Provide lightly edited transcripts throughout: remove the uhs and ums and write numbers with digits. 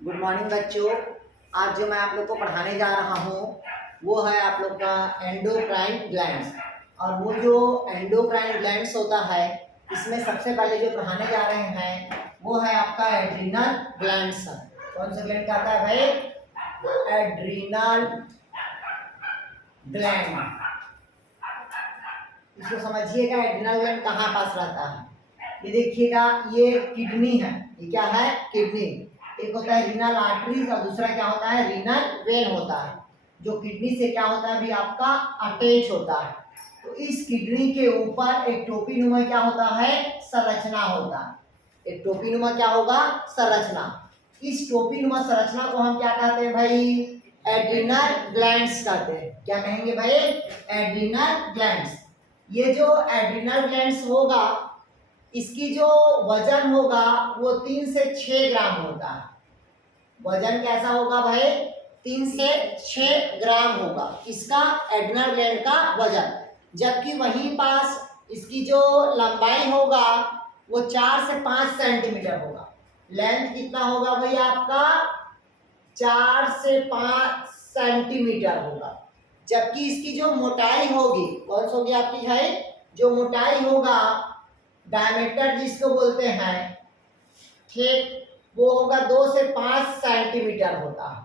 Good morning बच्चों। आज जो मैं आप लोग को पढ़ाने जा रहा हूँ वो है आप लोग का एंडोक्राइन ग्लैंड्स। और वो जो एंडोक्राइन ग्लैंड्स होता है इसमें सबसे पहले जो पढ़ाने जा रहे हैं वो है आपका एड्रीनल ग्लैंड्स। कौन सा ग्लैंड आता है भाई? Adrenal gland. इसको समझिएगा, एड्रीनल ग्लैंड कहाँ पास रहता है। ये देखिएगा, ये किडनी है। ये क्या है? किडनी। एक होता है रीनल आर्टरीज और दूसरा क्या होता है? रीनल वेन होता है, जो किडनी से क्या होता है भी आपका अटैच होता है। तो इस किडनी के ऊपर एक टोपीनुमा क्या होता है? संरचना होता है। एक टोपीनुमा क्या होगा? संरचना। इस टोपीनुमा संरचना को हम क्या कहते हैं भाई? एड्रीनल ग्लैंड्स कहते हैं। क्या कहेंगे भाई? Adrenal glands. ये जो एड्रीनल ग्लैंड्स होगा इसकी जो वजन होगा वो 3 से 6 ग्राम होता है। वजन कैसा होगा भाई? 3 से 6 ग्राम होगा इसका एड्रीनल ग्लैंड का वजन। जबकि वहीं पास इसकी जो लंबाई होगा वो 4 से 5 सेंटीमीटर होगा। लेंथ कितना होगा भाई आपका? 4 से 5 सेंटीमीटर होगा। जबकि इसकी जो मोटाई होगी, कौन सी होगी आपकी भाई? जो मोटाई होगा, डायमीटर जिसको बोलते हैं, ठीक, वो होगा 2 से 5 सेंटीमीटर होता है।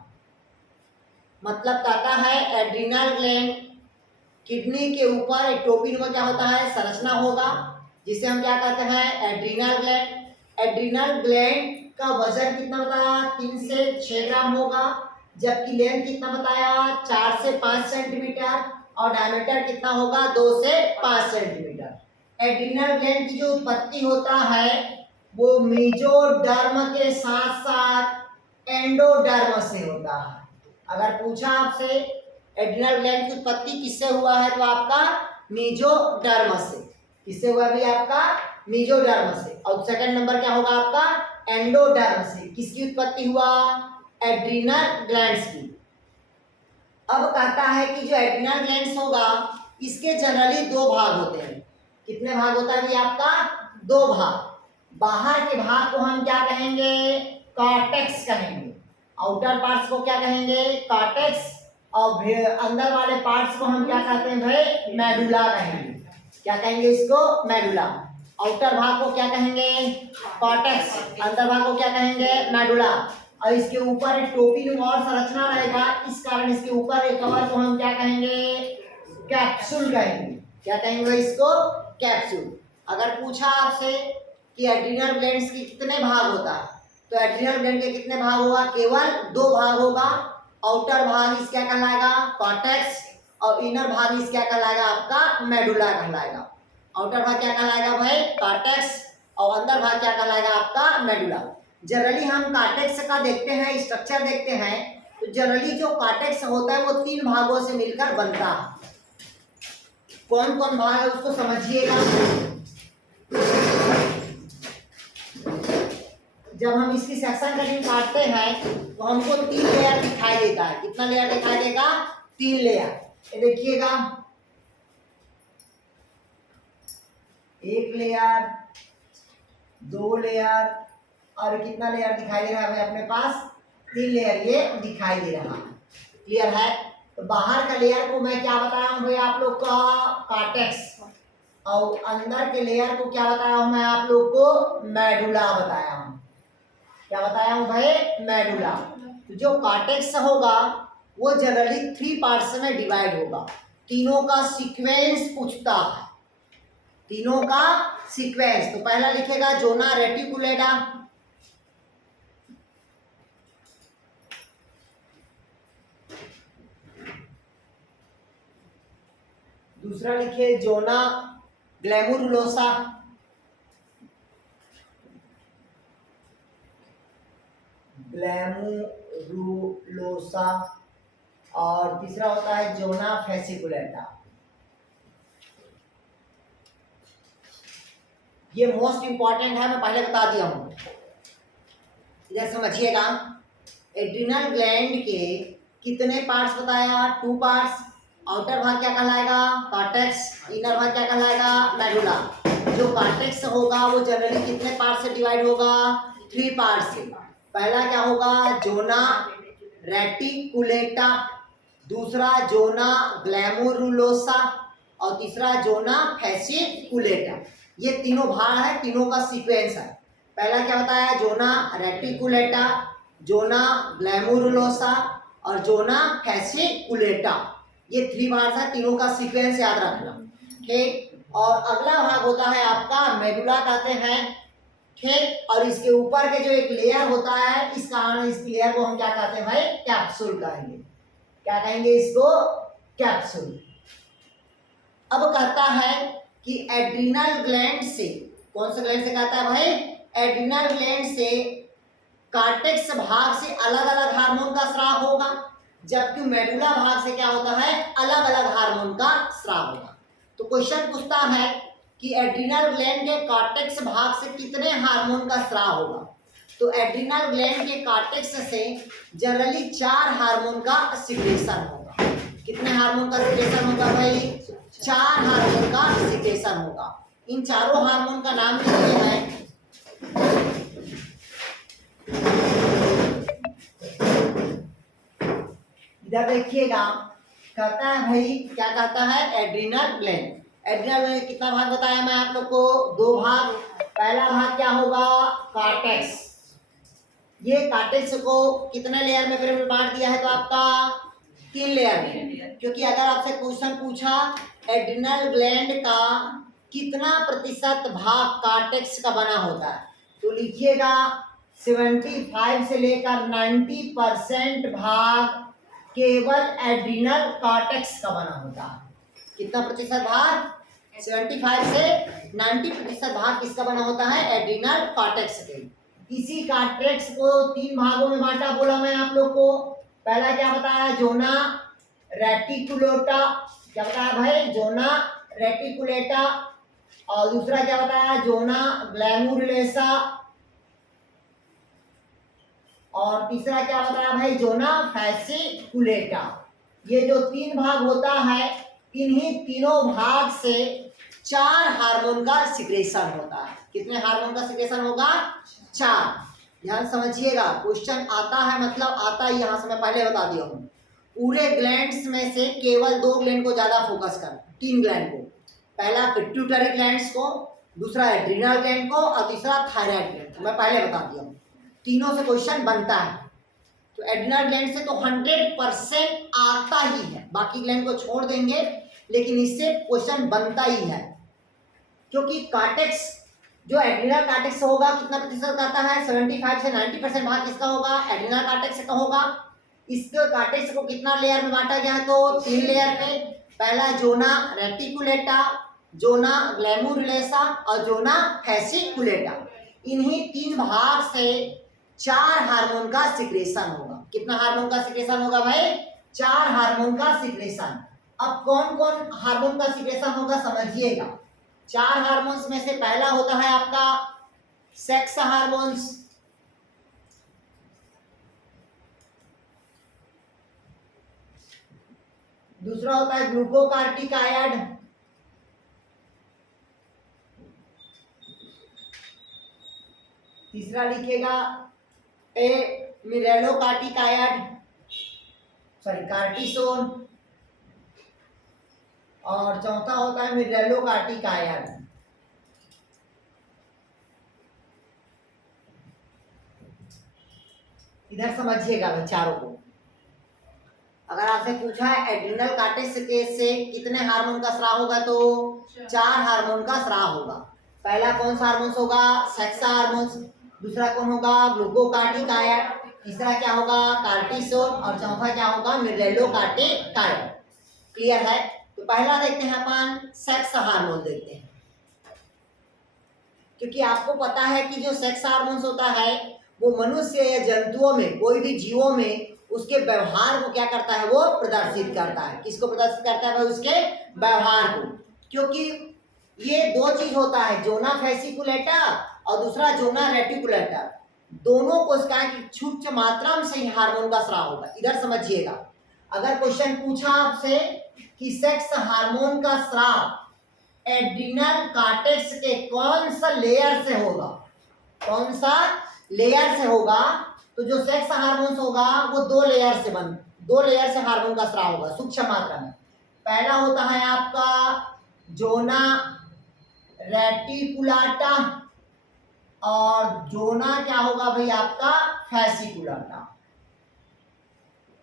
मतलब कहता है एड्रीनल ग्लैंड किडनी के ऊपर एक टोपीनुमा क्या होता है? संरचना होगा, जिसे हम क्या कहते हैं? Adrenal gland. एड्रीनल ग्लैंड का वजन कितना बताया? 3 से 6 ग्राम होगा। जबकि लेंथ कितना बताया? 4 से 5 सेंटीमीटर। और डायमीटर कितना होगा? 2 से 5 सेंटीमीटर। एड्रीनल ग्लैंड की जो उत्पत्ति होता है वो मेसोडर्म के साथ साथ एंडोडर्म से होता है। अगर पूछा आपसे एड्रीनल ग्लैंड की उत्पत्ति किससे हुआ है तो आपका मेसोडर्म से। किससे हुआ भी? आपका मेसोडर्म से। और सेकंड नंबर क्या होगा आपका? एंडोडर्म से। किसकी उत्पत्ति हुआ? एड्रीनल ग्लैंड्स की। अब कहता है कि जो एड्रीनल ग्लैंड्स होगा इसके जनरली 2 भाग होते हैं। कितने भाग होता है आपका? 2 भाग। बाहर के भाग को हम क्या कहेंगे? कॉर्टेक्स कहेंगे। आउटर पार्ट्स को क्या कहेंगे? कॉर्टेक्स। और अंदर वाले पार्ट्स को हम क्या कहते हैं भाई? मेडुला कहेंगे। क्या कहेंगे इसको? मेडुला। आउटर भाग को क्या कहेंगे? कॉर्टेक्स। अंदर भाग को क्या कहेंगे? मेडुला। और इसके ऊपर एक टोपीनुमा और संरचना रहेगा, इस कारण इसके ऊपर एक कवर को हम क्या कहेंगे? कैप्सूल कहेंगे। क्या कहेंगे इसको? कैप्सूल। अगर पूछा आपसे कि एड्रीनल ग्लैंड्स के कितने भाग होता है तो एड्रीनल ग्लैंड के कितने भाग होगा? केवल 2 भाग होगा। आउटर भाग इस क्या कहलाएगा? कॉर्टेक्स। और इनर भाग इस क्या कहलाएगा? आपका मेडुला कहलाएगा। आउटर भाग क्या कहलाएगा भाई? कॉर्टेक्स। और अंदर भाग क्या कहलाएगा? आपका मेडुला। जनरली हम कॉर्टेक्स का देखते हैं, स्ट्रक्चर देखते हैं, तो जनरली जो कॉर्टेक्स होता है वो 3 भागों से मिलकर बनता है। कौन कौन भाग है उसको समझिएगा। जब हम इसकी सेक्शन कटिंग काटते हैं तो हमको 3 लेयर दिखाई देता है। कितना लेयर दिखाई देगा? 3 लेयर। ये देखिएगा, 1 लेयर, 2 लेयर और कितना लेयर दिखाई दे रहा है भाई अपने पास? 3 लेयर ये दिखाई दे रहा है। क्लियर है? तो बाहर का लेयर को मैं क्या बताया हूँ भाई आप लोग का? कॉर्टेक्स। और अंदर के लेयर को क्या बताया हूँ मैं आप लोग को? मेडुला बताया हूँ। क्या बताया हूँ भाई? मेडुला। तो जो कॉर्टेक्स होगा वो जनरली 3 पार्ट्स में डिवाइड होगा। तीनों का सीक्वेंस पूछता है, तीनों का सीक्वेंस। तो पहला लिखेगा जोना रेटिकुलेटा, दूसरा लिखिए जोना ग्लैमुरुलोसा, ग्लैमुरुलोसा, और तीसरा होता है जोना फेसिकुलेटा। ये मोस्ट इंपॉर्टेंट है, मैं पहले बता दिया हूं। इधर समझिएगा, एड्रीनल ग्लैंड के कितने पार्ट्स बताया? 2 पार्ट्स। आउटर भाग क्या कहलाएगा? कॉर्टेक्स। इनर भाग क्या कहलाएगा? मेडुला। जो कॉर्टेक्स होगा वो जनरली कितने पार्ट से डिवाइड होगा? 3 पार्ट से। पहला क्या होगा, जोना रेटिकुलेटा, दूसरा जोना ग्लैमरुलोसा और तीसरा जोना फैसिकुलेटा। ये तीनों भाग है, तीनों का सीक्वेंस है। पहला क्या होता है, जोना रेटिकुलेटा, जोना ग्लैमरुलोसा और जोना फैसिकुलेटा। ये 3 भाग है, तीनों का सीक्वेंस याद रखना, ठीक। और अगला भाग होता है आपका मेडुला कहते हैं, ठीक। और इसके ऊपर के जो एक लेयर होता है, इस लेयर को हम क्या कहते हैं भाई, कैप्सूल कहेंगे। क्या कहेंगे इसको, कैप्सूल। अब कहता है कि एड्रिनल ग्लैंड से, कौन से ग्लैंड से कहता है भाई, एड्रिनल ग्लैंड से कार्टेक्स भाग से अलग अलग हार्मोन का स्राव होगा, जबकि मेडुला भाग से क्या होता है, अलग अलग हार्मोन का स्राव होगा। तो क्वेश्चन पूछता है कि एड्रिनल ग्लैंड के कार्टेक्स भाग से कितने हार्मोन का स्राव होगा। तो एड्रिनल ग्लैंड के कार्टेक्स से जनरली 4 हार्मोन का सिक्रेशन होगा। कितने हार्मोन का सिक्रेशन होगा भाई, 4 हार्मोन का सिक्रेशन होगा। इन चारों हार्मोन का नाम लिखिए है, इधर देखिएगा, कहता है भाई, क्या कहता है, एड्रिनल ग्लैंड। एड्रिनल ग्लैंड कितना भाग बताया मैं आप लोग को, 2 भाग। पहला भाग क्या होगा, कार्टेक्स। ये कार्टेक्स को कितने लेयर में फिर बांट दिया है, तो आपका 3 लेयर में। क्योंकि अगर आपसे क्वेश्चन पूछा एड्रिनल ग्लैंड का कितना प्रतिशत भाग कार्टेक्स का बना होता है, तो लिखिएगा 75 से लेकर 90% भाग केवल एड्रिनल कॉर्टेक्स का बना होता है। कितना प्रतिशत भाग, 75 से 90% भाग किसका बना होता है, एड्रिनल कॉर्टेक्स के। इसी कॉर्टेक्स को 3 भागों में बांटा, बोला मैं आप लोग को। पहला क्या बताया, जोना रेटिकुलेटा, क्या बताया भाई, जोना रेटिकुलेटा। और दूसरा क्या बताया, जोना ग्लैमरुलोसा। और तीसरा क्या बताया भाई, जोना फैसिकुलेटा। ये जो 3 भाग होता है, इन्हीं तीनों भाग से 4 हार्मोन का सिक्रेशन होता है। कितने हार्मोन का सिक्रेशन होगा, 4। ध्यान समझिएगा, क्वेश्चन आता है मतलब आता ही, यहां से मैं पहले बता दिया हूं। पूरे ग्लैंड्स में से केवल 2 ग्लैंड को ज्यादा फोकस करना, 3 ग्लैंड को। पहला पिट्यूटरी ग्लैंड्स को, दूसरा एड्रिनल ग्लैंड को और तीसरा थायराइड ग्लैंड। मैं पहले बता दिया हूँ, तीनों से क्वेश्चन बनता है। तो एड्रिनल ग्लैंड से तो 100% आता ही है, बाकी ग्लैंड को छोड़ देंगे, लेकिन इससे क्वेश्चन बनता ही है। क्योंकि कार्टेक्स, जो एड्रिनल कार्टेक्स होगा, कितना प्रतिशत आता है, 75 से 90% भाग किसका होगा, एड्रिनल कार्टेक्स का होगा। इसके कार्टेक्स को कितना लेयर में बांटा गया है, तो 3 लेयर में। पहला जोना रेटिकुलेटा, जोना ग्लैमरुलोसा और जोना फैसिकुलेटा। इन्हीं 3 भाग से 4 हार्मोन का सिक्रेशन होगा। कितना हार्मोन का सिक्रेशन होगा भाई, 4 हार्मोन का सिक्रेशन। अब कौन कौन हार्मोन का सिक्रेशन होगा समझिएगा। 4 हार्मोन्स में से पहला होता है आपका सेक्स हार्मोन्स, दूसरा होता है ग्लूकोकार्टिकाइड, तीसरा लिखिएगा मिरेलोकार्टिकाइड, सॉरी कार्टिसोन, और चौथा होता है मिरेलोकार्टिकाइड। इधर समझिएगा भाई चारों को। अगर आपसे पूछा है एड्रिनल कार्टेक्स से कितने हार्मोन का स्राव होगा, तो 4 हार्मोन का स्राव होगा। पहला कौन सा हार्मोन होगा, सेक्स हार्मोन्स, दूसरा कौन होगा, ग्लूकोकार्टिकाइड, तीसरा क्या होगा, कार्टिसोन, और चौथा क्या होगा, मिरेलोकार्टिकाइड। क्लियर है। तो पहला देखते हैं अपन, सेक्स हार्मोन देखते हैं। क्योंकि आपको पता है कि जो सेक्स हार्मोन्स होता है वो मनुष्य या जंतुओं में, कोई भी जीवों में उसके व्यवहार को क्या करता है, वो प्रदर्शित करता है। किसको प्रदर्शित करता है भाई, उसके व्यवहार को। क्योंकि ये 2 चीज होता है, जोना फैसिकुलेटा और दूसरा जोना रेटिकुलेटा। दोनों को इसका सूक्ष्म मात्रा में से हार्मोन का स्राव होगा। इधर समझिएगा, अगर क्वेश्चन पूछा आपसे कि सेक्स हार्मोन का स्राव एड्रिनल कॉर्टेक्स के कौन सा लेयर से होगा, कौन सा लेयर से होगा, तो जो सेक्स हार्मोन्स होगा वो दो लेयर से हार्मोन का स्राव होगा सूक्ष्म मात्रा में। पहला होता है आपका जोना रेटिकुलाटा, और जोना क्या होगा भाई आपका फैसिकुलाटा।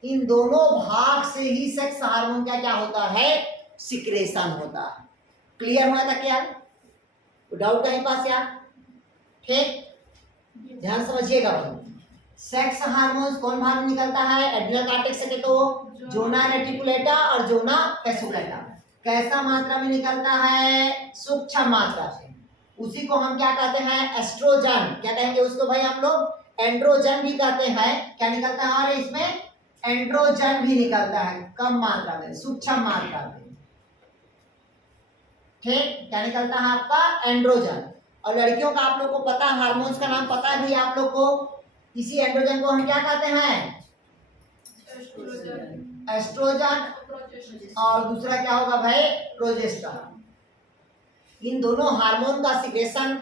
इन दोनों भाग से ही सेक्स हार्मोन का क्या होता है, सिक्रेशन होता है। क्लियर हुआ था क्या? डाउट कहीं पास यार? ठीक, ध्यान समझिएगा भाई। सेक्स हार्मोन्स कौन भाग निकलता है? एड्रिनल कॉर्टेक्स से तो जोना रेटिकुलेटा और जोना फैसिकुलेटा। कैसा मात्रा में निकलता है? सूक्ष्म मात्रा से। उसी को हम क्या कहते हैं? एस्ट्रोजन। क्या कहेंगे उसको भाई हम लोग? एंड्रोजन भी कहते हैं। क्या निकलता है हमारे इसमें? एंड्रोजन भी निकलता है, कम मात्रा में, सूक्ष्म मात्रा में। ठीक, क्या निकलता है आपका? एंड्रोजन। और लड़कियों का आप लोग को पता, हार्मोन्स का नाम पता है भाई आप लोग को। इसी एंड्रोजन को हम क्या कहते हैं? एस्ट्रोजन। और दूसरा क्या होगा भाई? प्रोजेस्टेरोन। इन दोनों हार्मोन का सिक्रेशन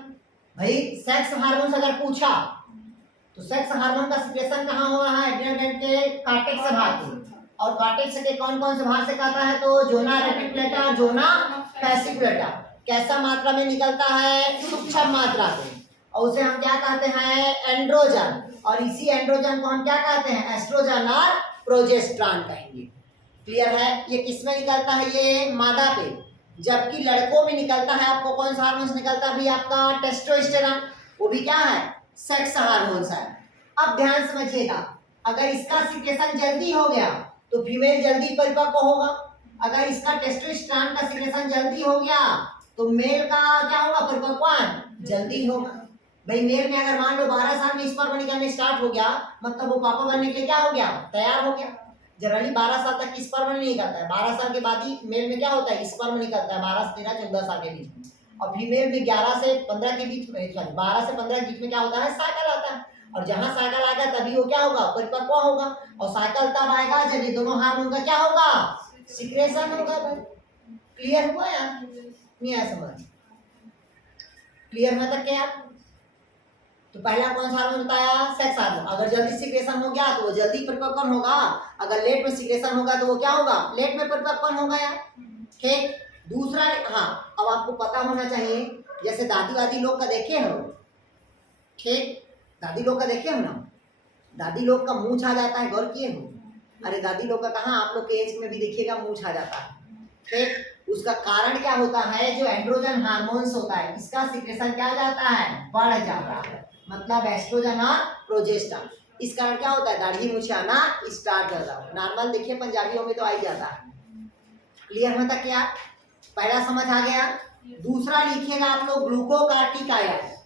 भाई, सेक्स हार्मोन अगर पूछा तो सेक्स हार्मोन का सिक्रेशन कहाँ हो रहा है? एड्रिनल ग्लैंड के कॉर्टेक्स भाग से। और कॉर्टेक्स के कौन कौन से भाग से कहता है? तो जोना रेटिकुलेटा और जोना फैसिकुलेटा। कैसा मात्रा में निकलता है? सूक्ष्म मात्रा से। और उसे हम क्या कहते हैं? एंड्रोजन। और इसी एंड्रोजन को हम क्या कहते हैं? एस्ट्रोजन और प्रोजेस्टेरोन कहेंगे। क्लियर है? ये किसमें निकलता है? ये मादा पे। जबकि लड़कों में निकलता है आपको कौन सा हार्मोन निकलता है भी आपका? टेस्टोस्टेरोन। वो भी क्या है? सेक्स हार्मोन्स है। अब ध्यान समझिएगा, अगर इसका सिक्रेशन जल्दी हो गया तो फीमेल जल्दी परिपक्व होगा। अगर इसका टेस्टोस्टेरोन का सिक्रेशन जल्दी हो गया तो मेल का क्या होगा? परिपक्व जल्दी होगा। भाई मेल में अगर मान लो 12 साल में स्पर्म निकलने स्टार्ट हो गया, मतलब वो पापा बनने के लिए क्या हो गया? तैयार हो गया। जनरली 12 साल तक स्पर्म नहीं निकलता है, 12 साल के बाद ही मेल में क्या होता है? स्पर्म निकलता है, 12 से 13 14 साल के बीच में। और फीमेल में 11 से 15 के बीच में, सॉरी 12 से 15 के बीच में क्या होता है? साइकिल आता है। और जहां साइकिल आएगा तभी वो क्या होगा? परिपक्व होगा। और साइकिल तब आएगा जब ये दोनों हार्मोन का क्या होगा? सिक्रेशन होगा भाई। क्लियर हुआ यार? नहीं आया समझ? क्लियर हुआ तक क्या? तो पहला कौन सा हार्मोन बताया? Sex hormone. अगर जल्दी सिक्रेशन हो गया तो वो जल्दी परिपक्व होगा। अगर लेट में सिक्रेशन होगा तो वो क्या होगा? लेट में परिपक्व होगा यार। ठीक, दूसरा, हाँ अब आपको पता होना चाहिए, जैसे दादी वादी लोग का देखे हो, ठीक, दादी लोग का देखे हो ना, दादी लोग का मुंह छा जाता है, गौर किए हो? अरे दादी लोग का कहाँ, आप लोग के एज में भी देखिएगा मुंह छा जाता है। ठीक, उसका कारण क्या होता है? जो एंड्रोजन हार्मोन्स होता है इसका सिक्रेशन क्या जाता है? बढ़ जाता है। मतलब एस्ट्रोजन और प्रोजेस्टेरोन। इस कारण क्या होता है? दाढ़ी मुझे आना स्टार्ट हो जाता है। नॉर्मल देखिए पंजाबियों में तो आ ही जाता है। क्लियर होता क्या? पहला समझ आ गया। दूसरा लिखिएगा आप लोग ग्लूकोकार्टिकायड।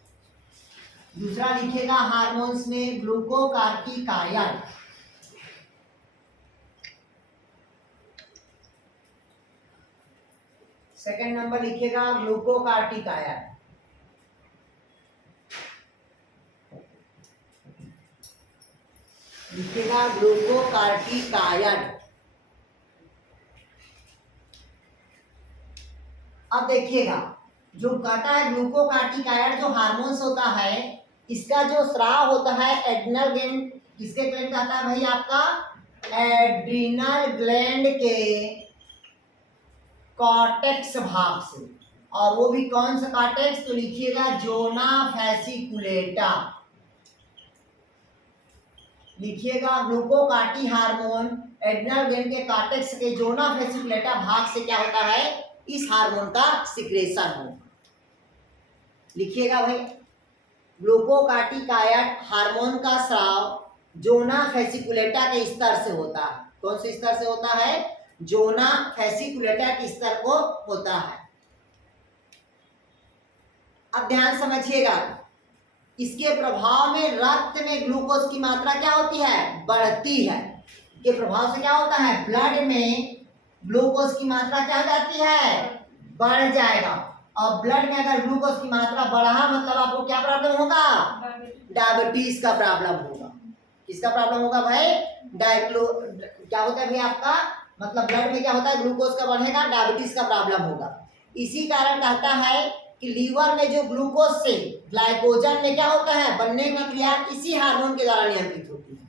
दूसरा लिखिएगा हार्मोन्स में ग्लूकोकार्टिकायड। सेकंड नंबर लिखिएगा ग्लूकोकार्टिकायड। लिखिएगा ग्लूकोकार्टिकायड। अब देखिएगा, जो कहता है ग्लूकोकार्टिकायड जो हार्मोन्स होता है इसका जो स्राव होता है एड्रिनल ग्लैंड, किसके ग्लैंड कहता है भाई? आपका एड्रिनल ग्लैंड के कॉर्टेक्स भाग से। और वो भी कौन सा कॉर्टेक्स? तो लिखिएगा जोना फैसिकुलेटा। लिखिएगा ग्लूकोकार्टी हार्मोन एड्रिनल ग्लैंड के कॉर्टेक्स के जोना फैसिकुलेटा भाग से क्या होता है? इस हार्मोन का सिक्रेशन हो। लिखिएगा भाई, ग्लूकोकार्टिकायड हार्मोन का स्राव जोना फैसिकुलेटा के स्तर से होता है। कौन से स्तर से होता है? जोना फैसिकुलेटा के स्तर को होता है। अब ध्यान समझिएगा, इसके प्रभाव में रक्त में ग्लूकोज की मात्रा क्या होती है? बढ़ती है। के प्रभाव से क्या होता है? ब्लड में ग्लूकोज की मात्रा क्या हो जाती है? बढ़ जाएगा। और ब्लड में अगर ग्लूकोज की मात्रा बढ़ा मतलब आपको क्या प्रॉब्लम होगा? डायबिटीज का प्रॉब्लम होगा। किसका प्रॉब्लम होगा भाई? क्या होता है भाई आपका, मतलब ब्लड में क्या होता है? ग्लूकोज का बढ़ेगा, डायबिटीज का प्रॉब्लम होगा। इसी कारण कहता है कि लीवर में जो ग्लूकोज से ग्लाइकोजन में क्या होता है, बनने की क्रिया इसी हार्मोन के द्वारा नियंत्रित होती है।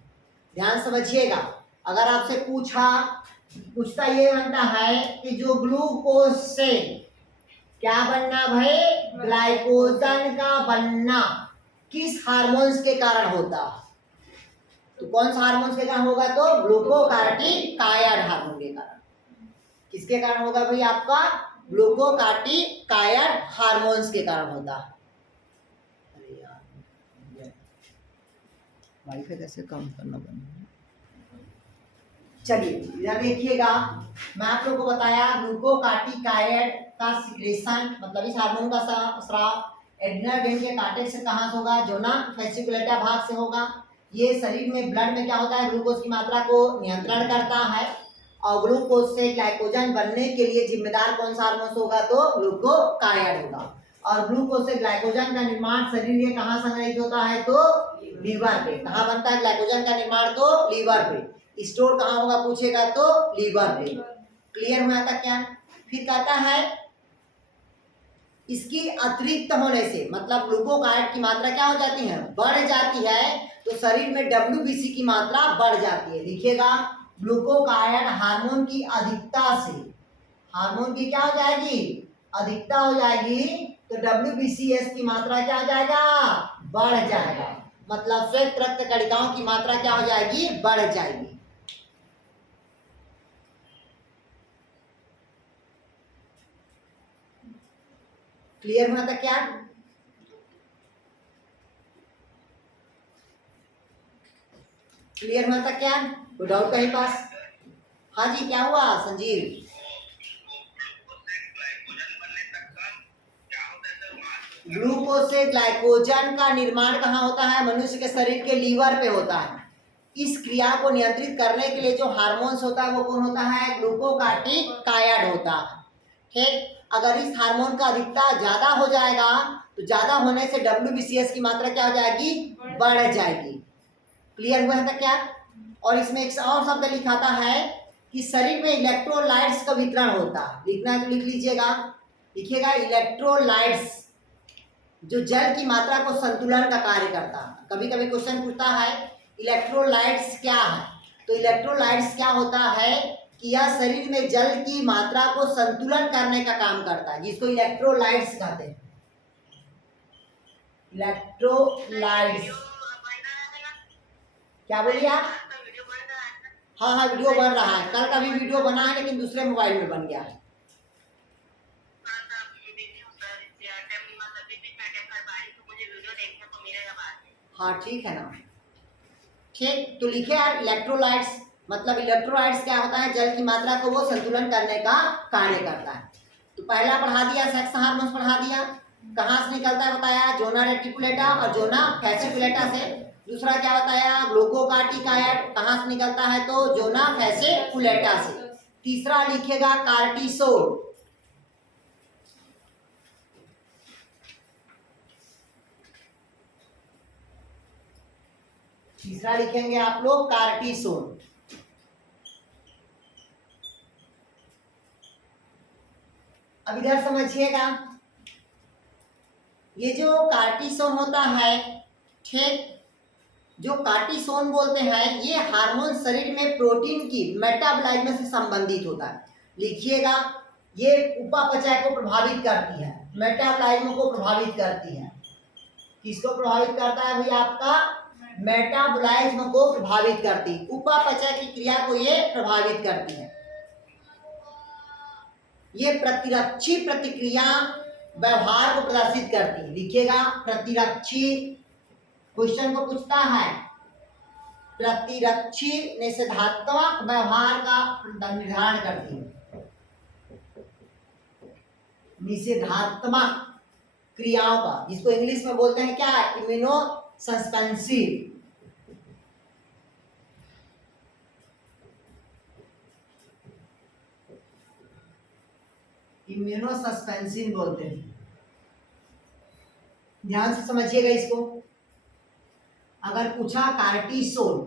ध्यान समझिएगा, अगर आपसे पूछता ये बनता है कि जो ग्लूकोज से क्या बनना भाई, ग्लाइकोजन का बनना किस हार्मोन्स के कारण होता, तो कौन सा हार्मोन्स के कारण होगा, तो ग्लूकोकार्टिकायड हार्मोन के कारण। किसके कारण होगा भाई, आपका ग्लूकोकार्टिकायड हार्मोन्स के कारण होता है। अरे यार वाईफाई कैसे काम करना बंद। चलिए इधर देखिएगा, मैं आप लोगों को बताया ग्लूकोकार्टिकायड का सिक्रेशन, मतलब इस हार्मोन का स्राव एड्रिनल ग्लैंड के कार्टेक्स से कहां से होगा, जोना फेसिकुलेटा भाग से होगा। ये शरीर में ब्लड में क्या होता है, ग्लूकोज की मात्रा को नियंत्रण करता है, और ग्लूकोज से ग्लाइकोजन बनने के लिए जिम्मेदार कौन सा हार्मोन होगा, तो ग्लूकोकार्टिकायड होगा। और ग्लूकोज से ग्लाइकोजन का निर्माण शरीर में कहाँ संग्रहित होता है, तो लीवर पे। कहाँ बनता है ग्लाइकोजन का निर्माण, तो लीवर पे। स्टोर कहाँ होगा पूछेगा, तो लीवर पे। क्लियर हुआ था क्या। फिर कहता है इसकी अतिरिक्त होने से, मतलब ग्लूकोकार्ड की मात्रा क्या हो जाती है, बढ़ जाती है, तो शरीर में WBC की मात्रा बढ़ जाती है। लिखिएगा, ग्लूकोकार्ड हार्मोन की अधिकता से, हार्मोन की क्या हो जाएगी, अधिकता हो जाएगी, तो WBCS की मात्रा क्या हो जाएगा, बढ़ जाएगा। मतलब श्वेत रक्त कणिकाओं की मात्रा क्या हो जाएगी, बढ़ जाएगी। क्लियर हुआ था क्या। क्लियर हुआ था क्या, कोई डाउट कहीं पास। हाँ जी, क्या हुआ संजीव। ग्लूकोज से ग्लाइकोजन का निर्माण कहाँ होता है, मनुष्य के शरीर के लीवर पे होता है। इस क्रिया को नियंत्रित करने के लिए जो हार्मोन्स होता है वो कौन होता है, ग्लूकोकार्टिकायड होता है। ठीक, अगर इस हार्मोन का अधिकता ज्यादा हो जाएगा, तो ज्यादा होने से WBCS की मात्रा क्या हो जाएगी, बढ़ जाएगी। क्लियर हुआ है क्या। और इसमें एक और शब्द लिखाता है कि शरीर में इलेक्ट्रोलाइट्स का वितरण होता है। लिखना है तो लिख लीजिएगा, लिखिएगा इलेक्ट्रोलाइट्स, जो जल की मात्रा को संतुलन का कार्य करता है। कभी कभी क्वेश्चन पूछता है इलेक्ट्रोलाइट्स क्या है, तो इलेक्ट्रोलाइट्स क्या होता है कि यह शरीर में जल की मात्रा को संतुलन करने का काम करता है, जिसको इलेक्ट्रोलाइट्स कहते हैं। इलेक्ट्रोलाइट्स, क्या बोलिए आप। हाँ हाँ वीडियो बन रहा है, कल का भी वीडियो बना है लेकिन दूसरे मोबाइल में बन गया है। हाँ ठीक है ना। ठीक, तो लिखे यार इलेक्ट्रोलाइट्स, मतलब इलेक्ट्रोलाइट्स क्या होता है, जल की मात्रा को वो संतुलन करने का कार्य करता है। तो पहला पढ़ा दिया, सेक्स हार्मोन्स पढ़ा दिया, कहाँ से निकलता है बताया, जोना रेटिकुलेटा और जोना फैसिकुलेटा से। दूसरा क्या बताया, ग्लूकोकार्टिकायड कहाँ से निकलता है, तो जोना फैसिकुलेटा से। तीसरा लिखेगा कार्टिसोल, तीसरा लिखेंगे आप लोग कार्टिसोल। अब इधर समझिएगा, ये जो कार्टिसोन होता है, ठीक, जो कार्टिसोन बोलते हैं, ये हार्मोन शरीर में प्रोटीन की मेटाबॉलिज्म से संबंधित होता है। लिखिएगा, ये उपापचय को प्रभावित करती है, मेटाबॉलिज्म को प्रभावित करती है। किसको प्रभावित करता है भाई, आपका मेटाबॉलिज्म को प्रभावित करती, उपापचय की क्रिया को ये प्रभावित करती है। ये प्रतिरक्षी प्रतिक्रिया व्यवहार को प्रदर्शित करती है। लिखिएगा प्रतिरक्षी, क्वेश्चन को पूछता है प्रतिरक्षी निषेधात्मक व्यवहार का निर्धारण करती है, निषेधात्मक क्रियाओं का, जिसको इंग्लिश में बोलते हैं क्या, इम्यूनो सस्पेंसिव। इम्यूनो सस्पेंसिव बोलते हैं। ध्यान से समझिएगा इसको। अगर पूछा कार्टिसोल,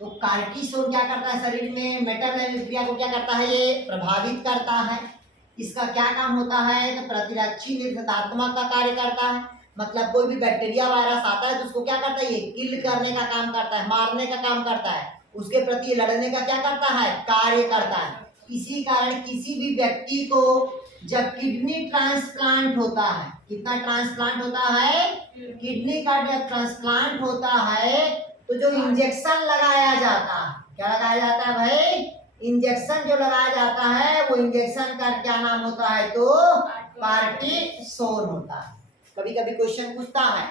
तो कार्टिसोल क्या करता है, शरीर में मेटाबॉलिज्म क्रिया को क्या करता है, ये प्रभावित करता है। इसका क्या काम होता है? तो प्रतिरक्षी निरोधात्मक का कार्य करता है। मतलब कोई भी बैक्टीरिया वायरस आता है तो उसको क्या करता है? ये किल करने का काम करता है, मारने का काम करता है, उसके प्रति लड़ने का क्या करता है? कार्य करता है। इसी कारण किसी भी व्यक्ति को जब किडनी ट्रांसप्लांट होता है, कितना ट्रांसप्लांट होता है? किडनी का जब ट्रांसप्लांट होता है तो जो इंजेक्शन लगाया जाता है, क्या लगाया जाता है भाई? इंजेक्शन जो लगाया जाता है वो इंजेक्शन का क्या नाम होता है? तो कार्टिसोन होता है। कभी कभी क्वेश्चन पूछता है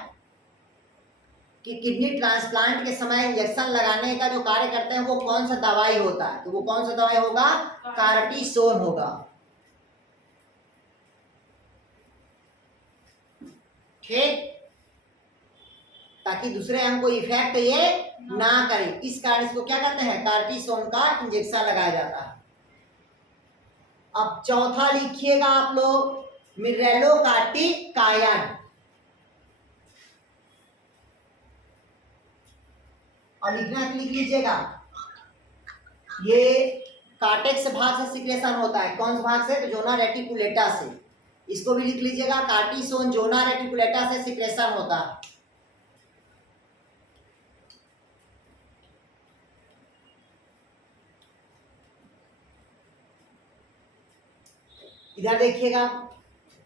कि किडनी ट्रांसप्लांट के समय इंजेक्शन लगाने का जो कार्य करते हैं वो कौन सा दवाई होता है? तो वो कौन सा दवाई होगा? कार्टिसोन होगा। ठीक, ताकि दूसरे अंग को इफेक्ट ये ना करे, इस कारण इसको क्या कहते हैं? कार्टिसोन का इंजेक्शन लगाया जाता है। अब चौथा लिखिएगा आप लोग, मिरेलोकार्टिकायड। और लिखना लिख लीजिएगा, ये कार्टेक्स भाग से सिक्रेशन होता है। कौन से भाग से? तो जोना रेटिकुलेटा से। इसको भी लिख लीजिएगा, कार्टिसोन जोना रेटिकुलेटा से सिक्रेशन होता है। इधर देखिएगा,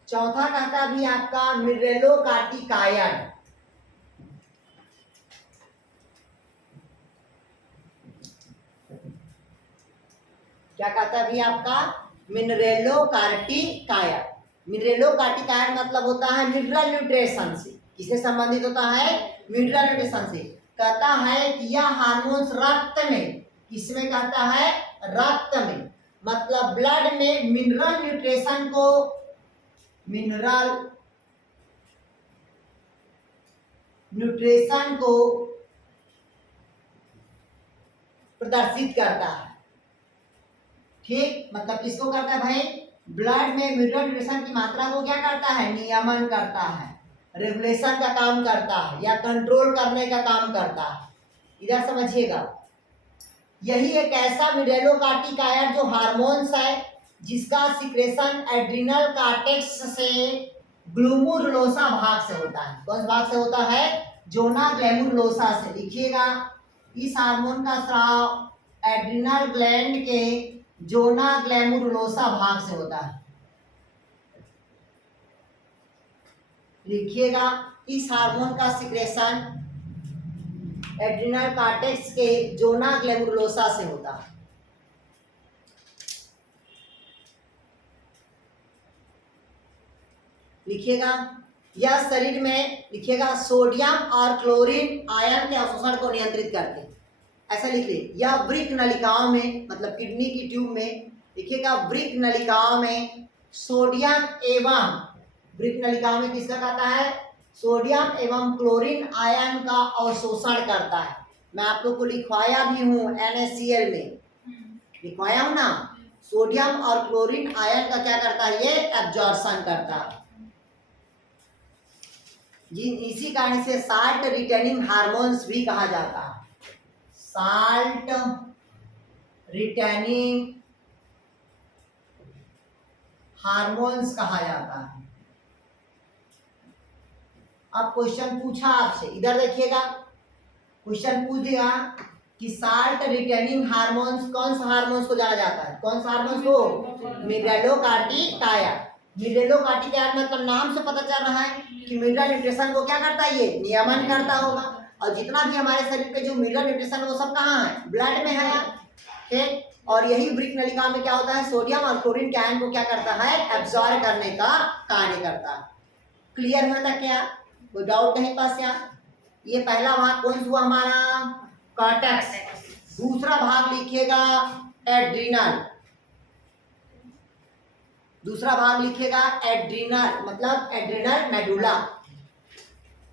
चौथा कहता भी आपका मिरेलोकार्टिकायड। क्या कहता है भी आपका? मिनरेलोकार्टिकायड। मिनरेलोकार्टिकायड मतलब होता है मिनरल न्यूट्रिशन से। किससे संबंधित होता है? मिनरल न्यूट्रिशन से। कहता है कि यह हार्मोन्स रक्त में, किसमें कहता है? रक्त में, मतलब ब्लड में मिनरल न्यूट्रिशन को, मिनरल न्यूट्रिशन को प्रदर्शित करता है। ठीक, मतलब किसको करता है भाई? ब्लड में मिनरल न्यूट्रिशन की मात्रा को क्या करता है? नियमन करता है, रेगुलेशन का काम करता है, या कंट्रोल करने का काम करता है। इधर समझिएगा, यही एक ऐसा मिरेलोकार्टिकायड जो हार्मोन्स है जिसका सिक्रेशन एड्रिनल कार्टेक्स से ग्लूमुरुलोसा भाग से होता है। कौन से भाग से होता है? जोना ग्लैमुरुलोसा से। लिखिएगा, इस हार्मोन का स्राव एड्रिनल ग्लैंड के जोना ग्लैमुरुलोसा भाग से होता है। लिखिएगा, इस हार्मोन का सिक्रेशन एड्रिनल कार्टेक्स के जोना ग्लैमुरुलोसा से होता है। लिखिएगा, यह शरीर में, लिखिएगा, सोडियम और क्लोरीन आयन के अवशोषण को नियंत्रित करते हैं। ऐसा लिखिए, यह वृक्क नलिकाओं में, मतलब किडनी की ट्यूब में, लिखिएगा, वृक्क नलिकाओं में सोडियम एवं, वृक्क नलिकाओं में किसका कहता है? सोडियम एवं क्लोरीन आयन का अवशोषण करता है। मैं आप लोग को लिखवाया भी हूँ NaCl में, लिखवाया हूँ ना। सोडियम और क्लोरीन आयन का क्या करता है? ये एब्जॉर्प्शन करता है। इसी कारण से साल्ट रिटेनिंग हार्मोन्स भी कहा जाता है। साल्ट रिटेनिंग हार्मोन्स कहा जाता है। अब क्वेश्चन पूछा आपसे, इधर देखिएगा, क्वेश्चन पूछ दिया कि साल्ट रिटेनिंग हार्मोन्स, कौन सा हार्मोन्स को जाना जाता है? कौन सा हार्मोन्स को? मिरेलोकार्टिकायड। मिरेलोकार्टिकायड मतलब नाम से पता चल रहा है कि मिनरल न्यूट्रिशन को क्या करता है? ये नियमन करता होगा। और जितना भी हमारे शरीर पे जो मिनरल न्यूट्रिशन वो सब कहाँ है? ब्लड में है। ठीक, और यही वृक्क नलिका में क्या होता है? सोडियम और क्लोरीन के आयन को क्या करता है? एब्जॉर्ब करने का कार्य करता है। क्लियर हुआ था क्या? कोई डाउट नहीं पास? यहाँ ये पहला भाग कौन सा हुआ हमारा? कॉर्टेक्स। दूसरा भाग लिखिएगा एड्रिनल। दूसरा भाग लिखिएगा एड्रिनल, मतलब एड्रिनल मेडुला।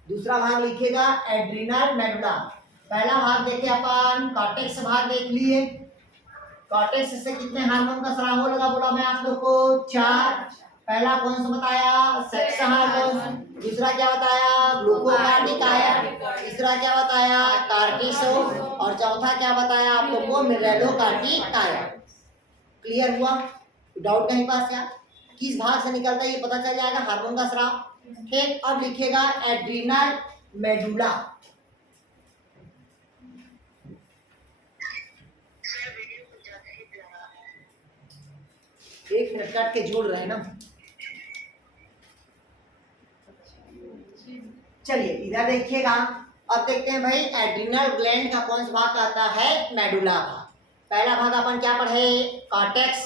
दूसरा भाग लिखिएगा एड्रिनल मेडुला। पहला भाग देखे अपन, कॉर्टेक्स भाग देख लिए। कॉर्टेक्स से कितने हार्मोन का स्राव होगा बोला मैं आप लोग को? 4। पहला कौन सा बताया? Sex hormone. दूसरा क्या बताया? ग्लूकोकार्टिकायड। तीसरा क्या बताया? कार्टिसोन। और चौथा क्या बताया आप लोग को? मिरेलोकार्टिकायड। क्लियर हुआ? डाउट नहीं पास? क्या किस भाग से निकलता है ये पता चल जाएगा, हार्मोन का स्राव। ठीक, अब लिखिएगा एड्रीनल मेडुला। एक मिनट काट के जोड़ रहे हैं ना। चलिए इधर देखिएगा, अब देखते हैं भाई एड्रिनल ग्लैंड का कौन सा भाग आता है, मेडुला भाग। पहला भाग अपन क्या पढ़े, कॉर्टेक्स,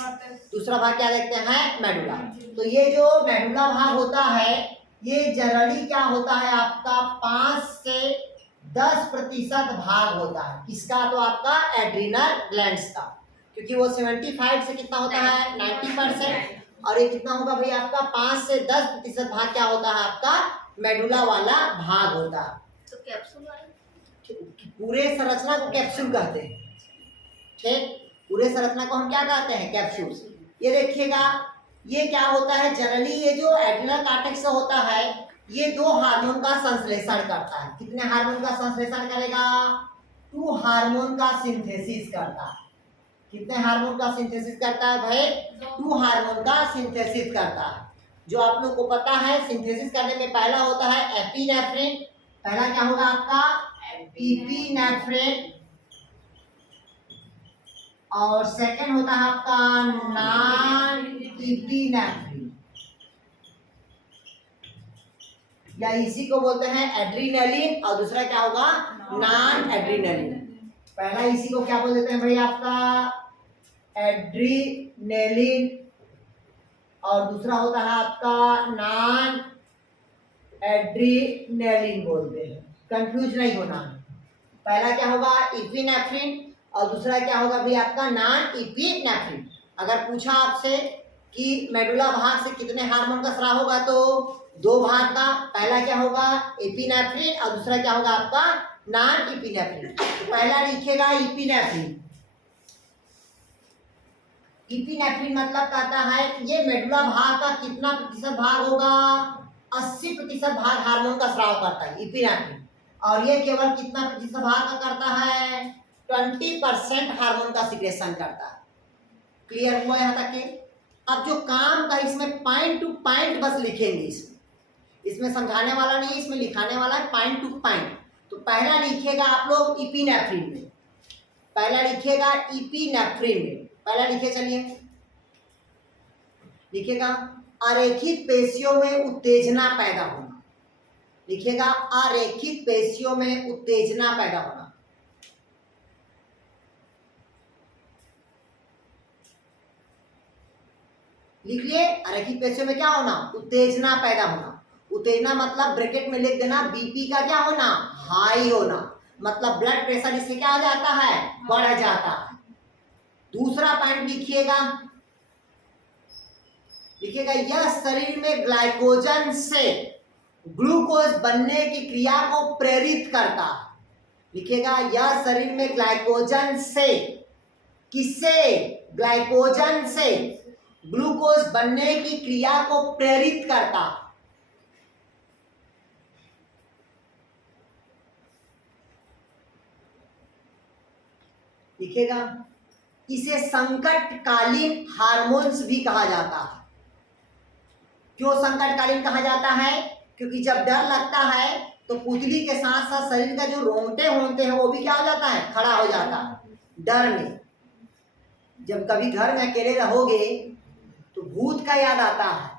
दूसरा भाग क्या देखते हैं, मेडुला। तो ये जो मेडुला भाग होता है ये जनरली क्या होता है आपका 5 से 10% भाग होता है। किसका, तो आपका एड्रिनल ग्लैंड्स का, क्योंकि वो 75 से कितना होता है 90%, और ये कितना होगा भाई आपका 5 से 10% भाग क्या होता है आपका मेडुला वाला भाग होता है। तो कैप्सूल वाला पूरे संरचना को कैप्सूल कहते हैं। ठीक, पूरे संरचना को हम क्या कहते हैं, कैप्सूल। ये देखिएगा ये क्या होता है जनरली, ये जो एड्रिनल कॉर्टेक्स होता है ये 2 हार्मोन का संश्लेषण करता है। कितने हार्मोन का संश्लेषण करेगा, 2 हार्मोन का सिंथेसिस करता है। कितने हार्मोन का सिंथेसिस करता है भाई, 2 हार्मोन का सिंथेसिस करता है। जो आप लोग को पता है सिंथेसिस करने में पहला होता है एपिनेफ्रिन, पहला क्या होगा आपका एपिनेफ्रिन, और सेकंड होता है आपका नॉन एपिनेफ्रिन, या इसी को बोलते हैं एड्रीनलिन, और दूसरा क्या होगा नॉन एड्रीनलिन। पहला इसी को क्या बोल देते हैं भाई आपका एड्रीनलिन, और दूसरा होता है आपका नॉन एड्रीनलिन बोलते हैं, कंफ्यूज नहीं होना है। पहला क्या होगा इपिनेफ्रिन और दूसरा क्या होगा भाई आपका नॉन इपिनेफ्रिन। अगर पूछा आपसे कि मेडुला भाग से कितने हार्मोन का स्राव होगा तो 2 भाग का, पहला क्या होगा एपिनेफ्रिन और दूसरा क्या होगा आपका नॉन इपिनेफ्रिन। तो पहला लिखिएगा इपिनेफ्रिन। इपिनेफ्रिन मतलब कहता है कि ये मेडुला भाग का कितना प्रतिशत भाग होगा, 80% भाग हार्मोन का स्राव करता है इपिनेफ्रिन, और ये केवल कितना प्रतिशत भाग का करता है, 20% हार्मोन का सिक्रेशन करता है। क्लियर हुआ यहाँ तक के। अब जो काम का इसमें पॉइंट टू पॉइंट बस लिखेंगे, इसमें समझाने वाला नहीं, इसमें लिखाने वाला है पॉइंट टू पॉइंट। तो पहला लिखिएगा आप लोग इपिनेफ्रिन में, पहला लिखिएगा इपिनेफ्रिन में, पहला लिखे चलिए, लिखिएगा अरेखित पेशियों में उत्तेजना पैदा होना, लिखिएगा अरेखित पेशियों में उत्तेजना पैदा होना। लिख लिए, अरेखित पेशियों में क्या होना, उत्तेजना पैदा होना। उत्तेजना मतलब ब्रैकेट में लिख देना बीपी का क्या होना, हाई होना, मतलब ब्लड प्रेशर इससे क्या हो जाता है, बढ़ जाता है। दूसरा पॉइंट लिखिएगा, लिखिएगा यह शरीर में ग्लाइकोजन से ग्लूकोज बनने की क्रिया को प्रेरित करता है। लिखिएगा यह शरीर में ग्लाइकोजन से, किससे, ग्लाइकोजन से ग्लूकोज बनने की क्रिया को प्रेरित करता है। लिखिएगा इसे संकटकालीन हार्मोन्स भी कहा जाता है। क्यों संकटकालीन कहा जाता है, क्योंकि जब डर लगता है तो पुतली के साथ साथ शरीर का जो रोंगटे होते हैं वो भी क्या हो जाता है, खड़ा हो जाता है डर में। जब कभी घर में अकेले रहोगे तो भूत का याद आता है,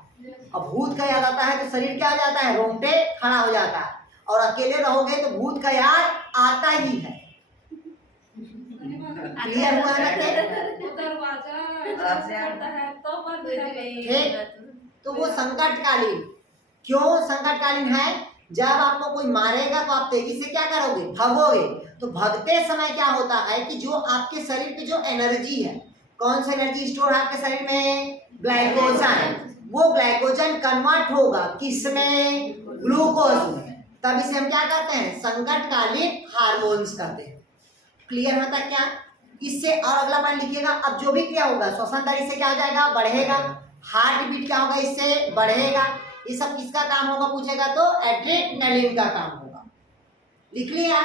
अब भूत का याद आता है तो शरीर क्या हो जाता है, रोंगटे खड़ा हो जाता है, और अकेले रहोगे तो भूत का याद आता ही है। क्लियर हुआ ना। तो वो संकटकालीन, क्यों संकटकालीन है, जब आपको कोई मारेगा तो आप तेजी से क्या करोगे, भागोगे। तो भागते समय क्या होता है कि जो आपके शरीर पे जो एनर्जी है, कौन सा एनर्जी स्टोर है आपके शरीर में, ग्लाइकोजन, वो ग्लाइकोजन कन्वर्ट होगा किसमें, ग्लूकोज में, तब इसे हम क्या कहते हैं, संकटकालीन हार्मोन्स कहते हैं। क्लियर होता क्या। इससे और अगला पॉइंट लिखिएगा, अब जो भी क्रिया होगा श्वसन दर इससे क्या हो जाएगा, बढ़ेगा, हार्ट बीट क्या होगा, इससे बढ़ेगा। ये सब किसका काम होगा पूछेगा तो एड्रेनालिन का काम होगा। लिख लिया,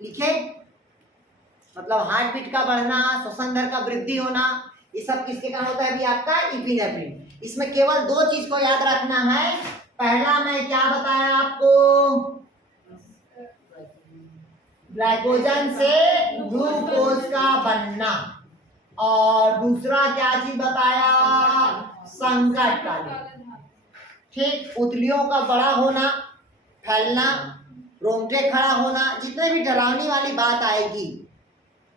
लिखे, मतलब हार्ट बीट का बढ़ना, श्वसन दर का वृद्धि होना, ये सब किसके कारण होता है अभी आपका इपिनेफ्रिन। इसमें केवल दो चीज को याद रखना है। पहला मैं क्या बताया आपको, ग्लाइकोजन से ग्लूकोज का बनना, और दूसरा क्या चीज बताया, संकट कालीन। ठीक, उतलियों का बड़ा होना, फैलना, रोंगटे खड़ा होना, जितने भी डरावनी वाली बात आएगी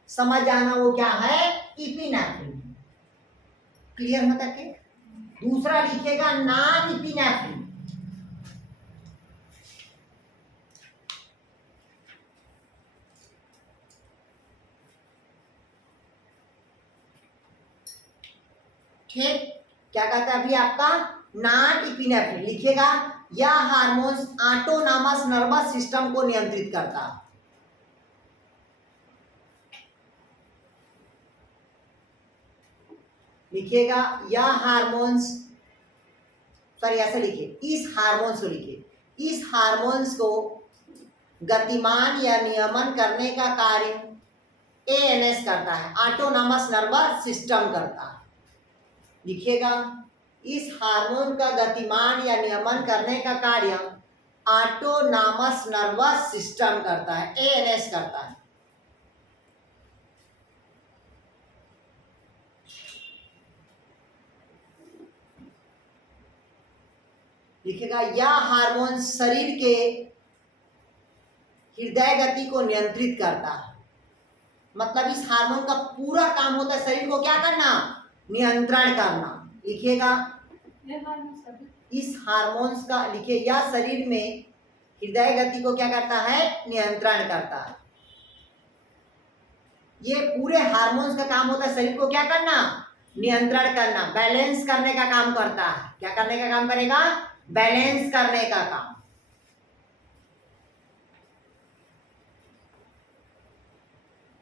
समझ जाना वो क्या है, इपिनेफ्रिन। क्लियर होता है? दूसरा लिखेगा नॉन इपिनेफ्रिन। ठीक, क्या कहता है अभी आपका, नॉन इपिनेफ्रिन लिखेगा। यह हार्मोन्स ऑटोनॉमस नर्वस सिस्टम को नियंत्रित करता है। लिखिएगा यह हार्मोन्स, सॉरी ऐसे लिखिए, इस हार्मोन्स को लिखिए, इस हार्मोन्स को गतिमान या नियमन करने का कार्य एएनएस करता है, ऑटोनॉमस नर्वस सिस्टम करता है। लिखिएगा इस हार्मोन का गतिमान या नियमन करने का कार्य ऑटोनॉमस नर्वस सिस्टम करता है, एएनएस करता है। लिखेगा यह हार्मोन शरीर के हृदय गति को नियंत्रित करता है। मतलब इस हार्मोन का पूरा काम होता है शरीर को क्या करना, नियंत्रण करना। लिखिएगा इस हार्मोन्स का, लिखिए यह शरीर में हृदय गति को क्या करता है, नियंत्रण करता है। ये पूरे हार्मोन्स का काम होता है शरीर को क्या करना, नियंत्रण करना, बैलेंस करने का काम करता है। क्या करने का काम करेगा, बैलेंस करने का काम।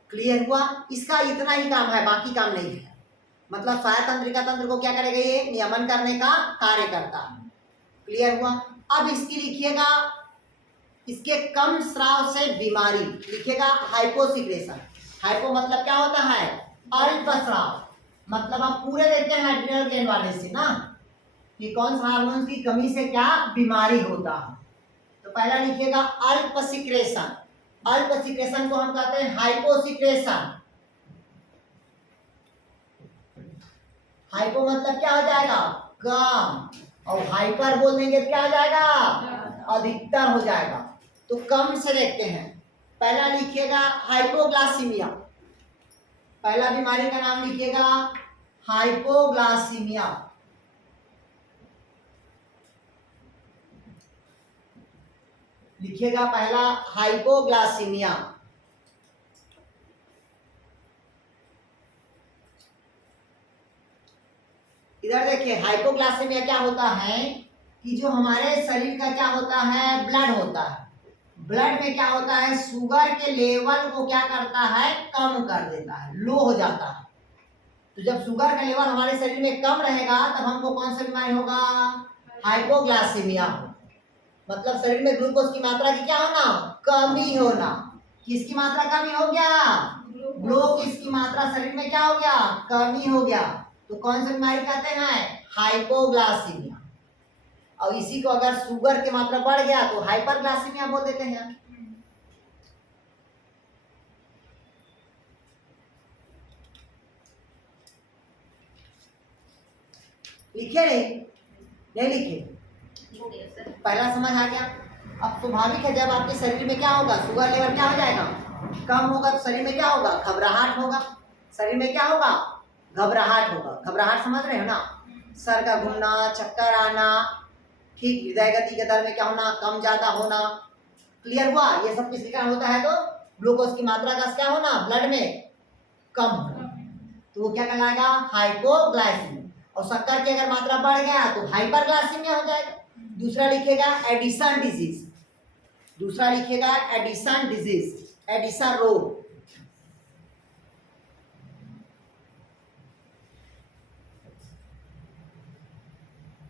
क्लियर हुआ? इसका इतना ही काम है, बाकी काम नहीं है। मतलब स्वायत्त तंत्रिका तंत्र को क्या करेगा, ये नियमन करने का कार्य करता है। क्लियर हुआ? अब इसकी लिखिएगा, इसके कम स्राव से बीमारी। लिखिएगा हाइपोसिक्रेशन। हाइपो मतलब क्या होता है, अल्प स्राव। मतलब आप पूरे देखते हैं एड्रिनल ग्लैंड वाले से ना, कि कौन सा हार्मोन की कमी से क्या बीमारी होता है। तो पहला लिखिएगा अल्प सिक्रेशन। अल्प सिक्रेशन को हम कहते हैं हाइपोसिक्रेशन। हाइपो मतलब क्या हो जाएगा, कम, और हाइपर बोल देंगे क्या हो जाएगा, अधिकतर हो जाएगा। तो कम से देखते हैं। पहला लिखिएगा हाइपोग्लासीमिया। पहला बीमारी का नाम लिखिएगा हाइपोग्लासीमिया। लिखिएगा पहला हाइपोग्लासीमिया। इधर देखिए हाइपोग्लासीमिया क्या होता है कि जो हमारे शरीर का क्या होता है, ब्लड होता है। ब्लड में क्या होता है, शुगर के लेवल को क्या करता है, कम कर देता है, लो हो जाता है। तो जब शुगर का लेवल हमारे शरीर में कम रहेगा तब हमको कौन सा बीमारी होगा, हाइपोग्लासीमिया हो। मतलब शरीर में ग्लूकोज की मात्रा की क्या होना, कमी होना। किसकी मात्रा कमी हो गया, ग्लूकोज की मात्रा शरीर में क्या हो गया, कमी हो गया। तो कौन सी बीमारी कहते हैं, हाइपोग्लासीमिया। और इसी को अगर शुगर की मात्रा बढ़ गया तो हाइपरग्लासीमिया बोल देते हैं। लिखे नहीं लिखे, पहला समझ आ गया। अब स्वाभाविक है जब आपके शरीर में क्या होगा, शुगर लेवल क्या हो जाएगा, कम होगा, तो शरीर में क्या होगा, घबराहट होगा। शरीर में क्या होगा, घबराहट होगा। घबराहट समझ रहे हो ना, सर का घूमना, चक्कर आना, ठीक, हृदय गति के दर में क्या होना, कम ज्यादा होना। क्लियर हुआ? ये सब किसके कारण होता है, तो ग्लूकोज की मात्रा का क्या होना, ब्लड में कम होना, तो वो क्या कहलाएगा, हाइपोग्लाइसीमिया। और शक्कर की अगर मात्रा बढ़ गया तो हाइपरग्लाइसीमिया हो जाएगा। दूसरा लिखेगा एडिसन डिजीज। दूसरा लिखेगा एडिसन डिजीज, एडिसन रोग।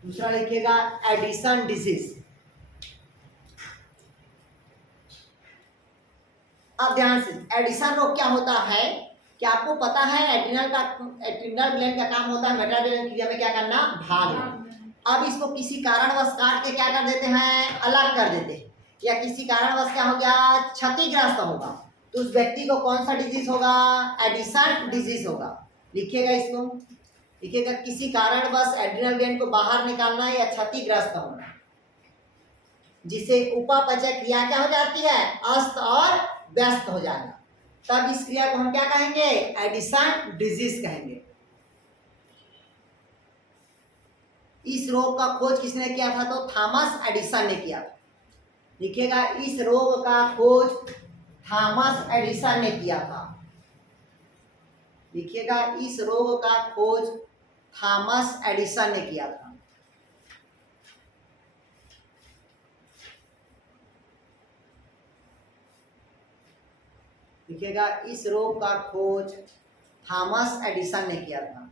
दूसरा लिखिएगा एडिसन डिजीज। अब ध्यान से, एडिसन रोग क्या होता है क्या आपको पता है एड्रिनल ग्लैंड का काम होता है मेटाबॉलिज्म क्रिया में क्या करना, भाग। अब इसको किसी कारणवश काट के क्या कर देते हैं, अलग कर देते हैं, या किसी कारणवश क्या हो गया, क्षतिग्रस्त होगा, तो उस व्यक्ति को कौन सा डिजीज होगा, एडिसन डिजीज होगा। लिखिएगा इसको, लिखिएगा किसी कारणवश एड्रिनल ग्लैंड को बाहर निकालना या क्षतिग्रस्त होना, जिसे उपापचय क्रिया क्या हो जाती है, अस्त और व्यस्त हो जाएगा, तब इस क्रिया को हम क्या कहेंगे, एडिसन डिजीज कहेंगे। इस रोग का खोज किसने किया था, तो थॉमस एडिसन ने किया था। लिखिएगा, इस रोग का खोज थॉमस एडिसन ने किया था। लिखिएगा, इस रोग का खोज थॉमस एडिसन ने किया था। लिखिएगा, इस रोग का खोज थॉमस एडिसन ने किया था।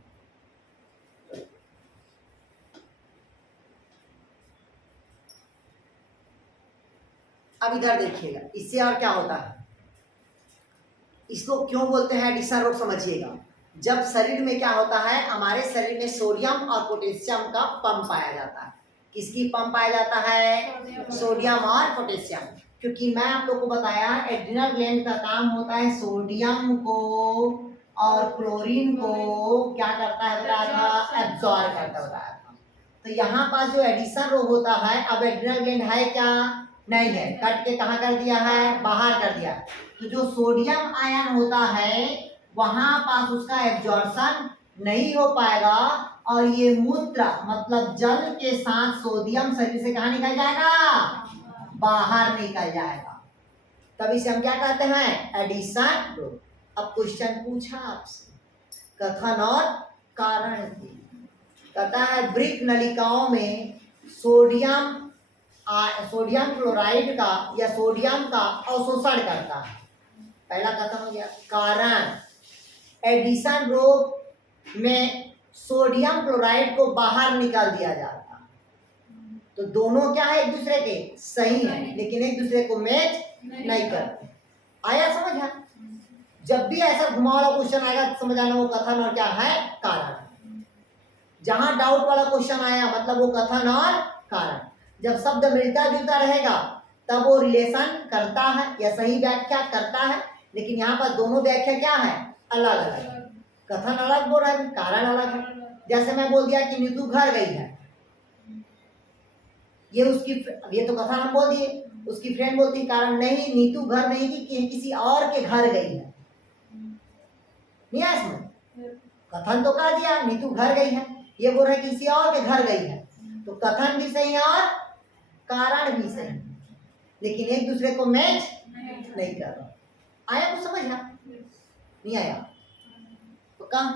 अब इधर देखिएगा, इससे और क्या होता है, इसको क्यों बोलते हैं एडिसन रोग, समझिएगा। जब शरीर में क्या होता है, हमारे शरीर में सोडियम और पोटेशियम का पंप पाया जाता है। किसकी पंप पाया जाता है, सोडियम और पोटेशियम। क्योंकि मैं आप लोग को बताया एड्रिनल ग्लैंड का काम होता है सोडियम को और क्लोरीन को क्या करता है बताया था, एब्जॉर्ब करता बताया था। तो यहाँ पास जो एडिसन रोग होता है, अब एड्रिनल ग्लैंड है क्या, नहीं है, कट के कहाँ कर दिया है, बाहर कर दिया। तो जो सोडियम आयन होता है वहां पास उसका एब्जॉर्प्शन नहीं हो पाएगा और ये मूत्र मतलब जल के साथ सोडियम शरीर से कहाँ निकल जाएगा, बाहर निकल जाएगा। तब इसे हम क्या कहते हैं, एडिसन रोग। अब क्वेश्चन पूछा आपसे, कथन और कारण कहता है वृक्क नलिकाओं में सोडियम क्लोराइड का या सोडियम का अवशोषण करता है। पहला कथन हो गया। कारण, एडिसन रोग में सोडियम क्लोराइड को बाहर निकाल दिया जाता है। तो दोनों क्या है, एक दूसरे के सही है, लेकिन एक दूसरे को मैच नहीं करते। आया समझ है? जब भी ऐसा घुमावदार क्वेश्चन आएगा समझ आना वो कथन और क्या है, कारण। जहां डाउट वाला क्वेश्चन आया मतलब वो कथन और कारण। जब शब्द मिलता जुलता रहेगा तब वो रिलेशन करता है या सही व्याख्या करता है, लेकिन यहाँ पर दोनों व्याख्या क्या है, अलग अलग। कथन अलग बोल रहा है, कारण अलग है। जैसे मैं बोल दिया कि नीतू घर गई है, ये उसकी, ये तो कथन हम बोल दिए, उसकी फ्रेंड बोलती कारण नहीं, नीतू घर नहीं गई, किसी और के घर गई है। नहीं है इसमें, कथन तो कह दिया नीतू घर गई है, ये बोल रहा है किसी और के घर गई है, तो कथन भी सही है और कारण भी सही, लेकिन एक दूसरे को मैच नहीं कर रहा। आया कुछ समझ ना, नहीं आया तो कम।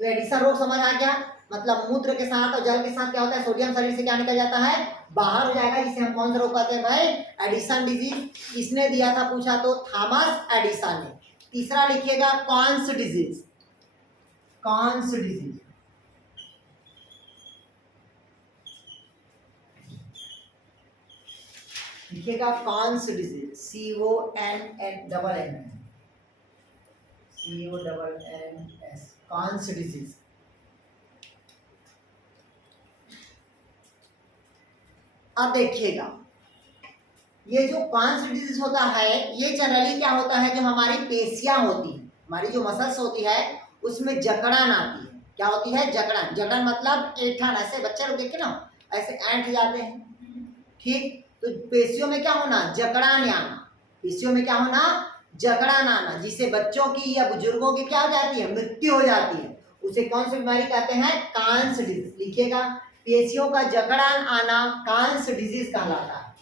तो एडिसन रोग समझ आ गया, मतलब मूत्र के साथ और जल के साथ क्या होता है, सोडियम शरीर से क्या निकल जाता है, बाहर हो जाएगा, जिसे हम कौन सा रोग कहते हैं भाई, एडिसन डिजीज। किसने दिया था पूछा तो थॉमस एडिसन ने। तीसरा लिखिएगा कॉन्स डिजीज, कॉन्स डिजीज। लिखिएगा cons disease, CONN, cons disease. अब देखिएगा, ये जो कॉन्स डिजीज होता है ये जनरली क्या होता है, जो हमारी पेशियां होती है, हमारी जो मसल्स होती है उसमें जकड़न आती है। क्या होती है, जकड़न। जकड़न मतलब ऐंठन, ऐसे बच्चे लोग देखे ना ऐसे ऐंठ जाते हैं, ठीक। तो पेशियों में क्या होना, जकड़न आना, पेशियों में क्या होना, जकड़न आना, जिससे बच्चों की या बुजुर्गों की क्या हो जाती है, मृत्यु हो जाती है। उसे कौन सी बीमारी कहते हैं, कॉन्स डिजीज। लिखिएगा, पेशियों का जकड़न आना कॉन्स डिजीज कहलाता है।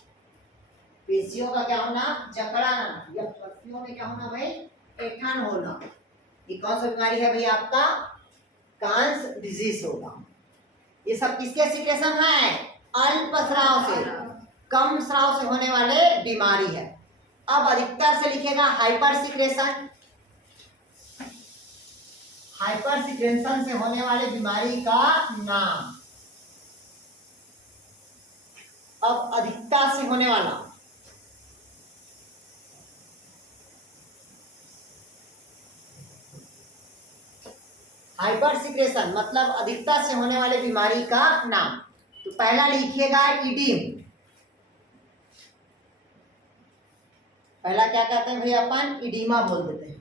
पेशियों का क्या होना, जकड़न आना, या पेशियों में क्या होना भाई, ऐंठन होना, ये कौन सा बीमारी है भाई, आपका कॉन्स डिजीज होगा। ये सब किसके सिक्रेशन है, अल्प स्राव से, कम स्राव से होने वाले बीमारी है। अब अधिकतर से लिखेगा हाइपर सिक्रेशन, हाइपर सिक्रेशन से होने वाले बीमारी का नाम। अब अधिकता से होने वाला, हाइपर सिक्रेशन मतलब अधिकता से होने वाले बीमारी का नाम। तो पहला लिखिएगा ईडीम। पहला क्या कहते हैं भाई, अपन इडीमा बोल देते हैं,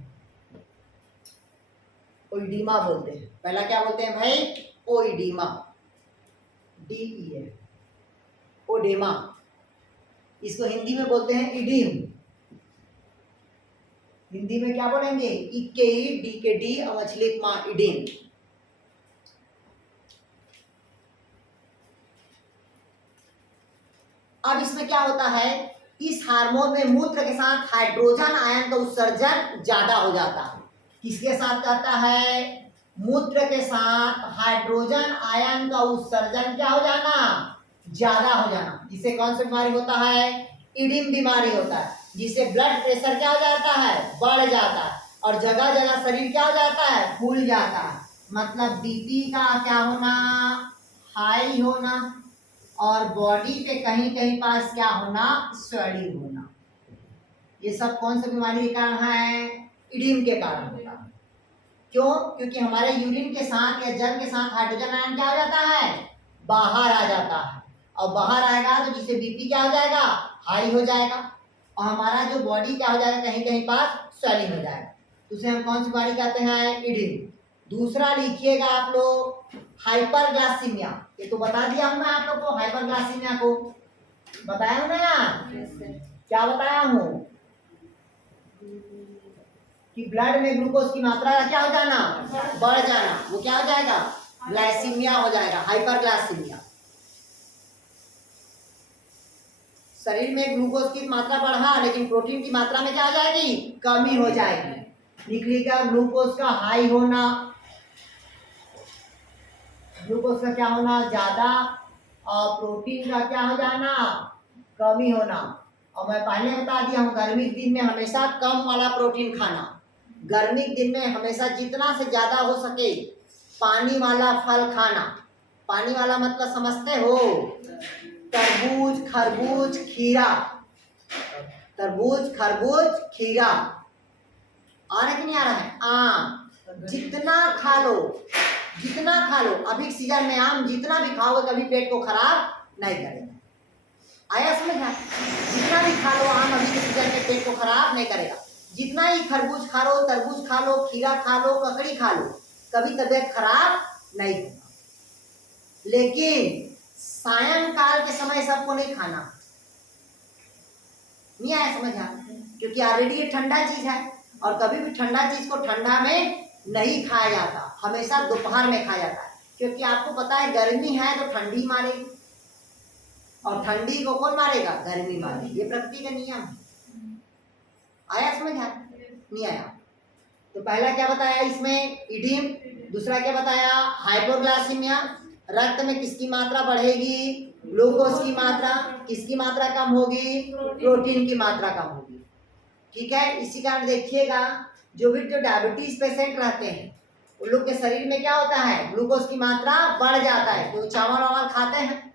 ओइडीमा बोलते हैं। पहला क्या बोलते हैं भाई, ओइडीमा, DEA, ओडेमा। इसको हिंदी में बोलते हैं इडीम। हिंदी में क्या बोलेंगे, ई डी के डी मछली माँ, इडीम। अब इसमें क्या होता है, इस हार्मोन में मूत्र के साथ हाइड्रोजन आयन का उत्सर्जन ज्यादा हो जाता है। किसके साथ जाता है, मूत्र के साथ हाइड्रोजन आयन का उत्सर्जन क्या हो जाना, ज्यादा हो जाना। जिससे कौन सी बीमारी होता है, इडिम बीमारी होता है। जिससे ब्लड प्रेशर क्या हो जाता है, बढ़ जाता है, और जगह जगह शरीर क्या हो जाता है, फूल जाता है। मतलब बीपी का क्या होना, हाई होना, और बॉडी पे कहीं कहीं पास क्या होना, स्वेलिंग होना। ये सब कौन सी बीमारी के कारण है, इडिम के कारण होता है। क्यों, क्योंकि हमारे यूरिन के साथ या जल के साथ हाइड्रोजन आयन क्या हो जाता है, बाहर आ जाता है, और बाहर आएगा तो जिससे बीपी क्या हो जाएगा, हाई हो जाएगा, और हमारा जो बॉडी क्या हो जाएगा, कहीं कहीं पास स्वेलिंग हो जाएगा। तो उसे हम कौन सी बीमारी कहते हैं, इडिम। दूसरा लिखिएगा आप लोग, हाइपरग्लाइसीमिया। ये तो बता दिया हूं मैं आप लोग को, हाइपरग्लाइसीमिया को बताया हूं ना यार, क्या बताया हूं कि ब्लड में ग्लूकोज की मात्रा क्या हो जाना, बढ़ जाना, वो क्या हो जाएगा, ग्लाइसीमिया हो जाएगा, हाइपरग्लाइसीमिया। शरीर में ग्लूकोज की मात्रा बढ़ा लेकिन प्रोटीन की मात्रा में क्या हो जाएगी, कमी हो जाएगी। लिख लीजिएगा, ग्लूकोज का हाई होना, ग्लूकोज का क्या होना, ज्यादा, और प्रोटीन का क्या हो जाना, कमी होना। और मैं पहले बता दिया हूँ, गर्मी के दिन में हमेशा कम वाला प्रोटीन खाना। गर्मी के दिन में हमेशा जितना से ज्यादा हो सके पानी वाला फल खाना। पानी वाला मतलब समझते हो, तरबूज, खरबूज, खीरा, तरबूज, खरबूज, खीरा। आ रहा है कि नहीं आ रहा है, आम जितना खा लो, जितना खा लो। अभी सीजन में आम जितना भी खाओगे कभी पेट को खराब नहीं करेगा। आया समझ में, जितना भी खा लो आम अभी के सीजन में पेट को खराब नहीं करेगा। जितना ही खरबूज खा लो, तरबूज खा लो, खीरा खा लो, ककड़ी खा लो, कभी तबीयत खराब नहीं होगा। लेकिन सायंकाल के समय सबको नहीं खाना। नहीं आया समझ में, क्योंकि ऑलरेडी ये ठंडा चीज है, और कभी भी ठंडा चीज को ठंडा में नहीं खाया जाता, हमेशा दोपहर में खाया जाता है। क्योंकि आपको पता है गर्मी है तो ठंडी मारेगी, और ठंडी को कौन मारेगा, गर्मी मारेगी। ये प्रकृति का नियम है। आया समझ में, नहीं आया। तो पहला क्या बताया इसमें, इडिम। दूसरा क्या बताया, हाइपोग्लाइसीमिया, रक्त में किसकी मात्रा बढ़ेगी, ग्लूकोज की मात्रा। किसकी मात्रा कम होगी, प्रोटीन की मात्रा कम होगी। ठीक है, इसी कारण देखिएगा, जो डायबिटीज पेशेंट रहते हैं उन लोग के शरीर में क्या होता है, ग्लूकोज की मात्रा बढ़ जाता है। तो चावल वावल खाते हैं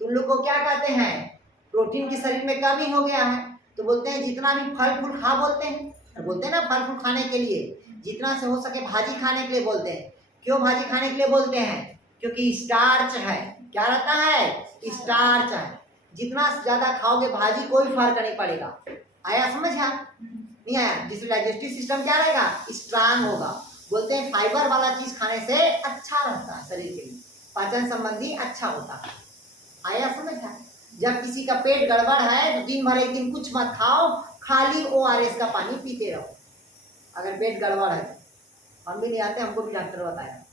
तो उन लोग को क्या कहते हैं, प्रोटीन की शरीर में कमी हो गया है, तो बोलते हैं जितना भी फल फूल खा, बोलते हैं, बोलते हैं ना फल फूल खाने के लिए जितना से हो सके भाजी खाने के लिए बोलते हैं। क्यों भाजी खाने के लिए बोलते हैं, क्योंकि स्टार्च है। क्या रहता है, स्टार्च है। जितना ज्यादा खाओगे भाजी कोई फर्क नहीं पड़ेगा। आया समझ है, नहीं आया। जिससे डाइजेस्टिव सिस्टम क्या रहेगा, स्ट्रांग होगा। बोलते हैं फाइबर वाला चीज खाने से अच्छा रहता है शरीर के लिए, पाचन संबंधी अच्छा होता है। आया समझ है। जब किसी का पेट गड़बड़ है तो दिन भर एक दिन कुछ मत खाओ, खाली ORS का पानी पीते रहो। अगर पेट गड़बड़ है, हम भी नहीं आते, हमको भी डॉक्टर बताया।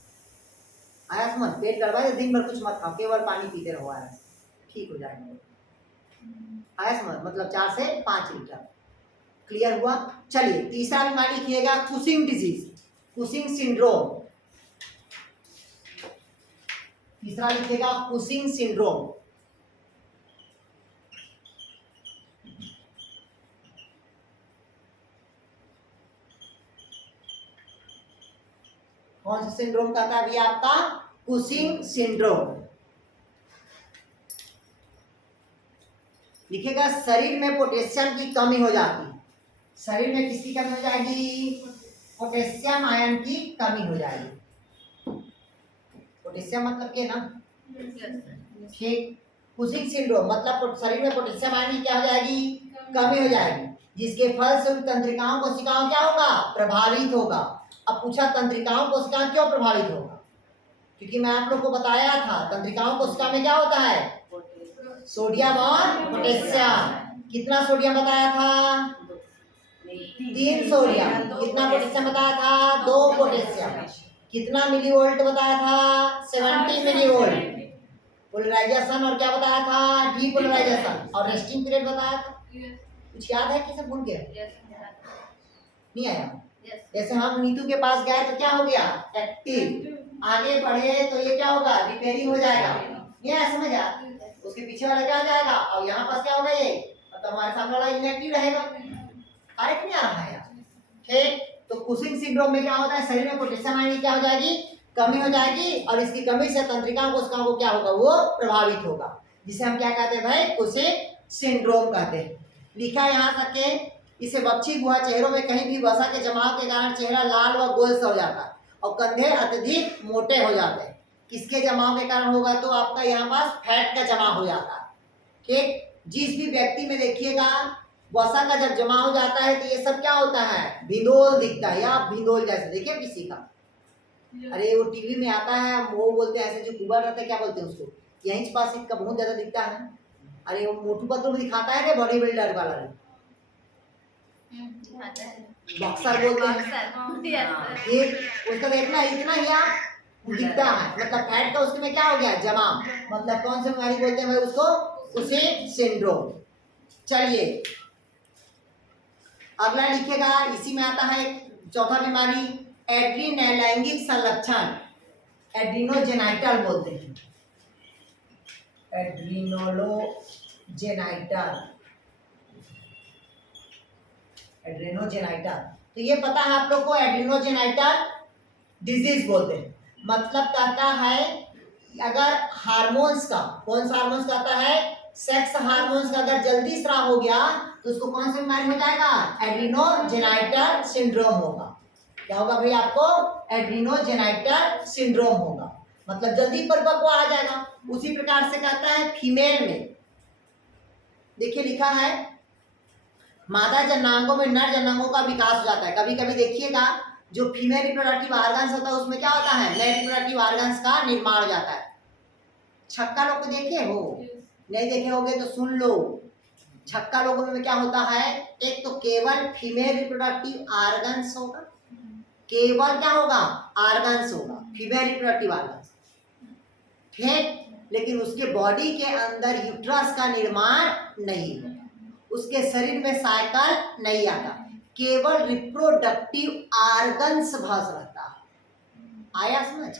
आया समझ, पेट गड़बड़ है दिन भर कुछ मत खाओ, केवल पानी पीते रहो, ORS ठीक हो जाएगा। आया समझ, मतलब 4 से 5 लीटर। क्लियर हुआ। चलिए तीसरा बीमारी लिखिएगा, कुशिंग डिजीज, कुशिंग सिंड्रोम। तीसरा लिखिएगा कुशिंग सिंड्रोम। कौन सा सिंड्रोम कहता है अभी आपका, कुशिंग सिंड्रोम। लिखिएगा, शरीर में पोटेशियम की कमी हो जाती है। शरीर में किसकी कमी हो जाएगी, पोटेशियम आयन की कमी हो जाएगी। पोटेशियम मतलब के ना, ठीक। कुशिंग सिंड्रोम मतलब शरीर में पोटेशियम आयन की क्या हो जाएगी, कमी हो जाएगी, जिसके फलस्वरूप तंत्रिकाओं कोशिकाओं क्या होगा, प्रभावित होगा। अब पूछा तंत्रिकाओं कोशिकाएं क्यों प्रभावित होगा, क्योंकि मैं आप लोग को बताया था तंत्रिकाओं कोशिका में क्या होता है, सोडियम और पोटेशियम। कितना सोडियम बताया था, 3 सोडियम। कितना पोटेशियम बताया था, 2 पोटेशियम। कितना मिलीवोल्ट बताया था, 70 मिलीवोल्ट। पोलराइजेशन और क्या बताया था, डीपोलराइजेशन। और रेस्टिंग पीरियड बताया था। कुछ याद है कि सब भूल गए, नहीं आया? जैसे हम नीतू के पास गए तो क्या हो गया, एक्टिव। आगे बढ़े तो ये क्या होगा, रिपेयरिंग हो जाएगा। ये समझ आ, उसके पीछे वाला क्या हो जाएगा, और यहाँ पास क्या होगा, ये तो हमारे सामने वाला इनएक्टिव रहेगा। करेक्ट नहीं आ रहा है यार, ठीक। तो कुशिंग सिंड्रोम में क्या होता है, शरीर में पोटेशियम आयन की क्या हो जाएगी, कमी हो जाएगी, और इसकी कमी से तंत्रिका कोशिकाओं को क्या होगा, वो प्रभावित होगा, जिसे हम क्या कहते हैं भाई, कुशिंग सिंड्रोम कहते हैं। लिखा है यहाँ तक के, इसे बच्ची गुहा चेहरों में कहीं भी वसा के जमाव के कारण चेहरा लाल व गोल सा हो जाता है और कंधे अत्यधिक मोटे हो जाते हैं। किसके जमाव के कारण होगा, तो आपका यहाँ पास फैट का जमा हो जाता है, ठीक। जिस भी व्यक्ति में देखिएगा वसा का जब जमा हो जाता है तो ये सब क्या होता है, भिंडोल दिखता है, या भिंडोल जैसे देखिए किसी का, अरे वो टीवी में आता है, वो बोलते हैं ऐसे जो कुबर रहता है, क्या बोलते हैं उसको, यहीं पास इसका बहुत ज्यादा दिखता है। अरे वो मोटू पतलू में दिखाता है ना, बॉडी बिल्डर वाला बॉक्सर बोलते हैं, ठीक। उसका देखना इतना ही आप दिखता है, मतलब फैट का उसके में क्या हो गया, जमा। मतलब कौन सी बीमारी बोलते हैं भाई उसको, कुशिंग सिंड्रोम। चलिए अगला लिखिएगा, इसी में आता है चौथा बीमारी, लैंगिक संलक्षण, एड्रीनोजेनाइटल बोलते हैं, एड्रीनोजेनाइटल। तो ये पता है आप लोग को, एड्रीनोजेनाइटल डिजीज बोलते हैं। मतलब कहता है अगर हार्मोन्स का, कौन सा हार्मोन्स कहता है, सेक्स हार्मोन्स का अगर जल्दी स्राव हो गया तो उसको कौन सी बीमारी हो जाएगा, एड्रीनोजेनाइटल सिंड्रोम होगा। क्या होगा भाई आपको, एड्रीनोजेनाइटल सिंड्रोम होगा, मतलब जल्दी परिपक्व आ जाएगा। उसी प्रकार से कहता है फीमेल में, देखिए लिखा है मादा जननांगों में नर जननांगों का विकास हो जाता है। कभी कभी देखिएगा जो फीमेल रिप्रोडक्टिव ऑर्गन्स होता है उसमें क्या होता है, नए रिप्रोडक्टिव ऑर्गन्स का निर्माण हो जाता है। छक्का लोग को देखे हो, नहीं देखे होगे तो सुन लो। छक्का लोगों में क्या होता है, एक तो केवल फीमेल रिप्रोडक्टिव ऑर्गन्स होगा, केवल क्या होगा, ऑर्गन्स होगा, फीमेल रिप्रोडक्टिव ऑर्गन्स, ठीक। लेकिन उसके बॉडी के अंदर यूट्रस का निर्माण नहीं होगा, उसके शरीर में साइकिल नहीं आता, केवल रिप्रोडक्टिव ऑर्गन्स भास रहता है। आया समझ,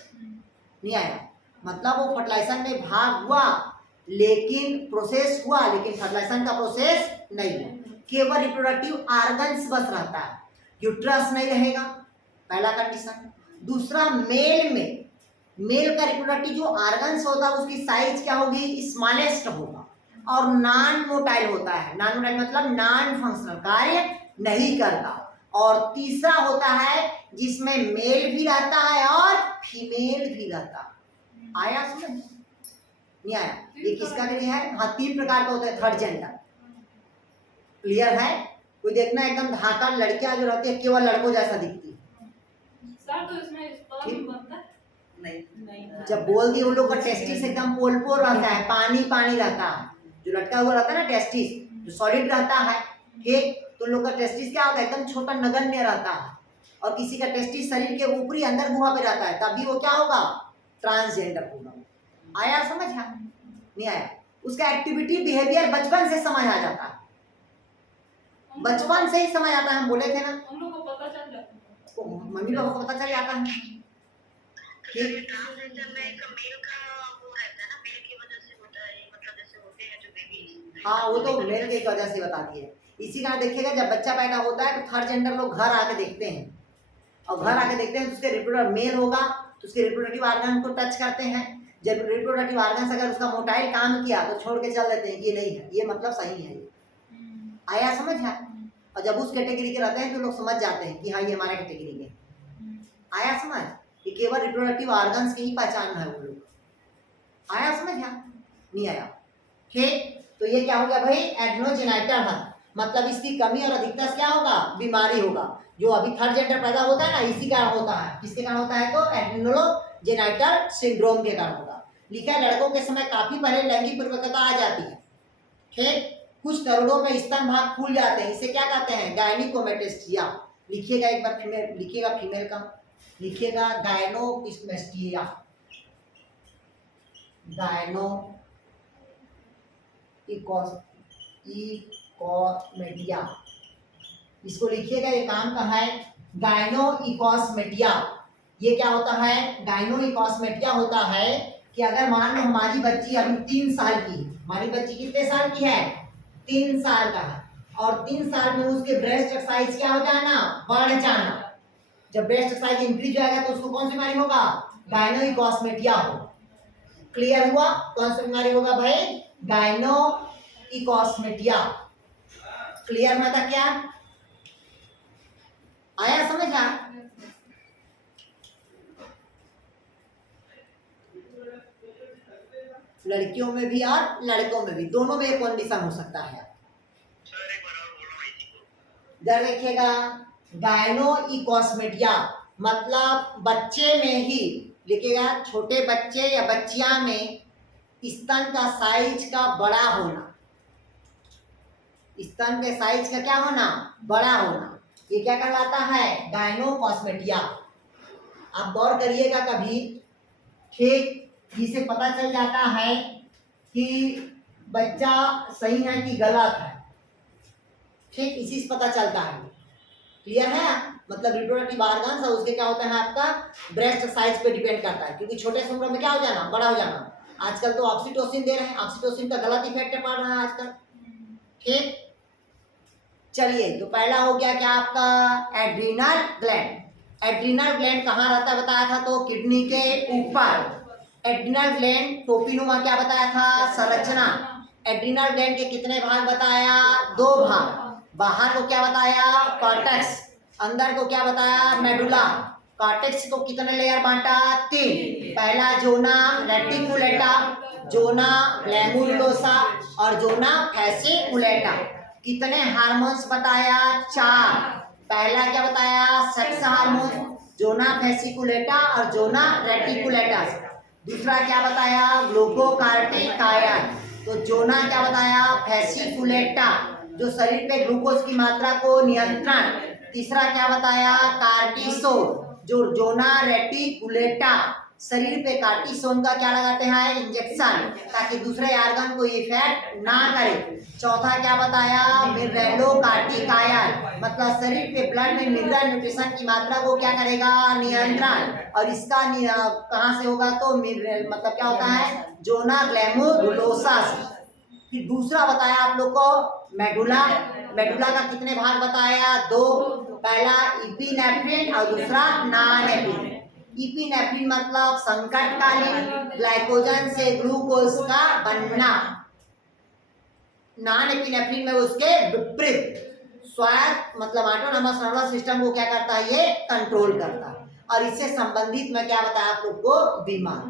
नहीं आया? मतलब वो फर्टिलाइजेशन में भाग हुआ लेकिन प्रोसेस हुआ, लेकिन फर्टिलाइजेशन का प्रोसेस नहीं हुआ, केवल रिप्रोडक्टिव ऑर्गन्स बस रहता है, यूट्रस नहीं रहेगा, पहला कंडीशन। दूसरा, मेल में, मेल का रिप्रोडक्टिव जो ऑर्गन्स होता है उसकी साइज क्या होगी, स्मॉलेस्ट होगा और नॉन मोटाइल होता है। नॉन मोटाइल मतलब नॉन फंक्शनल, कार्य नहीं करता। और तीसरा होता है जिसमें मेल भी रहता है और फीमेल भी रहता है। आया समझ, नहीं आया? ये किसका नहीं है, हाँ 3 प्रकार का होता है, थर्ड जेंडर, क्लियर है? कोई देखना एकदम धाकड़ लड़कियां जो रहती है केवल लड़कों जैसा दिखती है सर, तो इसमें स्पर्म बनता है? नहीं। जब बोल दिए उन लोग का टेस्टिस एकदम पोलपोल रहता है, पानी पानी रहता है, जो लटका हुआ रहता है ना टेस्टिस, जो सॉलिड रहता है, ठीक। तो लोग का टेस्टिस क्या होता है, एकदम छोटा नगण्य रहता है। और किसी का टेस्टिस शरीर के ऊपरी अंदर गुहा पे रहता है, तब भी वो क्या होगा, ट्रांसजेंडर होगा। आया समझ, नहीं आया? उसका एक्टिविटी बिहेवियर बचपन से समझ आ जाता है, बचपन से ही समझ आता है। हम बोले थे ना, हम लोग को पता चल जाता है, मम्मी पापा को पता चल जाता है, ठीक। हाँ वो तो मेल की वजह से बता दिए। इसी कारण देखिएगा जब बच्चा पैदा होता है तो थर्ड जेंडर लोग घर आके देखते हैं, और घर आके देखते हैं तो उसके रिप्रोडक्टिव मेल होगा तो उसके रिप्रोडक्टिव ऑर्गन को टच करते हैं। जब रिप्रोडक्टिव ऑर्गन अगर उसका मोटाइल काम किया तो छोड़ के चल देते हैं कि ये नहीं है, ये मतलब सही है, ये आया समझ है? और जब उस कैटेगरी के रहते हैं तो लोग समझ जाते हैं कि हाँ ये हमारा कैटेगरी है। आया समझ, ये केवल रिप्रोडक्टिव ऑर्गन्स की ही पहचान है वो लोग। आया समझ ध्यान? नहीं आया? ठीक, तो ये क्या हो गया भाई? एड्नोजेनाइटल है, मतलब इसकी कमी और अधिकता से क्या होगा? बीमारी होगा। जो अभी थर्ड जेंडर पैदा होता है ना, इसी कारण होता है। किसके कारण होता है? तो एड्नोजेनाइटल सिंड्रोम के कारण होगा। लिखा है लड़कों के समय काफी पहले लैंगिक परिपक्वता आ जाती है। ठीक, कुछ तरुणों में स्तन भाग फूल जाते हैं, इसे क्या कहते हैं? गायनिकोमेस्टिया। लिखिएगा एक बार, फीमेल लिखिएगा, फीमेल का लिखिएगा गायनोमेस्टिया, गायनो इकोमेटिया, इसको लिखिएगा, ये काम का है गायनो इकोस्मेटिया। ये क्या होता है? गायनो इकोस्मेटिया होता है कि अगर मान लो हमारी बच्ची अभी 3 साल की, हमारी बच्ची कितने साल की है? 3 साल का है, और 3 साल में उसके ब्रेस्ट साइज क्या हो जाना? बढ़ जाना। जब ब्रेस्ट साइज इंक्रीज जाएगा तो उसको कौन सी बीमारी होगा? गायनो इकोस्मेटिया हो। क्लियर हुआ? कौन सी बीमारी होगा भाई? गायनो इकोस्मेटिया। क्लियर मतलब क्या आया समझ? लड़कियों में भी और लड़कों में भी, दोनों में कंडीशन हो सकता है। इधर देखिएगा, गायनो इकोस्मेटिया मतलब बच्चे में ही, लिखिएगा छोटे बच्चे या बच्चियां में स्तन का साइज का बड़ा होना, स्तन के साइज का क्या होना? बड़ा होना। ये क्या कहलाता है? गायनोकॉस्मेटिया। आप गौर करिएगा कभी, ठीक, जिसे पता चल जाता है कि बच्चा सही है कि गलत है, ठीक, इसी से पता चलता है। क्लियर है? मतलब रिप्रोडक्टिव ऑर्गन्स और उसके क्या होता है आपका ब्रेस्ट साइज पे डिपेंड करता है, क्योंकि छोटे से उम्र में क्या हो जाना? बड़ा हो जाना। आजकल तो ऑक्सीटोसिन दे रहे हैं, ऑक्सीटोसिन का गलत इफेक्ट पड़ रहा है आजकल। ठीक, चलिए, तो पहला हो गया क्या आपका? Adrenal gland. एड्रीनल ग्लैंड कहाँ रहता है बताया था? तो किडनी के ऊपर। एड्रीनल ग्लैंड टोपीनुमा क्या बताया था? संरचना। एड्रीनल ग्लैंड के कितने भाग बताया? 2 भाग। बाहर को क्या बताया? कॉर्टेक्स। अंदर को क्या बताया? मेडुला। कॉर्टेक्स को कितने लेयर बांटा? 3। पहला जोना रेटिकुलेटा, जोना ग्लैमुरुलोसा और जोना फैसिकुलेटा। कितने हार्मोन्स बताया? 4। पहला क्या बताया? सेक्स हार्मोन, जोना फैसिकुलेटा और जोना रेटिकुलेटस। दूसरा क्या बताया? ग्लूकोकार्टिकायन। तो जोना क्या बताया? फैसिकुलेटा, जो शरीर पे ग्लूकोज की मात्रा को नियंत्रण। तीसरा क्या बताया? कार्टिसोल, जो जोना रेटिकुलेटा, शरीर पे कार्टिसोन का क्या लगाते हैं? इंजेक्शन, ताकि दूसरे ऑर्गन को इफेक्ट ना करे। चौथा क्या बताया? मिनरेलोकार्टिकायन, मतलब शरीर पे ब्लड में मिनरल न्यूट्रिशन की मात्रा को क्या करेगा? नियंत्रण। और इसका कहाँ से होगा? तो मिनरल मतलब क्या होता है? जोना ग्लैमुरुलोसा से। फिर दूसरा बताया आप लोग को मेडुला। मेडुला का कितने भाग बताया? 2। पहला इपिनेफ्रिन और दूसरा नॉन-एपिनेफ्रिन। इपिनेफ्रिन मतलब संकटकालीन ग्लाइकोजन से ग्लूकोज का बनना, नॉन-एपिनेफ्रिन में उसके विपरीत स्वायत्त मतलब ऑटोनोमस नर्वस सिस्टम को क्या करता है? ये कंट्रोल करता है। और इससे संबंधित मैं क्या बताया आप लोग को? बीमार।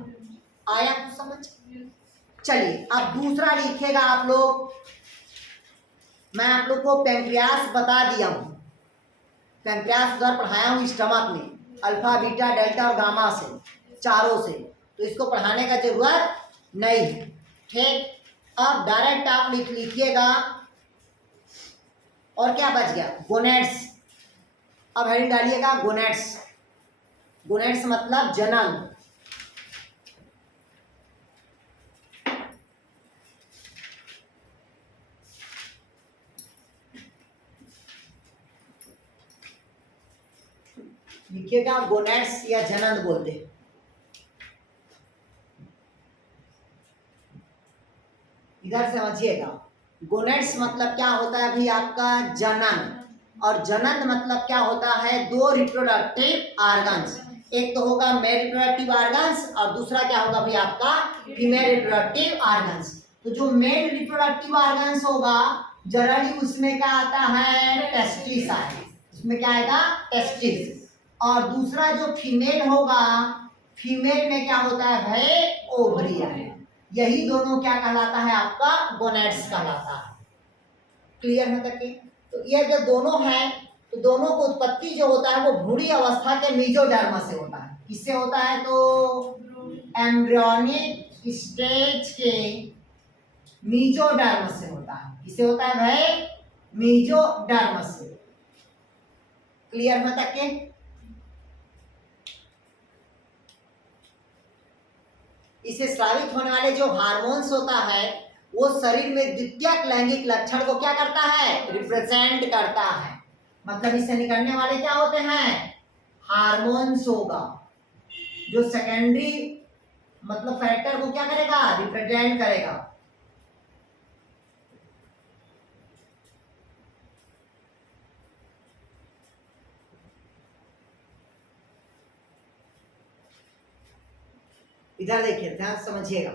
आया कुछ समझ? चलिए, अब दूसरा लिखेगा आप लोग। मैं आप लोग को पैंक्रियास बता दिया हूं, पैंक्रियास उधर पढ़ाया हूं स्टमक में, अल्फा बीटा डेल्टा और गामा से, चारों से, तो इसको पढ़ाने का जरूरत नहीं है। ठीक, अब डायरेक्ट आप लिखिएगा। और क्या बच गया? गोनेड्स। अब हेडिंग डालिएगा गोनेड्स। गोनेड्स मतलब जनन। लिखिएगा गोनेड्स या जनन बोलते हैं। इधर समझिएगा, गोनेड्स मतलब क्या होता है भी आपका? जनन। और जनन मतलब क्या होता है? 2 रिप्रोडक्टिव ऑर्गन्स, एक तो होगा मेल रिप्रोडक्टिव ऑर्गन्स और दूसरा क्या होगा भी आपका? Female reproductive organs. तो जो मेल रिप्रोडक्टिव ऑर्गन्स होगा जनरली उसमें क्या आता है? टेस्टिस आएगा। उसमें क्या आएगा? टेस्टिस। और दूसरा जो फीमेल होगा, फीमेल में क्या होता है भाई, ओवरियन। यही दोनों क्या कहलाता है आपका, गोनेड्स कहलाता है। क्लियर है तक के? तो ये जो दोनों हैं, तो दोनों को उत्पत्ति जो होता है वो भ्रूणी अवस्था के मेसोडर्म से होता है। किससे होता है, तो एम्ब्रियोनिक स्टेज के मेसोडर्म से होता है। किससे होता है भाई, मेसोडर्म से। क्लियर है तक के? इसे स्रावित होने वाले जो हार्मोन्स होता है वो शरीर में द्वितीयक लैंगिक लक्षण को क्या करता है, रिप्रेजेंट करता है। मतलब इससे निकलने वाले क्या होते हैं, हार्मोन्स होगा, जो सेकेंडरी मतलब फैक्टर को क्या करेगा, रिप्रेजेंट करेगा। इधर देखिए, ध्यान समझिएगा।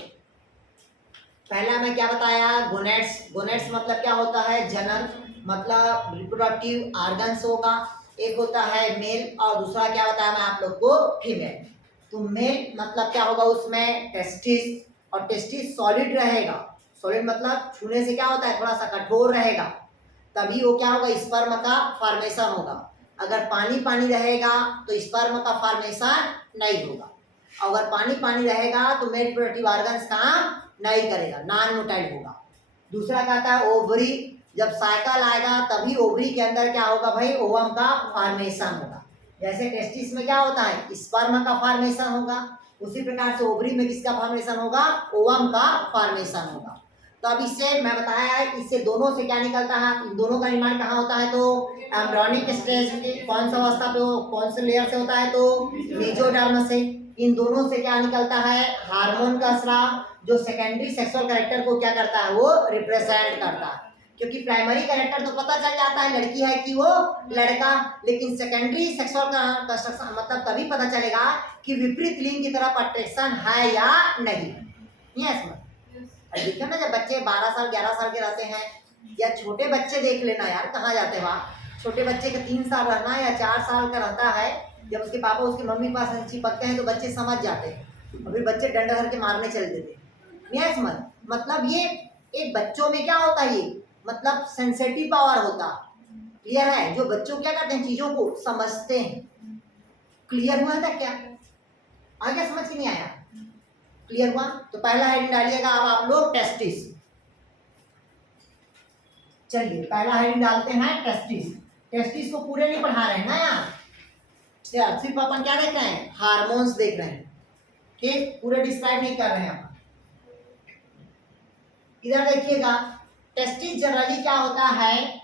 पहला मैं क्या बताया, गोनेड्स। गोनेड्स मतलब क्या होता है, जनन, मतलब रिप्रोडक्टिव ऑर्गन्स होगा। एक होता है मेल और दूसरा क्या बताया मैं आप लोग को, फीमेल। तो मेल मतलब क्या होगा, उसमें टेस्टिस, और टेस्टिस सॉलिड रहेगा। सॉलिड मतलब छूने से क्या होता है, थोड़ा सा कठोर रहेगा, तभी वो क्या होगा, स्पर्म का फॉर्मेशन होगा। अगर पानी पानी रहेगा तो स्पर्म का फॉर्मेशन नहीं होगा। अगर पानी पानी रहेगा तो मेल रिप्रोडक्टिव ऑर्गन्स काम नहीं करेगा, नॉन मोटाइल होगा। दूसरा कहता है ओवरी, जब साइकिल आएगा तभी ओवरी के अंदर क्या होगा भाई, ओवम का फॉर्मेशन होगा। जैसे टेस्टिस में क्या होता है, स्पर्म का फॉर्मेशन होगा, उसी प्रकार से ओवरी में किसका फॉर्मेशन होगा, ओवम का फॉर्मेशन होगा। तो अब इससे मैं बताया है, इससे दोनों से क्या निकलता है, इन दोनों का निर्माण कहाँ होता है, तो एम्ब्रियोनिक स्टेज के कौन सा अवस्था पे, कौन से लेयर से होता है, तो मेसोडर्म से। इन दोनों से क्या निकलता है, हार्मोन का स्राव, जो सेकेंडरी सेक्सुअल कैरेक्टर को क्या करता है, वो रिप्रेजेंट करता है। क्योंकि प्राइमरी कैरेक्टर तो पता चल जाता है लड़की है कि वो लड़का, लेकिन सेकेंडरी सेक्सुअल कंस्ट्रक्शन मतलब तभी पता चलेगा कि विपरीत लिंग की तरफ अट्रैक्शन है या नहीं। Yes ma'am. देखिए ना, जब बच्चे 12 साल 11 साल के रहते हैं, या छोटे बच्चे देख लेना यार, कहाँ जाते हैं वहाँ, छोटे बच्चे का 3 साल रहना या 4 साल का रहता है, जब उसके पापा उसके मम्मी के पास चिपकते हैं तो बच्चे समझ जाते हैं, और फिर बच्चे डंडा धर के मारने चल देते हैं। Yes ma'am. मतलब ये एक बच्चों में क्या होता है, ये मतलब सेंसिटिव पावर होता। क्लियर है, जो बच्चों क्या करते हैं, चीजों को समझते हैं। क्लियर हुआ था क्या, आगे समझ के नहीं आया, क्लियर हुआ? तो पहला हेडिंग डालिएगा अब आप लोग, टेस्टिस। चलिए पहला हेडिंग डालते हैं, टेस्टिस। टेस्टिस को पूरे नहीं पढ़ा रहे हैं ना यार, सिर्फ अपन क्या देख रहे हैं, हार्मोन्स देख रहे हैं, ठीक, पूरे डिस्क्राइब नहीं कर रहे हैं। इधर देखिएगा, टेस्टिस जनरली क्या होता है,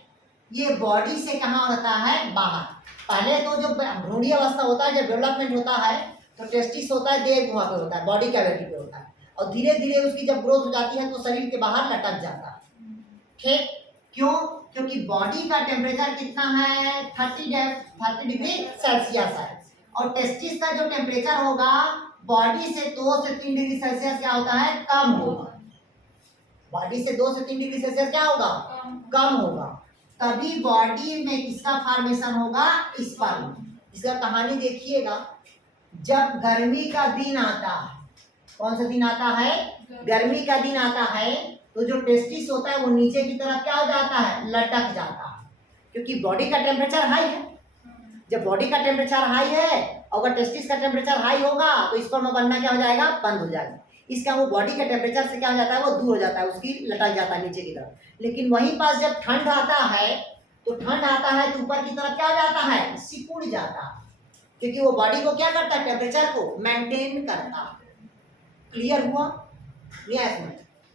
ये बॉडी से कहाँ होता है, बाहर। पहले तो जो भ्रूणीय अवस्था होता है, जब डेवलपमेंट होता है तो टेस्टिस होता है देह गुहा पे होता है, बॉडी कैविटी पे होता है, और धीरे धीरे उसकी जब ग्रोथ हो जाती है तो शरीर के बाहर लटक जाता है। ठीक, क्यों? क्योंकि बॉडी का टेम्परेचर कितना है, 30 डिग्री सेल्सियस है, और टेस्टिस का जो टेम्परेचर होगा बॉडी से 2 से 3 डिग्री सेल्सियस क्या होता है, कम होगा। बॉडी से 2 से 3 डिग्री सेल्सियस क्या होगा, कम होगा। तभी बॉडी में किसका फॉर्मेशन होगा, स्पर्म। इसका कहानी देखिएगा, जब गर्मी का दिन आता है, कौन सा दिन आता है, गर्मी का दिन आता है, तो जो टेस्टिस होता है वो नीचे की तरफ क्या हो जाता है, लटक जाता है, क्योंकि बॉडी का टेम्परेचर हाई है। जब बॉडी का टेम्परेचर हाई है, अगर टेस्टिस का टेम्परेचर हाई होगा तो स्पर्म बनना क्या हो जाएगा, बंद हो जाएगा। इसका वो बॉडी के टेम्परेचर से क्या हो जाता है, वो दूर हो जाता है, उसकी लटक जाता है नीचे की तरफ। लेकिन वहीं पास जब ठंड आता है, तो ठंड आता है तो ऊपर की तरफ क्या हो जाता है, सिकुड़ जाता है, क्योंकि वो बॉडी को क्या करता है, टेम्परेचर को मेंटेन करता है। क्लियर हुआ? यस।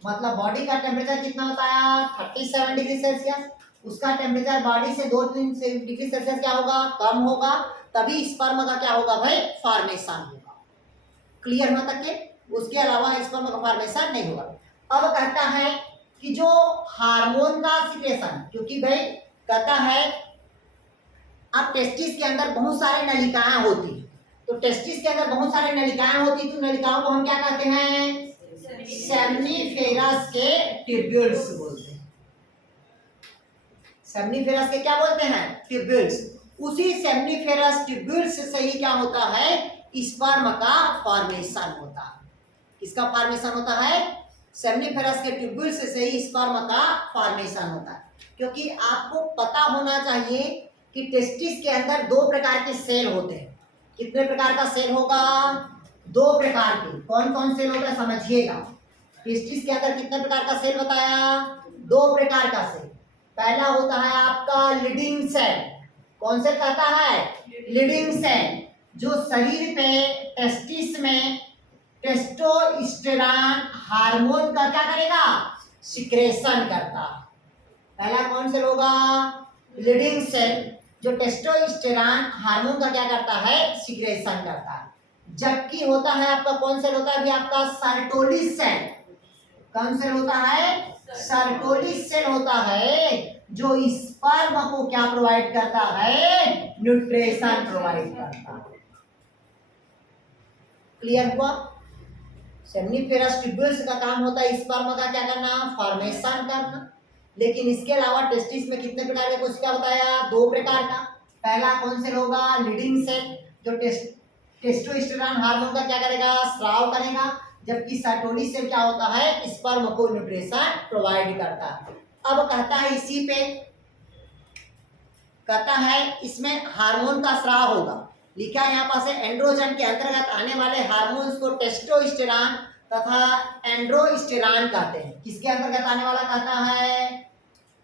मतलब बॉडी का टेम्परेचर कितना होता है, 37 डिग्री सेल्सियस, उसका टेम्परेचर बॉडी से 2-3 डिग्री सेल्सियस क्या होगा, कम होगा, तभी स्पर्म का क्या होगा भाई, फॉर्मेशन होगा। क्लियर हुआ तक के? उसके अलावा स्पर्म का फॉर्मेशन नहीं होगा। अब कहता है कि जो हार्मोन का सिक्रेशन, क्योंकि भाई कहता है अब टेस्टिस के अंदर बहुत सारे नलिकाएं होती, तो टेस्टिस के अंदर बहुत सारे नलिकाएं होती, तो नलिकाओं को हम क्या कहते हैं, सेमनीफेरस के ट्यूब्यूल्स बोलते हैं। सेमनीफेरस के क्या बोलते हैं, ट्यूब्यूल्स। उसी सेमनीफेरस ट्यूब्यूल्स से ही क्या होता है, स्पर्म का फॉर्मेशन होता है। किसका फॉर्मेशन होता है, सेमनीफेरस के ट्यूब्यूल्स से ही स्पर्म का फॉर्मेशन होता है। क्योंकि आपको पता होना चाहिए कि टेस्टिस के अंदर दो प्रकार के सेल होते हैं। कितने प्रकार का सेल होगा, दो प्रकार के। कौन कौन सेल होता है समझिएगा। टेस्टिस के अंदर कितने प्रकार का सेल बताया, दो प्रकार का सेल। पहला होता है आपका लीडिंग सेल। कौन से कहता है, लीडिंग सेल, जो शरीर पे टेस्टिस में टेस्टोस्टेरॉन हार्मोन का क्या करेगा, सिक्रेशन करता। पहला कौन सेल होगा, लीडिंग सेल, जो टेस्टोस्टेरॉन हार्मोन का क्या करता है, सिक्रेशन करता है। जबकि होता है आपका कौन सेल होता है अभी आपका, सर्टोली सेल। कौन सेल होता है, सर्टोली सेल होता है, जो स्पर्म को क्या प्रोवाइड करता है, न्यूट्रिशन प्रोवाइड करता है। क्लियर हुआ। सेमनीफेरस ट्यूब्यूल्स का काम होता है स्पर्म का क्या करना, फॉर्मेशन करना। लेकिन इसके अलावा टेस्टिस में कितने प्रकार के कोशिका बताया, दो प्रकार का। पहला कौन सेल होगा, लीडिंग सेल, जो टेस्टोस्टेरॉन हार्मोन का क्या करेगा, स्राव करेगा। जबकि सर्टोली सेल क्या होता है, स्पर्म को न्यूट्रिशन प्रोवाइड करता है। अब कहता है इसी पे, कहता है इसमें हार्मोन का स्राव होगा। लिखा है यहाँ पास, एंड्रोजन के अंतर्गत आने वाले हार्मोन्स को टेस्टोस्टेरॉन तथा एंड्रोस्टेरॉन कहते हैं। किसके अंतर्गत आने वाला कहता है,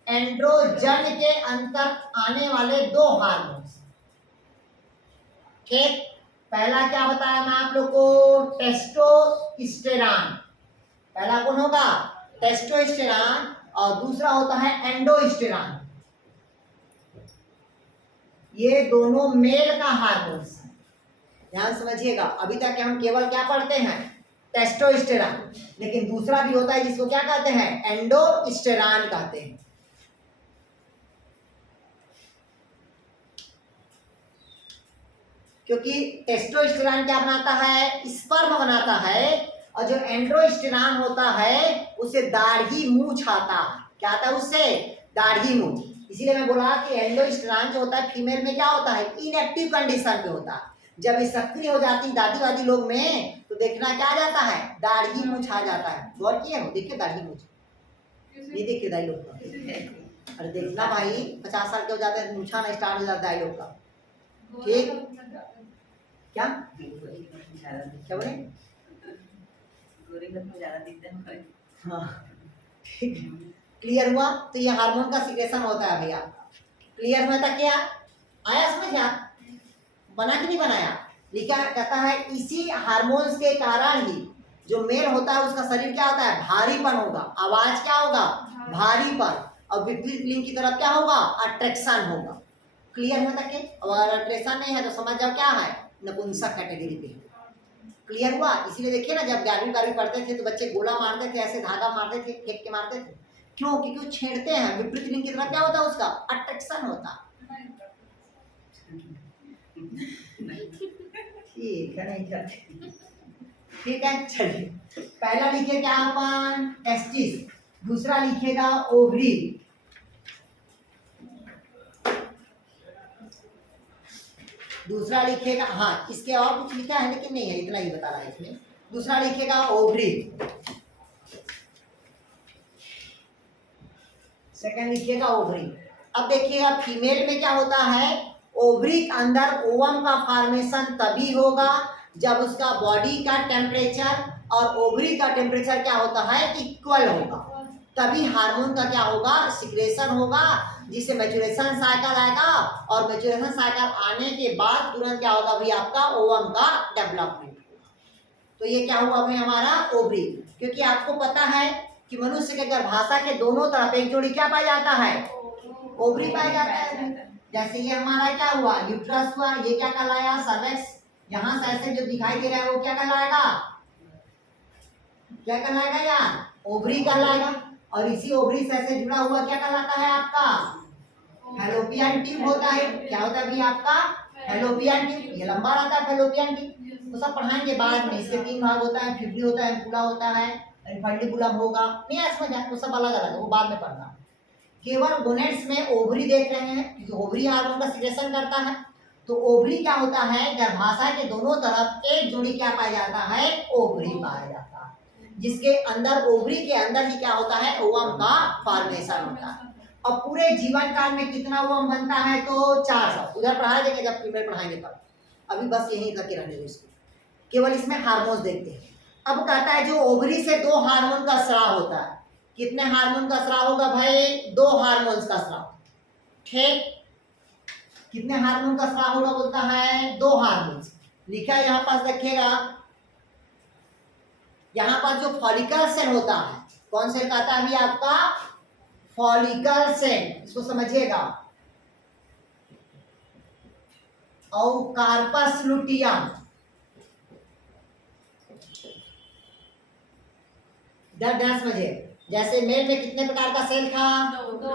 एंड्रोजन के अंतर आने वाले दो हार्मोन्स। ठीक, पहला क्या बताया मैं आप लोग को, टेस्टोस्टेरॉन। पहला कौन होगा, टेस्टोस्टेरॉन, और दूसरा होता है एंडोस्टेरॉन। ये दोनों मेल का हार्मोन्स है। ध्यान समझिएगा। अभी तक हम केवल क्या पढ़ते हैं, टेस्टोस्टेरॉन, लेकिन दूसरा भी होता है जिसको क्या कहते हैं, एंडोस्टेरॉन कहते हैं। क्योंकि टेस्टोस्टेरॉन क्या बनाता है, स्पर्म बनाता है, और जो एंड्रोस्टेरॉन होता है उसे दाढ़ी मूंछ आता है। क्या आता है उससे, दाढ़ी मूंछ। इसीलिए मैं बोला कि एंडोस्टेरॉन जो होता है फीमेल में क्या होता है, इनएक्टिव कंडीशन पे होता है। जब ये सक्रिय हो जाती दादी वादी लोग में तो देखना क्या आ जाता है, दाढ़ी मूंछ आ जाता है। गौर किए हो, देखिए दाढ़ी मूंछ, ये देखिए दाई लोग का। अरे देखना भाई, 50 साल के हो जाते हैं मूंछा ना स्टार्ट हो जाता है लोग का। ठीक, क्या क्या बोले, हाँ ठीक, क्लियर हुआ। तो ये हार्मोन का सिक्रेशन होता है भैया। क्लियर हुआ था क्या, आया समझ, क्या बना कि नहीं बनाया। लिखा कहता है इसी हार्मोन्स के कारण ही जो मेल होता है उसका शरीर क्या होता है, भारीपन होगा, आवाज क्या होगा, भारीपन, और विपरीत लिंग की तरफ क्या होगा, अट्रैक्शन होगा। क्लियर हुआ था कि, और अट्रैक्शन नहीं है तो समझ जाओ क्या है, नपुंसक कैटेगरी पे। क्लियर हुआ। इसीलिए देखिए ना, जब 11वीं पढ़ते थे तो बच्चे गोला मारते थे, ऐसे धागा मारते थे, फेंक के मारते थे। क्यों, क्योंकि वो छेड़ते हैं, विपरीत लिंग की तरफ क्या होता है, उसका अट्रैक्शन होता। ठीक है, नहीं करते, ठीक है। चलिए, पहला लिखे क्या अपन, टेस्टिस, दूसरा लिखेगा ओवरी, दूसरा लिखेगा, हाँ इसके और कुछ लिखा है लेकिन नहीं है, इतना ही बता रहा है इसमें। दूसरा लिखेगा ओवरी, सेकंड लिखिएगा ओवरी। अब देखिएगा फीमेल में क्या होता है, ओवरी के अंदर ओवम का फॉर्मेशन तभी होगा जब उसका बॉडी का टेम्परेचर और ओवरी का टेम्परेचर क्या होता है, इक्वल होगा। तभी हार्मोन का क्या होगा, सिक्रेशन होगा, जिससे मैच्योरेशन साइकिल आएगा, और मैच्योरेशन साइकिल आने के बाद तुरंत क्या होगा भाई, आपका ओवम का डेवलपमेंट होगा। तो ये क्या हुआ भाई हमारा ओवरी। क्योंकि आपको पता है कि मनुष्य के गर्भाशय के दोनों तरफ एक जोड़ी क्या पाया जाता है, ओवरी पाया जाता है। जैसे ये हमारा क्या हुआ, यूट्रस हुआ, ये क्या कहलाया, सर्वेक्स। यहाँ से ऐसे जो दिखाई दे रहा है वो क्या कहलाएगा, क्या कहलाएगा यार, ओवरी कहलाएगा। और इसी ओवरी से ऐसे जुड़ा हुआ क्या कहलाता है आपका, फैलोपियन ट्यूब होता है। क्या होता है भाई आपका, फैलोपियन ट्यूब। ये लंबा रहता है फैलोपियन ट्यूब, तो सब पढ़ाएंगे बाद में। इसके 3 भाग होता है, फिब्री होता है, एम्पुला होता है, फंडिबुलम होगा, नहीं समझ, वो सब अलग अलग है, वो बाद में पढ़ना। केवल गोनेड्स में ओवरी देख रहे हैं क्योंकि ओवरी हार्मोन का सिक्रेशन करता है। तो ओवरी क्या होता है, गर्भाशय के दोनों तरफ एक जोड़ी क्या पाया जाता है, ओवरी पाया जाता है, जिसके अंदर ओवरी के अंदर ही क्या होता है, ओवम का फॉर्मेशन होता है। अब पूरे जीवन काल में कितना ओवम बनता है, तो 400। उधर पढ़ा देंगे जब फीमेल पढ़ाएंगे तब, अभी बस यहीं तक के रहने दो इसको, केवल इसमें हार्मोन्स देखते हैं। अब कहता है जो ओवरी से 2 हार्मोन का स्राव होता है, कितने हार्मोन का स्राव होगा भाई, 2 हार्मोन्स का स्राव। ठीक, कितने हार्मोन का स्राव होगा, बोलता है 2 हार्मोन्स। लिखा है यहाँ पास, देखिएगा यहाँ पास जो फॉलिकल सेल होता है, कौन सेल कहता है अभी आपका, फॉलिकल सेल, इसको समझिएगा, और कार्पस लुटियम, ध्यान समझिए। जैसे मेल में कितने प्रकार का सेल था,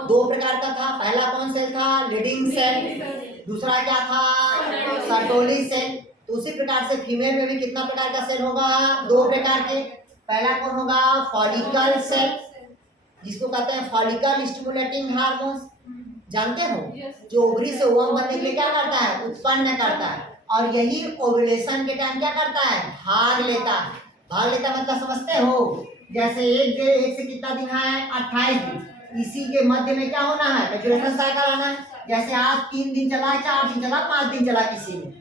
2 प्रकार का था। पहला कौन सेल था, लीडिंग सेल, दूसरा क्या था, सर्टोली सेल। तो उसी प्रकार से फीमेल में भी कितना प्रकार का सेल होगा, 2 प्रकार के। पहला कौन होगा, फॉलिकल सेल, जिसको कहते हैं फॉलिकल स्टिमुलेटिंग हार्मोन्स, जानते हो, जो ओवरी से ओवम बनने के लिए क्या करता है, उत्पन्न करता है, और यही ओव्यूलेशन के टाइम क्या करता है, भाग लेता है। भाग लेता मतलब समझते हो, जैसे एक से कितना दिन है, 28 दिन, इसी के मध्य में क्या होना है, मेचुरेशन साइकिल आना है। जैसे आज 3 दिन चला, 4 दिन चला, 5 दिन चला किसी में,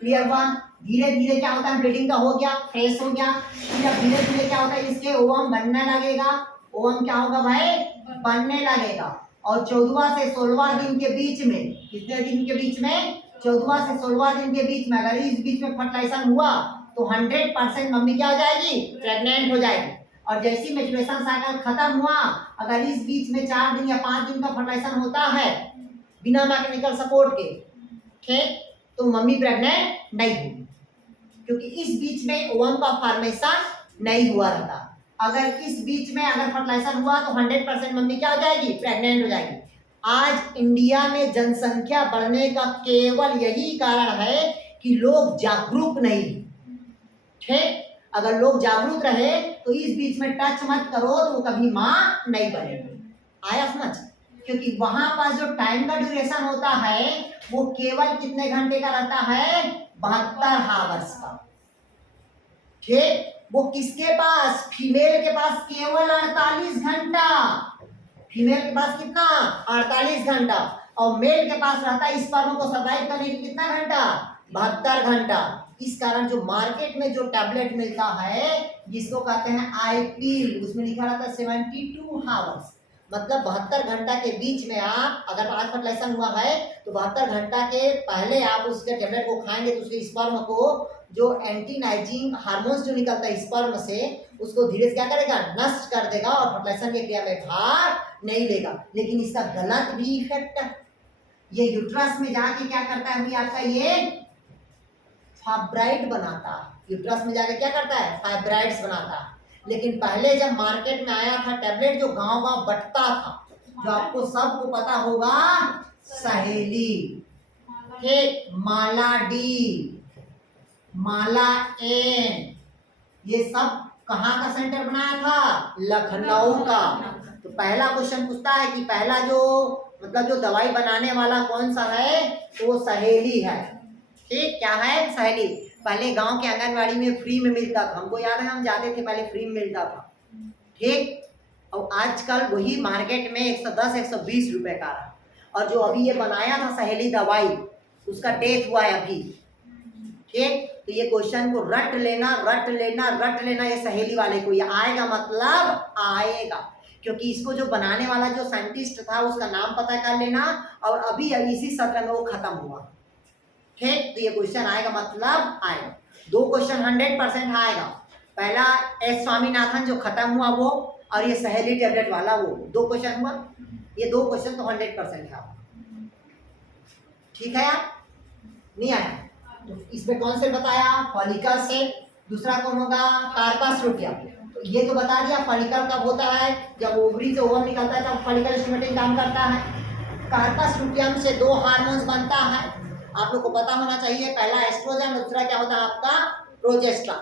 क्लियर हुआ। धीरे धीरे क्या होता है, ब्लीडिंग का हो गया, फ्रेश हो गया, फिर अब धीरे धीरे क्या होता है, इसके ओवम बनने लगेगा। ओवम क्या होगा भाई, बनने लगेगा। और 14वां से 16वां दिन के बीच में, कितने दिन के बीच में, 14वां से 16वां दिन के बीच में अगर इस बीच में फर्टिलाइजेशन हुआ तो 100% मम्मी क्या हो जाएगी, प्रेग्नेंट हो जाएगी। और जैसी मेचुरेशन साइकिल खत्म हुआ, अगर इस बीच में 4 दिन या 5 दिन का फर्टिलाइजेशन होता है बिना मैकेनिकल सपोर्ट के, ठीक, तो मम्मी प्रेग्नेंट नहीं होगी, क्योंकि इस बीच में ओवम का फॉर्मेशन नहीं हुआ रहता। अगर इस बीच में अगर फर्टिलाइजेशन हुआ तो 100% मम्मी क्या हो जाएगी, प्रेग्नेंट हो जाएगी। आज इंडिया में जनसंख्या बढ़ने का केवल यही कारण है कि लोग जागरूक नहीं, ठीक। अगर लोग जागरूक रहे तो इस बीच में टच मत करो तो वो कभी माँ नहीं बनेगी। आया समझ, क्योंकि वहां पर जो टाइम का ड्यूरेशन होता है वो केवल कितने घंटे का रहता है, 72 हावर्स का, ठीक। वो किसके पास, फीमेल के पास केवल 48 घंटा, फीमेल के पास कितना, 48 घंटा, और मेल के पास रहता है स्पर्म को सर्वाइव करने के लिए कितना घंटा, 72 घंटा। इस कारण जो मार्केट में जो टैबलेट मिलता है जिसको कहते हैं आईपील, उसमें लिखा रहता है 72 हावर्स, मतलब 72 घंटा के बीच में आप अगर आज फर्टिलाइजेशन हुआ है तो 72 घंटा के पहले आप उसके टैबलेट को खाएंगे तो उसके स्पर्म को जो एंटीनाइजिंग हार्मोन्स जो निकलता है स्पर्म से, उसको धीरे से क्या करेगा, नष्ट कर देगा और फर्टिलाइजेशन की क्रिया में भाग नहीं लेगा। लेकिन इसका गलत भी इफेक्ट है, ये यूट्रस में जाके क्या करता है, आपका ये फाइब्राइड बनाता है, यूट्रस में जाके क्या करता है, फाइब्राइड्स बनाता है। लेकिन पहले जब मार्केट में आया था टैबलेट जो गांव गांव बंटता था, जो आपको सबको पता होगा, सहेली, ठीक, माला डी, माला एन, ये सब कहाँ का सेंटर बनाया था, लखनऊ का। तो पहला क्वेश्चन पूछता है कि पहला जो मतलब जो दवाई बनाने वाला कौन सा है, तो वो सहेली है, ठीक। क्या है, सहेली। पहले गांव के आंगनवाड़ी में फ्री में मिलता था, हमको याद है हम जाते थे पहले, फ्री में मिलता था, ठीक। और आजकल वही मार्केट में 110-120 रुपए का रहा। और जो अभी ये बनाया था सहेली दवाई, उसका डेथ हुआ है अभी, ठीक। तो ये क्वेश्चन को रट लेना, रट लेना, रट लेना, ये सहेली वाले को ये आएगा, मतलब आएगा, क्योंकि इसको जो बनाने वाला जो साइंटिस्ट था उसका नाम पता कर लेना, और अभी इसी सत्र में वो खत्म हुआ, ठीक। तो ये क्वेश्चन आएगा, मतलब आएगा। 2 क्वेश्चन 100% आएगा, पहला एस स्वामीनाथन जो खत्म हुआ वो, और ये सहेली टैबलेट वाला वो, 2 क्वेश्चन हुआ, ये 2 क्वेश्चन तो 100% है, ठीक है यार, नहीं आया। तो इसमें कौन से बताया, फॉलिकल से, दूसरा कौन होगा, कार्पस लुटियम। तो ये तो बता दिया फॉलिकल कब होता है, जब ओवरी से ओवम निकलता है तब फॉलिकल स्टिमुलेटिंग काम करता है। कार्पस लुटियम से 2 हार्मोन्स बनता है, आप लोग को पता होना चाहिए, पहला एस्ट्रोजन, दूसरा क्या होता है आपका, प्रोजेस्टेरॉन।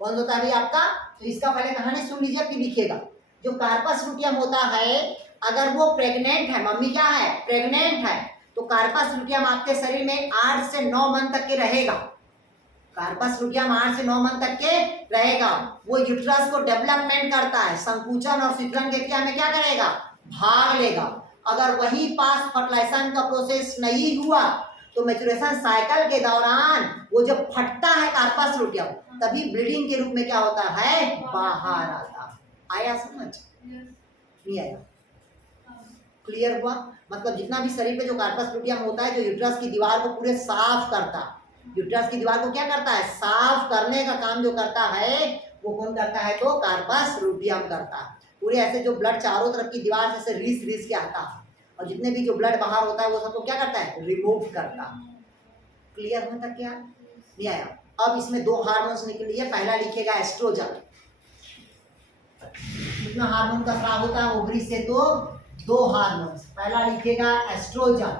कौन होता है अभी आपका, तो इसका पहले कहानी सुन लीजिए फिर लिखिएगा। जो कार्पस लुटियम होता है अगर वो प्रेग्नेंट है, मम्मी क्या है, प्रेग्नेंट है, तो कार्पस लुटियम आपके शरीर में 8 से 9 मंथ तक के रहेगा। कार्पस लुटियम 8 से 9 मंथ तक के रहेगा। वो यूट्रस को डेवलपमेंट करता है, संकुचन और शीतलन की क्रिया में क्या करेगा, भाग लेगा। अगर वही पास फर्टिलाइजेशन का प्रोसेस नहीं हुआ तो मैच्योरेशन साइकिल के दौरान वो जब फटता है कार्पस लुटियम, तभी ब्लीडिंग के रूप में क्या होता है, बाहर आता है। आया समझ, नहीं आया, क्लियर हुआ? मतलब जितना भी शरीर पे जो कार्पस लुटियम होता है, जो यूट्रस की दीवार को पूरे साफ करता है, यूट्रस की दीवार को क्या करता है, साफ करने का काम जो करता है वो कौन करता है, तो कार्पस लुटियम करता है। पूरे ऐसे जो ब्लड चारों तरफ की दीवार से रीस रीस के आता है, और जितने भी जो ब्लड बाहर होता है वो सबको क्या करता है, रिमूव करता है। क्लियर होता क्या, नहीं आया? अब इसमें 2 हार्मोन्स निकली है। पहला लिखेगा एस्ट्रोजन। कितना हार्मोन का स्राव होता है ओवरी से, तो 2 हार्मोन्स। पहला लिखेगा एस्ट्रोजन,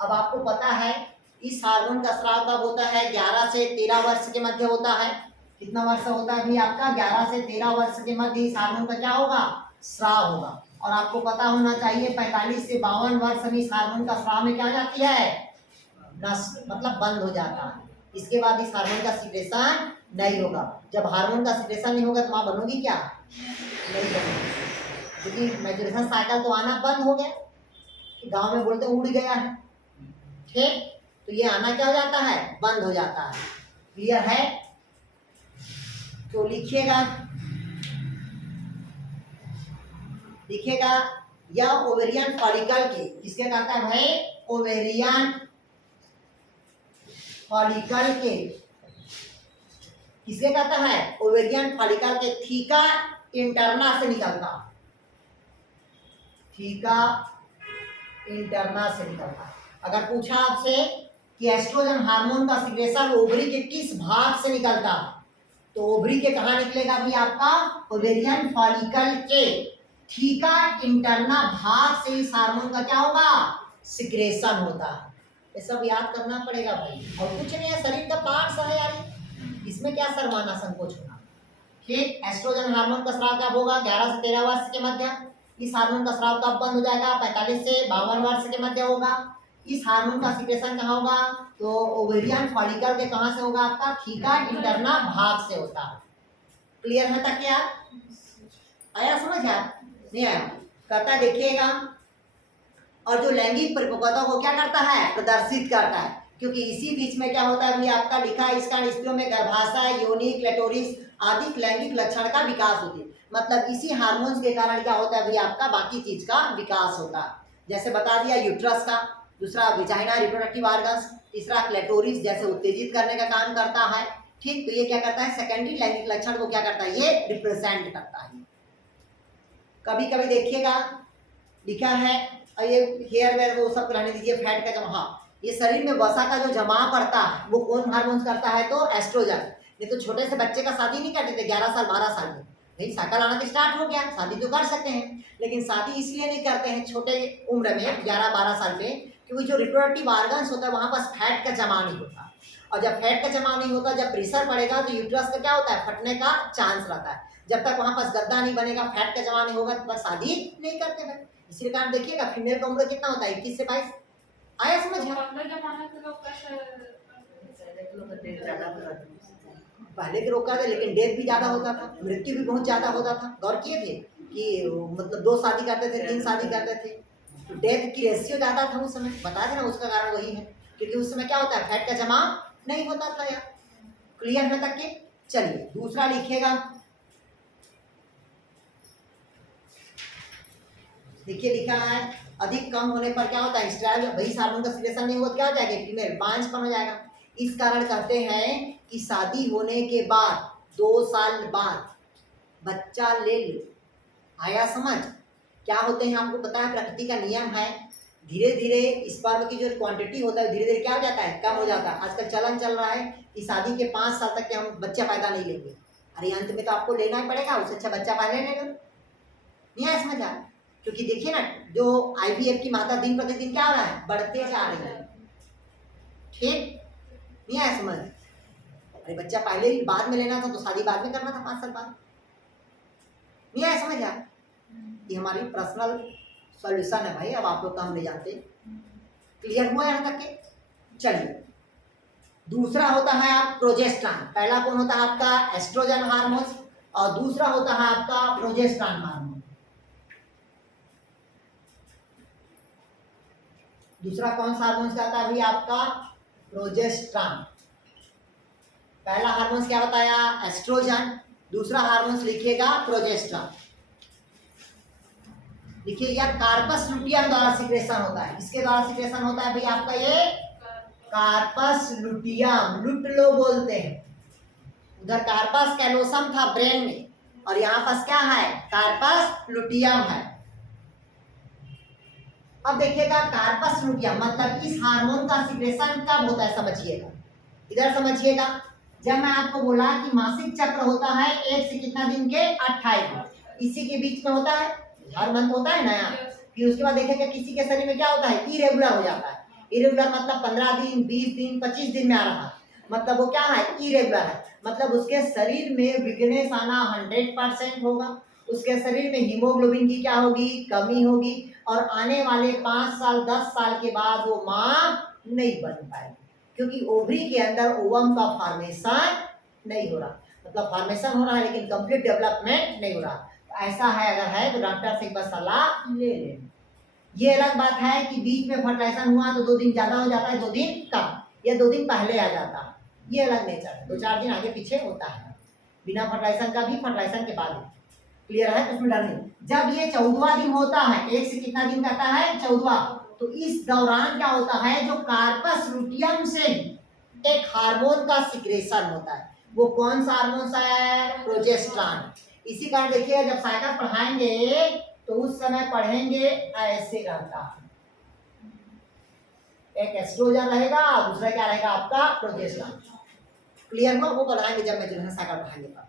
अब आपको पता है इस हार्मोन का स्राव कब होता है, 11 से 13 वर्ष के मध्य होता है। कितना वर्ष होता है भाई आपका, 11 से 13 वर्ष के मध्य इस हार्मोन का क्या होगा, स्राव होगा। और आपको पता होना चाहिए 45 से 52 वर्ष में इस हार्मोन का स्राव में क्या हो जाती है, नष्ट, मतलब बंद हो जाता है। इसके बाद इस हार्मोन का सिक्रेशन नहीं होगा। जब हार्मोन का सिक्रेशन नहीं होगा तो माँ बनोगी क्या, नहीं बनेगी, क्योंकि मैच्योरेशन साइकिल तो आना बंद हो गया। गांव में बोलते उड़ गया है, ठीक, तो ये आना क्या हो जाता है, बंद हो जाता है। क्लियर है? तो लिखिएगा, लिखिएगा या ओवेरियन फॉलिकल के, किसके कहता है भाई, ओवेरियन फॉलिकल के, किसके कहता है, ओवेरियन फॉलिकल के थीका इंटरना से निकलता, थीका इंटरना से निकलता। अगर पूछा आपसे कि एस्ट्रोजन हार्मोन का सिक्रेशन ओवरी के किस भाग से निकलता, तो ओवरी के कहाँ निकलेगा भी आपका, ओवेरियन फॉलिकल के थीका इंटरना भाग से इस हार्मोन का क्या होगा, सिक्रेशन होता है। ये सब याद करना पड़ेगा भाई, और कुछ नहीं है, शरीर का पार्ट्स है यार, इसमें क्या शर्माना संकोच होना। ठीक, एस्ट्रोजन हार्मोन का स्राव कब होगा, 11 से 13 वर्ष के मध्य। इस हार्मोन का स्राव कब बंद हो जाएगा, 45 से 52 वर्ष के मध्य होगा। इस हार्मोन का सिक्रेशन कहाँ होगा, तो ओवेरियन फॉलिकल के कहाँ से होगा, आपका थीका इंटरना भाग से होता है। क्लियर है तक क्या, आया समझ आ, नहीं आया? कहता देखिएगा, और जो लैंगिक परिपक्वता को क्या करता है, प्रदर्शित करता है, क्योंकि इसी बीच में क्या होता है भी आपका लिखा है, इसका स्त्रियों में गर्भाशय, योनि, क्लेटोरिस आदि लैंगिक लक्षण का विकास होती है। मतलब इसी हार्मोन्स के कारण क्या होता है भी आपका बाकी चीज का विकास होता है। जैसे बता दिया यूट्रस का, दूसरा विजाइना रिप्रोडक्टिव ऑर्गन्स, तीसरा क्लेटोरिस जैसे उत्तेजित करने का काम करता है। ठीक, तो ये क्या करता है, सेकेंडरी लैंगिक लक्षण को क्या करता है, ये रिप्रेजेंट करता है। कभी कभी देखिएगा लिखा है, ये हेयर वेयर वो सब रहने दीजिए, फैट का जमा, हाँ, ये शरीर में वसा का जो जमाव पड़ता है वो कौन हार्मोन करता है, तो एस्ट्रोजन। नहीं तो छोटे से बच्चे का शादी नहीं करते थे 11 साल 12 साल में, भाई साइकिल आना तो स्टार्ट हो गया, शादी तो कर सकते हैं, लेकिन शादी इसलिए नहीं करते हैं छोटे उम्र में 11-12 साल में, क्योंकि जो रिप्रोडक्टिव ऑर्गन्स होता है वहाँ पास फैट का जमा नहीं होता, और जब फैट का जमा नहीं होता, जब प्रेशर पड़ेगा तो यूट्रस का क्या होता है, फटने का चांस रहता है। जब तक वहाँ पास गद्दा नहीं बनेगा, फैट का जमा नहीं होगा, तब तक शादी नहीं करते भाई। इसी कारण देखिएगा फीमेल का उम्र कितना होता है, 21 से 22। आया समझ में? पहले के लोग कहते, लेकिन डेथ भी ज्यादा होता था, मृत्यु भी बहुत ज्यादा होता था। गौर किए थे कि मतलब 2 शादी करते थे, 3 शादी करते थे, तो डेथ की रेशियो ज्यादा था उस समय। बता देना उसका कारण वही है, क्योंकि उस समय क्या होता है, फैट का जमा नहीं होता था यार। क्लियर है तक के? चलिए दूसरा लिखिएगा, देखिए लिखा है अधिक कम होने पर क्या होता है, स्टेरॉइड भाई हार्मोन का सिक्रेशन नहीं हुआ क्या हो जाएगा, फीमेल बांझपन हो जाएगा। इस कारण कहते हैं कि शादी होने के बाद 2 साल बाद बच्चा ले लो। आया समझ? क्या होते हैं आपको पता है, प्रकृति का नियम है, धीरे धीरे स्पर्म की जो क्वांटिटी होता है धीरे धीरे क्या हो जाता है, कम हो जाता है। आजकल चलन चल रहा है कि शादी के 5 साल तक के हम बच्चा पैदा नहीं लेंगे। अरे अंत में तो आपको लेना ही पड़ेगा, उससे अच्छा बच्चा पहले ले लो। नहीं आया समझ आ? क्योंकि देखिए ना, जो IVF की मात्रा दिन प्रतिदिन क्या हो रहा है, बढ़ते जा रही है। ठीक, नहीं आया समझ? अरे बच्चा पहले ही बाद में लेना था तो शादी बाद में करना था 5 साल बाद। नहीं आया समझ आया? ये हमारी पर्सनल सॉल्यूशन है भाई, अब आप लोग का हम नहीं जानते। क्लियर हुआ यहाँ तक के? चलिए दूसरा होता है आप प्रोजेस्टेरॉन। पहला कौन होता है आपका? एस्ट्रोजन हार्मोन, और दूसरा होता है आपका प्रोजेस्टेरॉन हार्मोन। दूसरा कौन सा हार्मोन क्या होता है अभी आपका? प्रोजेस्टेरॉन। पहला हार्मोन क्या बताया? एस्ट्रोजन। दूसरा हार्मोन लिखिएगा प्रोजेस्टेरॉन। लिखिएगा कार्पस लुटियम द्वारा सिक्रेशन होता है। इसके द्वारा सिक्रेशन होता है भाई आपका ये कार्पस लुटियम, लुट लो बोलते हैं। उधर कार्पस कैलोसम था ब्रेन में, और यहाँ पास क्या है? कार्पस लुटियम है। अब देखिएगा कार्पस लुटियम मतलब इस हार्मोन का सिक्रेशन कब होता है समझिएगा। इधर समझिएगा, जब मैं आपको बोला कि मासिक चक्र होता है 1 से कितना दिन के? 28, इसी के बीच में होता है, हर मंथ होता है नया। फिर उसके बाद देखेगा किसी के शरीर में क्या होता है? इरेगुलर हो जाता है। इरेगुलर मतलब 15 दिन, 20 दिन, 25 दिन में आ रहा है, मतलब वो क्या है? इरेगुलर है। मतलब उसके शरीर में वीकनेस आना 100% होगा। उसके शरीर में हीमोग्लोबिन की क्या होगी? कमी होगी, और आने वाले 5 साल 10 साल के बाद वो माँ नहीं बन पाएगी, क्योंकि ओवरी के अंदर ओवम का फॉर्मेशन नहीं हो रहा। मतलब फॉर्मेशन हो रहा है लेकिन कंप्लीट डेवलपमेंट नहीं हो रहा। ऐसा है, अगर है तो डॉक्टर से एक बार सलाह ले लें। ये अलग बात है कि बीच में फर्टिलाइजेशन हुआ तो 2 दिन ज़्यादा हो जाता है, 2 दिन कम, या 2 दिन पहले आ जाता है, ये अलग नेचर है। 2-4 दिन आगे पीछे होता है, बिना फर्टिलाइजेशन का भी, फर्टिलाइजेशन के बाद भी। क्लियर है? तो उसमें डर नहीं। जब ये 14वां दिन होता है, 1 से कितना दिन कहता है? 14वां, तो इस दौरान क्या होता है? जो कार्पस लुटियम से एक हार्मोन का सिक्रेशन होता है। वो कौन सा हार्मोन है? प्रोजेस्टेरॉन। इसी कारण देखिए जब साइकिल पढ़ाएंगे तो उस समय पढ़ेंगे ऐसे रहता है, एक एस्ट्रोजन रहेगा, दूसरा क्या रहेगा आपका? प्रोजेस्टेरॉन। क्लियर हुआ? वो पढ़ाएंगे जब मैं जो है साइकिल पढ़ाएंगे तब।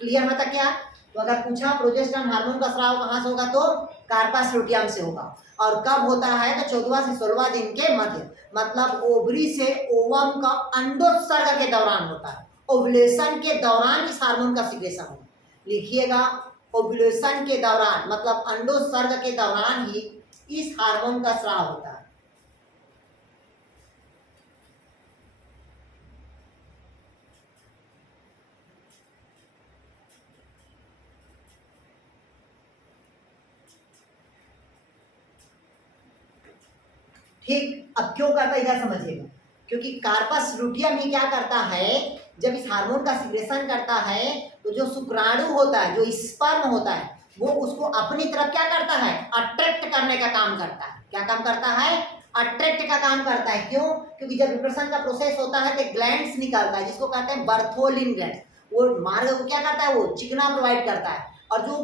क्लियर हुआ तक क्या? तो अगर पूछा प्रोजेस्टेरॉन हार्मोन का स्राव कहाँ से होगा तो कार्पस लुटियम से होगा। और कब होता है? तो 14वां से 16वां दिन के मध्य, मतलब ओवरी से ओवम का अंडोत्सर्ग के दौरान होता है। ओव्यूलेशन के दौरान इस हार्मोन का सिक्रेशन होगा। लिखिएगा, ओव्यूलेशन के दौरान मतलब अंडोत्सर्ग के दौरान ही इस हार्मोन का स्राव होता है। ठीक, अब क्यों करता है इधर समझिएगा, क्योंकि कार्पस लुटियम ही क्या करता है? जब इस हार्मोन का सिक्रेशन करता है तो जो शुक्राणु होता है, जो स्पर्म होता है, वो उसको अपनी तरफ क्या करता है? अट्रैक्ट करने का काम करता है। क्या काम करता है? अट्रैक्ट का काम करता है। क्यों? क्योंकि जब रिप्रोडक्शन का प्रोसेस होता है तो ग्लैंड्स निकलता है, जिसको कहते हैं बर्थोलिन ग्लैंड्स। वो मार्ग को क्या करता है? वो चिकना प्रोवाइड करता है, और जो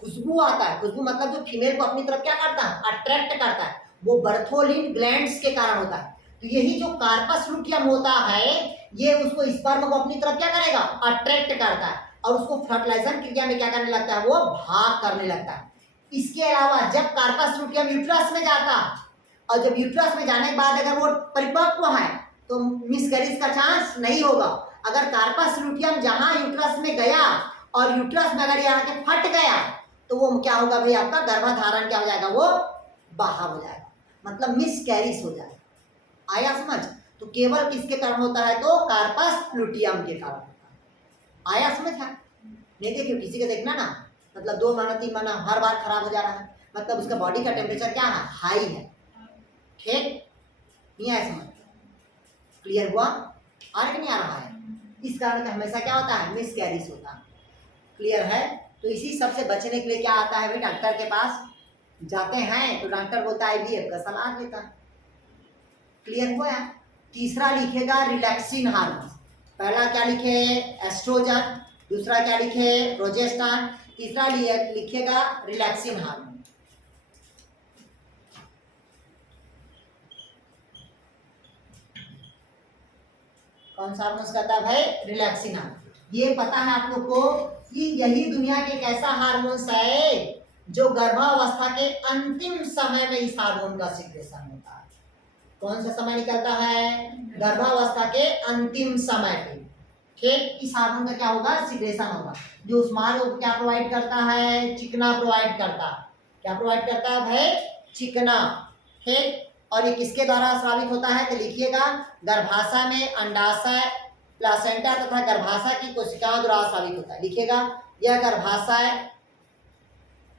खुशबू आता है, खुशबू मतलब जो फीमेल को अपनी तरफ क्या करता है? अट्रैक्ट करता है, वो बर्थोलिन ग्लैंड्स के कारण होता है। तो यही जो कार्पस लुटियम होता है, ये उसको स्पर्म को अपनी तरफ क्या करेगा? अट्रैक्ट करता है, और उसको फर्टिलाइजेशन क्रिया में क्या करने लगता है? वो भाग करने लगता है। इसके अलावा जब कार्पस लुटियम यूट्रस में जाता है, और जब यूट्रस में जाने के बाद अगर वो परिपक्व है तो मिसकैरेज का चांस नहीं होगा। अगर कार्पस लुटियम जहां यूट्रस में गया और यूट्रस में अगर यहाँ के फट गया तो वो क्या होगा भाई? आपका गर्भधारण क्या हो जाएगा? वो बाहर हो जाएगा, मतलब मिसकैरेज हो जाएगा। आया समझ? तो केवल किसके कारण होता है? तो कार्पस लुटियम के कारण होता है। आया समझ? है नहीं? देखिए किसी का देखना ना, मतलब 2 महीना 3 महीना हर बार खराब हो जा रहा है, मतलब उसका बॉडी का टेम्परेचर क्या है? हाई है। ठीक, नहीं आया समझ? क्लियर हुआ? आ रहा कि नहीं आ रहा है? इस कारण हमेशा क्या होता है? मिसकैरेज होता है। क्लियर है? तो इसी सब से बचने के लिए क्या आता है भाई? डॉक्टर के पास जाते हैं तो डॉक्टर बोलता है IVF का सलाह देता है। क्लियर हुआ? तीसरा लिखेगा रिलैक्सिन हार्मोन। पहला क्या लिखे? एस्ट्रोजन। दूसरा क्या लिखे? प्रोजेस्टेरॉन। तीसरा लिखेगा रिलैक्सिन हार्मोन। कौन सा हार्मोन कहता है भाई? Relaxin hormone. ये पता है आप लोग को कि यही दुनिया के एक ऐसा हार्मोन है जो गर्भावस्था के अंतिम समय में इस हार्मोन का सिक्रेशन होता है। कौन सा समय निकलता है? गर्भावस्था के अंतिम समय पे। ठीक, इस हार्मोन का क्या होगा? सीक्रेशन होगा, जो उस मार्ग को क्या प्रोवाइड करता है? चिकना प्रोवाइड करता है। क्या प्रोवाइड करता है भाई? चिकना। ठीक, और ये किसके द्वारा स्रावित होता है? तो लिखिएगा, गर्भाशय में अंडाशय, प्लासेंटा तथा गर्भाशय की कोशिकाओं द्वारा स्रावित होता है। लिखिएगा, यह गर्भाशय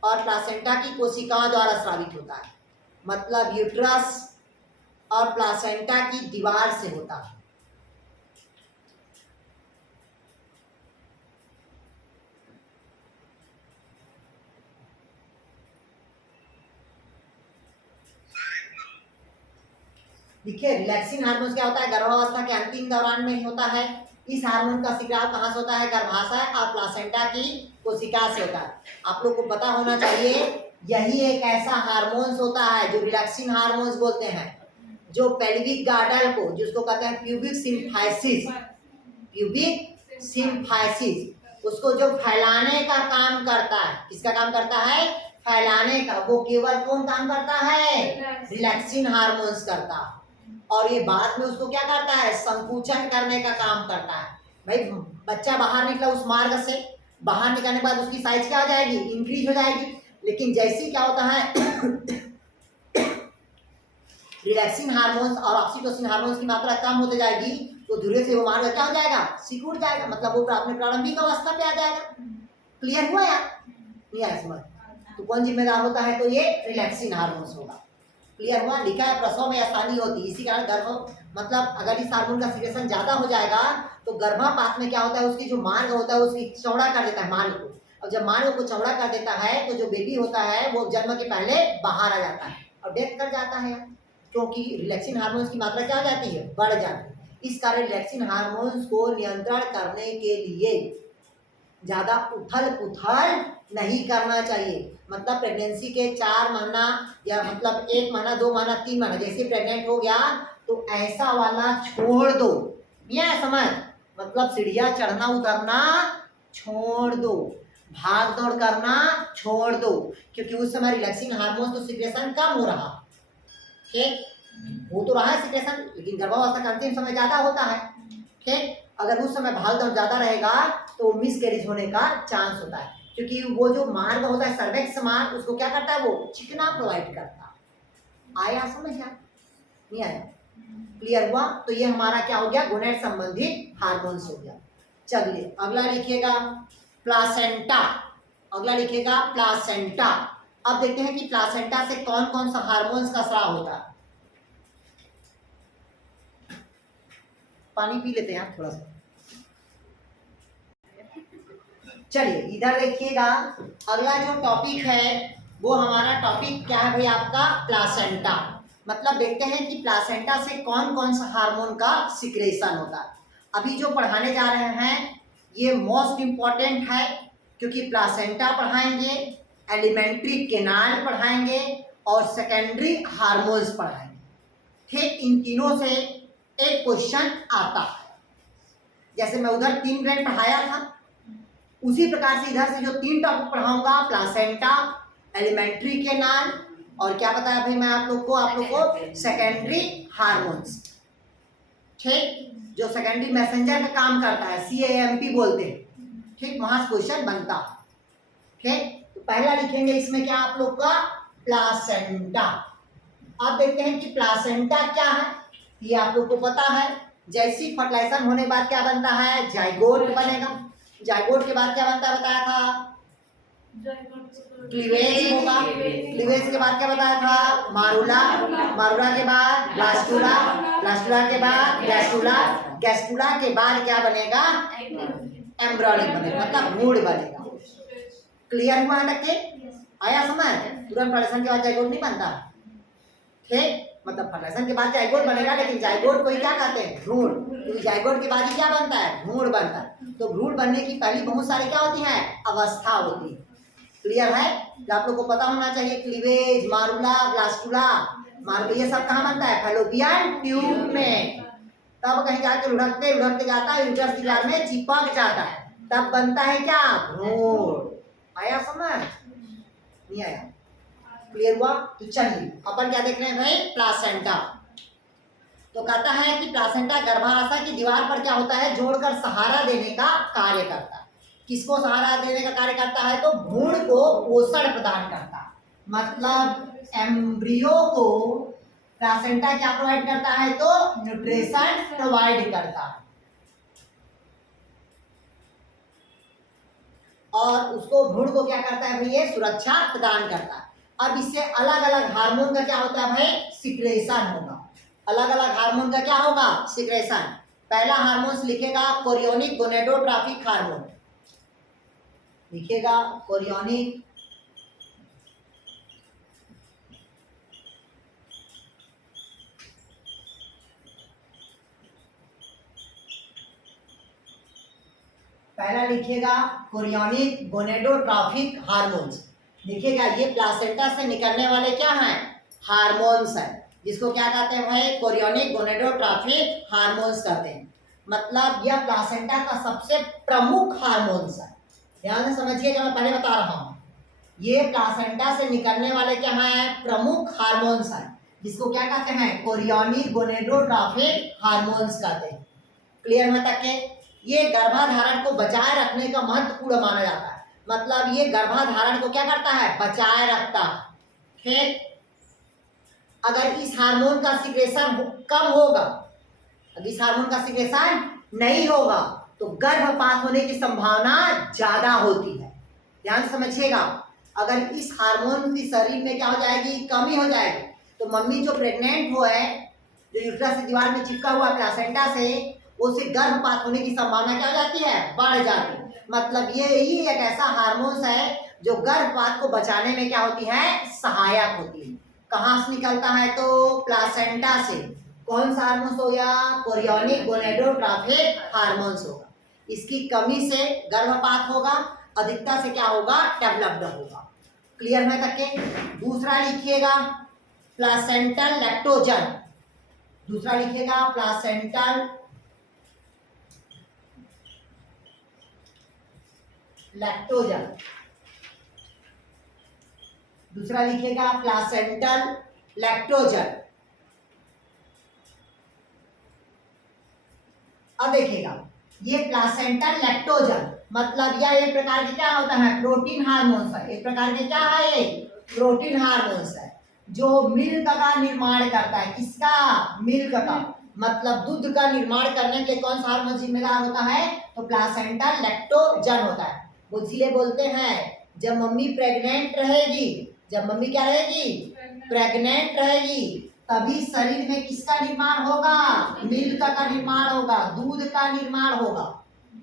और प्लासेंटा की कोशिकाओं द्वारा स्रावित होता है, मतलब यूट्रस और प्लासेंटा की दीवार से होता है। देखिए, रिलैक्सिन हार्मोन क्या होता है? गर्भावस्था के अंतिम दौरान में ही होता है। इस हार्मोन का स्राव कहाँ से होता है? गर्भाशय और प्लासेंटा की कोशिका से होता है। आप लोग को पता होना चाहिए, यही एक ऐसा हार्मोन्स होता है जो रिलैक्सिन हार्मोन्स बोलते हैं, जो पेल्विक गार्डल को, जिसको कहते हैं प्यूबिक सिम्फाइसिस, प्यूबिक सिम्फाइसिस, उसको जो फैलाने का काम करता है। किसका काम करता है? फैलाने का। वो केवल कौन काम करता है? रिलैक्सिन हार्मोन्स करता है। और ये बाद में उसको क्या करता है? संकुचन करने का काम करता है। भाई, बच्चा बाहर निकला उस मार्ग से, बाहर निकलने के बाद उसकी साइज क्या हो जाएगी? इंक्रीज हो जाएगी। लेकिन जैसे क्या होता है, रिलैक्सिन हार्मोन्स और ऑक्सीटोसिन हार्मोन्स की मात्रा कम होते जाएगी, तो धीरे से वो मार्ग क्या हो जाएगा? सिकुड़ जाएगा, मतलब वो अपने प्रारंभिक अवस्था पे आ जाएगा। क्लियर हुआ यार? नहीं आया समझ? तो कौन जिम्मेदार होता है? तो ये रिलैक्सिन हार्मोन्स होगा। क्लियर हुआ? लिखा है, प्रसव में आसानी होती है, इसी कारण गर्भ, मतलब अगर इस हार्मोन का सीक्रेशन ज्यादा हो जाएगा तो गर्भपात में क्या होता है? उसकी जो मार्ग होता है उसकी चौड़ा कर देता है मार्ग को। और जब मार्ग को चौड़ा कर देता है तो जो बेबी होता है वो जन्म के पहले बाहर आ जाता है और डेथ कर जाता है, क्योंकि रिलैक्सिन हार्मोन्स की मात्रा क्या हो जाती है? बढ़ जाती है। इस कारण रिलैक्सिन हार्मोन्स को नियंत्रण करने के लिए ज्यादा उथल पुथल नहीं करना चाहिए। मतलब प्रेगनेंसी के 4 महीना या मतलब 1 महीना, 2 महीना, 3 महीना जैसे प्रेग्नेंट हो गया तो ऐसा वाला छोड़ दो। ये समझ, मतलब सीढ़ियाँ चढ़ना उतरना छोड़ दो, भाग दौड़ करना छोड़ दो, क्योंकि उस समय रिलैक्सिन हार्मोन तो सीक्रेशन कम हो रहा। ठीक, हो तो रहा है सीक्रेशन, लेकिन गर्भावस्था का अंतिम समय ज्यादा होता है। ठीक, अगर उस समय भाग दौड़ ज्यादा रहेगा तो मिसकैरेज होने का चांस होता है, क्योंकि वो जो मार्ग होता है सर्वेक्स मार्ग, उसको क्या करता है? वो चिकना प्रोवाइड करता है। आया समझ? नहीं आया? क्लियर हुआ? तो ये हमारा क्या हो गया? गोनेड संबंधित हार्मोन्स हो गया। चलिए अगला लिखिएगा, प्लासेंटा। अगला लिखिएगा प्लासेंटा। अब देखते हैं कि प्लासेंटा से कौन कौन सा हार्मोन्स का स्राव होता है। पानी पी लेते हैं आप थोड़ा सा। चलिए इधर देखिएगा, अगला जो टॉपिक है वो हमारा टॉपिक क्या है भाई? आपका प्लासेंटा। मतलब देखते हैं कि प्लासेंटा से कौन कौन सा हार्मोन का सिक्रेशन होता है। अभी जो पढ़ाने जा रहे हैं ये मोस्ट इम्पॉर्टेंट है, क्योंकि प्लासेंटा पढ़ाएंगे, एलिमेंट्री केनाल पढ़ाएंगे और सेकेंडरी हार्मोन्स पढ़ाएंगे। ठीक, इन तीनों से एक क्वेश्चन आता है। जैसे मैं उधर 3 ग्रेड पढ़ाया था, उसी प्रकार से इधर से जो 3 टॉपिक पढ़ाऊंगा, प्लासेंटा, एलिमेंट्री केनाल और क्या बताया भाई मैं आप लोग को सेकेंडरी हार्मोन्स। ठीक, जो सेकेंडरी मैसेंजर का काम करता है, CAMP बोलते हैं। ठीक, वहां से क्वेश्चन बनता। ठीक, तो पहला लिखेंगे इसमें क्या आप लोग का? प्लासेंटा। अब देखते हैं कि प्लासेंटा क्या है। ये आप लोग को पता है, जैसी फर्टिलाइजेशन होने के बाद क्या बनता है? जाइगोट बनेगा। जाइगोट के बाद क्या बनता है बताया था? क्लीवेज होगा। क्लीवेज के बाद क्या बताया था? मारुला। मारुला के बाद ब्लास्टुला। ब्लास्टुला के बाद गैस्टुला। गैस्टुला के बाद क्या बनेगा? एम्ब्रियोनिक बनेगा, मतलब भ्रूण बनेगा। क्लियर हुआ तक के? आया समझ? तुरंत फर्टिलाइजेशन के बाद जाइगोट नहीं बनता। ठीक, मतलब फर्टिलाइजेशन के बाद जाइगोट बनेगा, लेकिन जाइगोट को ही क्या कहते हैं? भ्रूण। क्योंकि जाइगोट के बाद ही क्या बनता है? भ्रूण बनता है। तो भ्रूण बनने की पहली बहुत सारी क्या होती है? अवस्था होती है। क्लियर है? तो आप लोग को पता होना चाहिए, क्लीवेज, मारुला, ब्लास्टुला, मारुला ये सब कहाँ बनता है? फैलोपियन ट्यूब में। तब कहीं जाके लुढ़कते लुढ़कते जाता है, यूट्रस की जाल में चिपक जाता है, तब बनता है क्या? भ्रूण। आया समझ? नहीं आया? क्लियर हुआ? तो चलिए अपन क्या देख रहे हैं भाई? प्लासेंटा। तो कहता है कि प्लासेंटा गर्भाशय की दीवार पर क्या होता है, जोड़कर सहारा देने का कार्य करता है। किसको सहारा देने का कार्य करता है, तो भ्रूण को पोषण प्रदान करता है। मतलब एम्ब्रियो को प्लासेंटा क्या प्रोवाइड करता है, तो न्यूट्रिशन प्रोवाइड करता है और उसको भ्रूण को क्या करता है भाई, ये सुरक्षा प्रदान करता है। अब इससे अलग अलग हार्मोन का क्या होता है भाई, सिक्रेशन होगा। अलग अलग हार्मोन का क्या होगा, सिक्रेशन। पहला हार्मोन लिखेगा कोरियोनिक गोनेडोट्रॉफिक हार्मोन, लिखेगा कोरियोनिक पहला लिखिएगा कोरियोनिक गोनेडोट्रॉफिक हार्मोन्स। लिखिएगा ये प्लासेंटा से निकलने वाले क्या हैं, हार्मोन्स हैं, जिसको क्या कहते हैं भाई, कोरियोनिक गोनेडोट्रॉफिक हार्मोन्स कहते हैं। मतलब यह प्लासेंटा का सबसे प्रमुख हार्मोन्स है। ध्यान से समझिएगा, मैं पहले बता रहा हूँ, ये प्लासेंटा से निकलने वाले क्या हैं, प्रमुख हार्मोन्स हैं, जिसको क्या कहते हैं, कोरियोनिक गोनेडोट्रॉफिक हार्मोन्स कहते हैं। क्लियर है तक के? ये गर्भाधारण को बचाए रखने का महत्वपूर्ण माना जाता है। मतलब ये गर्भाधारण को क्या करता है, बचाए रखता है। ठीक, अगर इस हार्मोन का सिक्रेशन कम होगा, अगर इस हार्मोन का सिक्रेशन नहीं होगा तो गर्भपात होने की संभावना ज्यादा होती है। ध्यान समझिएगा, अगर इस हार्मोन की शरीर में क्या हो जाएगी, कमी हो जाएगी, तो मम्मी जो प्रेग्नेंट हो है, जो यूट्रस की दीवार में चिपका हुआ प्लासेंटा से, उसे गर्भपात होने की संभावना क्या हो जाती है, बढ़ जाती है। मतलब ये ही एक ऐसा हार्मोन है जो गर्भपात को बचाने में क्या होती है, सहायक होती है। कहाँ से निकलता है, तो प्लासेंटा से। कौन सा हार्मोन हो गया, कोरियोनिक गोनेडोट्रॉफिक हार्मोन्स होगा। इसकी कमी से गर्भपात होगा, अधिकता से क्या होगा, डेवलप्ड होगा। क्लियर है तक के? दूसरा लिखिएगा प्लासेंटल लैक्टोजन। दूसरा लिखिएगा प्लासेंटल लैक्टोजन। दूसरा लिखिएगा प्लासेंटल लैक्टोजन। अब देखिएगा, ये प्लासेंटल लैक्टोजन मतलब यह एक प्रकार की क्या होता है, प्रोटीन हार्मोन्स है। एक प्रकार के क्या है, ये प्रोटीन हार्मोन्स है जो मिल्क का निर्माण करता है। किसका, मिल्क का। मतलब दूध का निर्माण करने के लिए कौन सा हार्मोन जिम्मेदार होता है, तो प्लासेंटल लैक्टोजन होता है। वो इसीलिए बोलते हैं जब मम्मी प्रेग्नेंट रहेगी, जब मम्मी क्या रहेगी, प्रेग्नेंट रहेगी, तभी शरीर में किसका निर्माण होगा, मिल्क का निर्माण होगा, दूध का निर्माण होगा।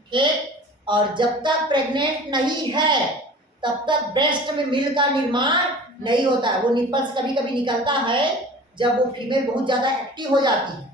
ठीक, और जब तक प्रेग्नेंट नहीं है तब तक ब्रेस्ट में मिल्क का निर्माण नहीं होता है। वो निप्पल से कभी कभी निकलता है जब वो फीमेल बहुत ज्यादा एक्टिव हो जाती है,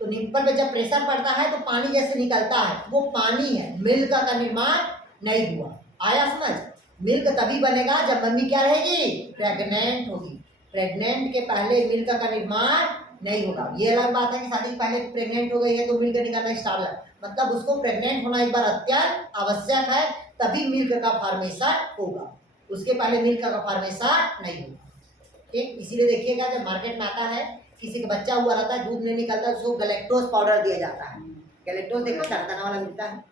तो निप्पल पे जब प्रेशर पड़ता है तो पानी जैसे निकलता है, वो पानी है, मिल्क का निर्माण नहीं हुआ। आया समझ? मिल्क तभी बनेगा जब मम्मी क्या रहेगी, प्रेग्नेंट होगी। प्रेग्नेंट के पहले मिल्क का निर्माण नहीं होगा। ये अलग बात है कि शादी पहले प्रेग्नेंट हो गई है तो मिल्क निकलना स्टार्ट है, मतलब उसको प्रेग्नेंट होना एक बार अत्यंत आवश्यक है, तभी मिल्क का फॉर्मेशन होगा। उसके पहले मिल्क का फॉर्मेशन नहीं होगा। ठीक, इसीलिए देखिएगा जब मार्केट में आता है, किसी का बच्चा हुआ रहता है, दूध नहीं निकलता, उसको गैलेक्टोज पाउडर दिया जाता है। गैलेक्टोज देखो सरदाना वाला मिलता है,